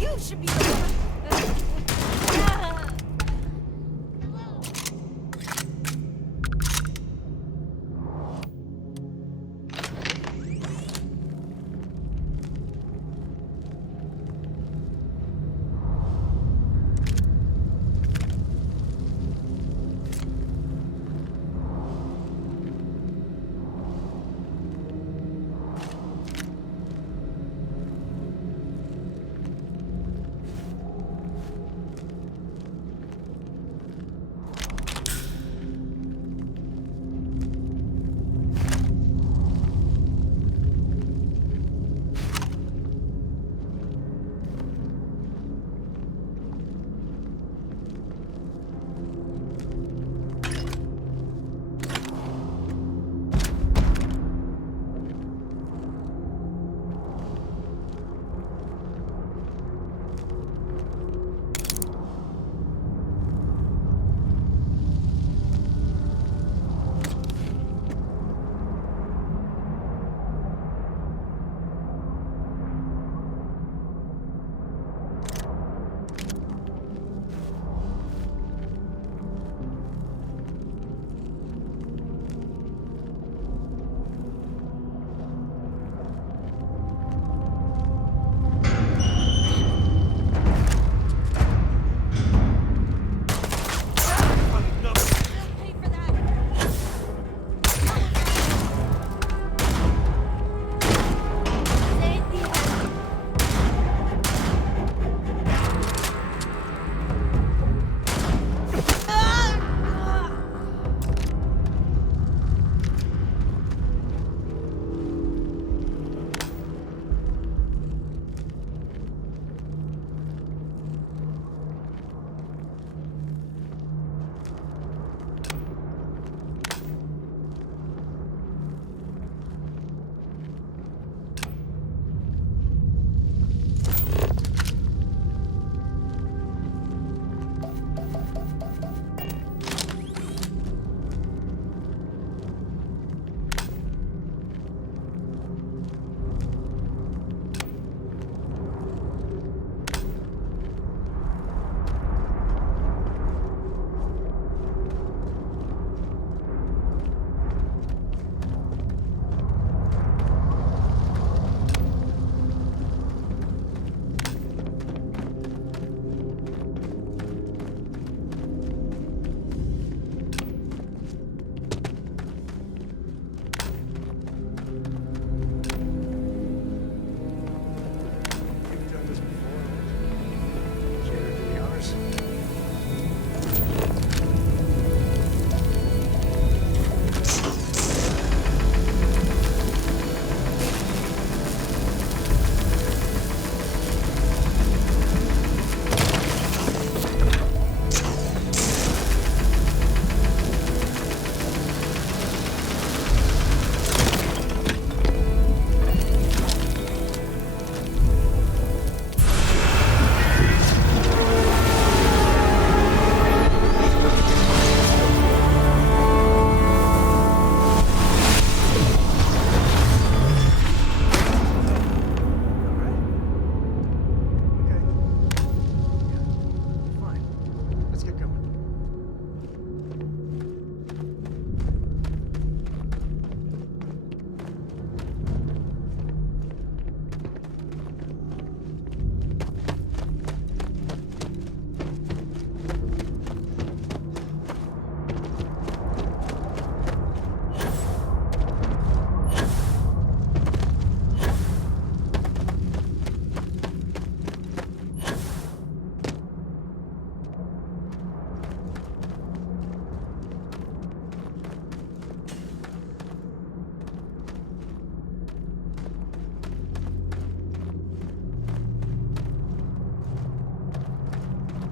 You should be the one.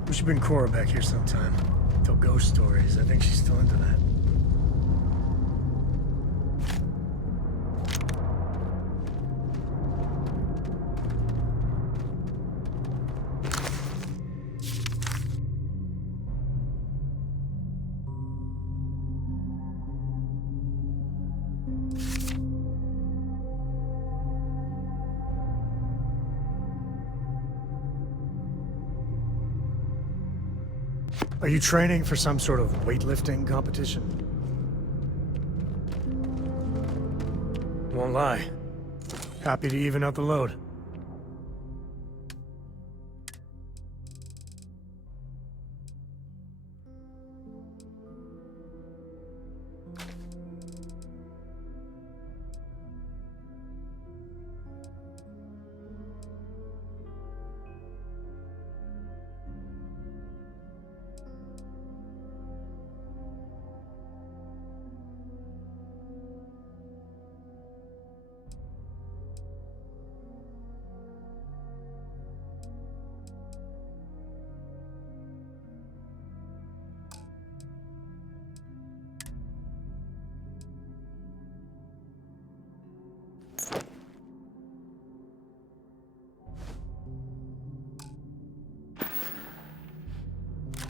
We should bring Cora back here sometime. tell ghost stories. I think she's still into that. Are you training for some sort of weightlifting competition? Won't lie. Happy to even out the load.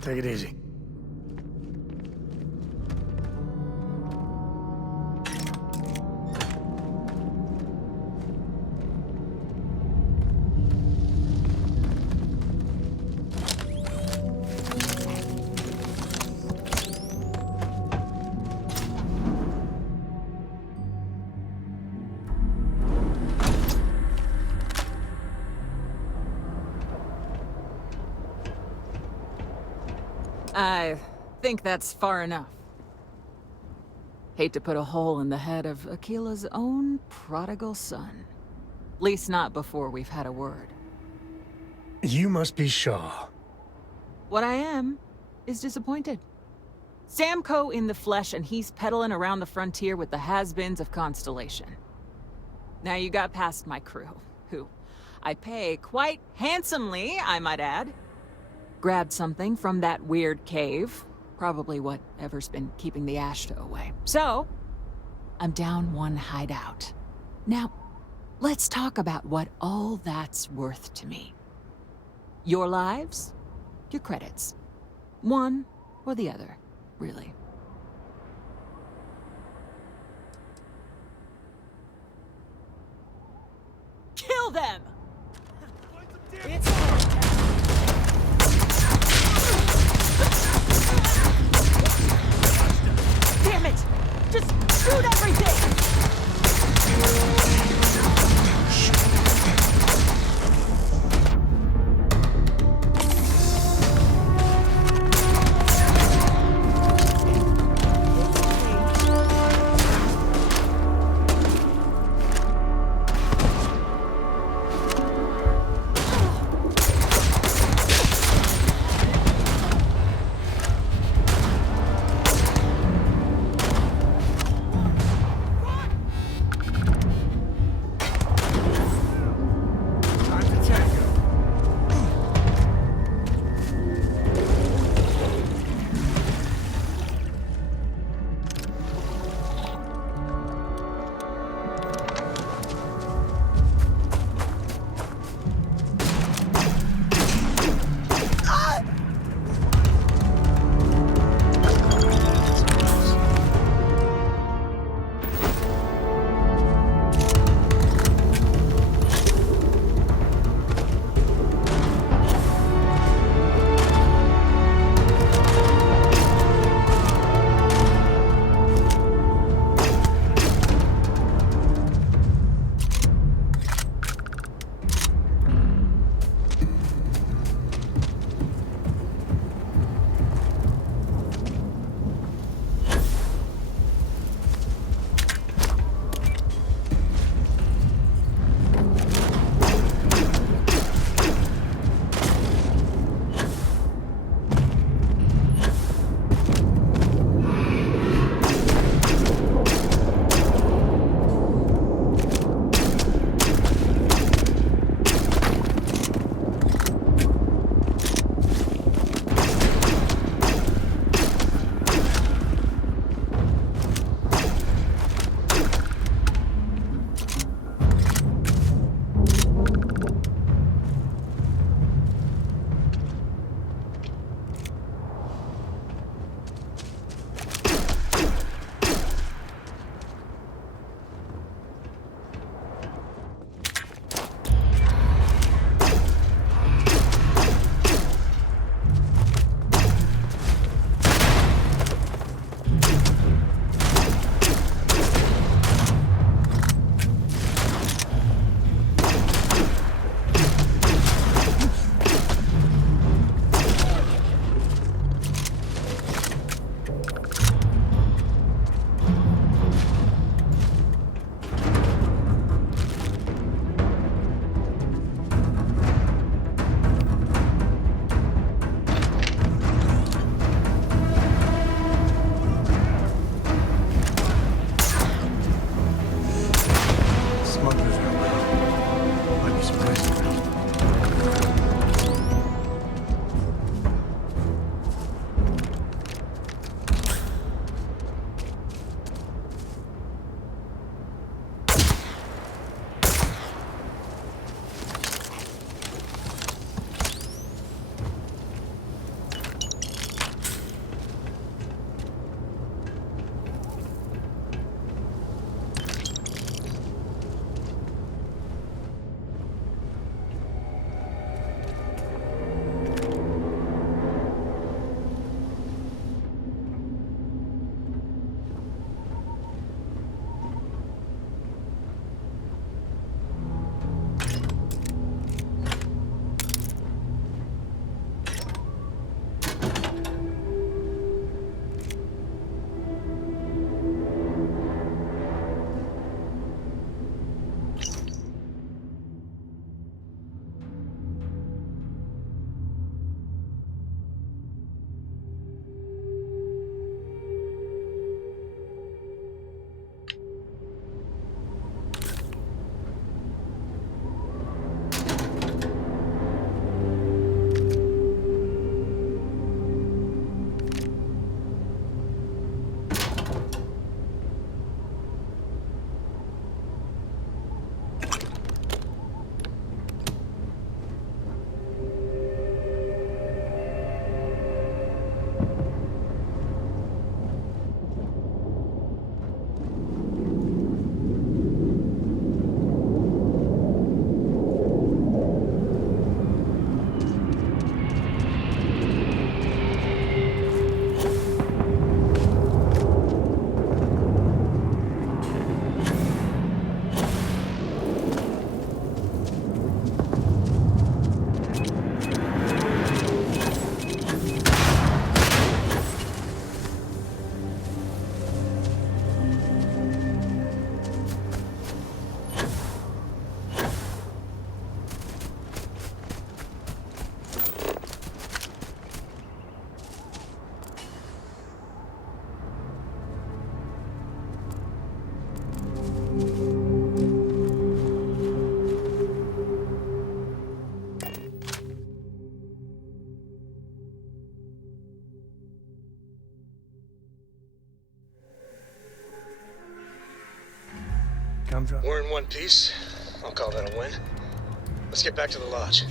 Take it easy. I think that's far enough. Hate to put a hole in the head of Akila's own prodigal son. Least not before we've had a word. You must be Shaw. What I am is disappointed. Samco in the flesh, and he's peddling around the frontier with the has-beens of Constellation. Now you got past my crew, who I pay quite handsomely, I might add. Grabbed something from that weird cave. Probably whatever's been keeping the Ashta away. So, I'm down one hideout. Now, let's talk about what all that's worth to me. Your lives, your credits. One or the other, really. Kill them! Damn it! Just shoot everything! Humdrum. We're in one piece. I'll call that a win. Let's get back to the lodge.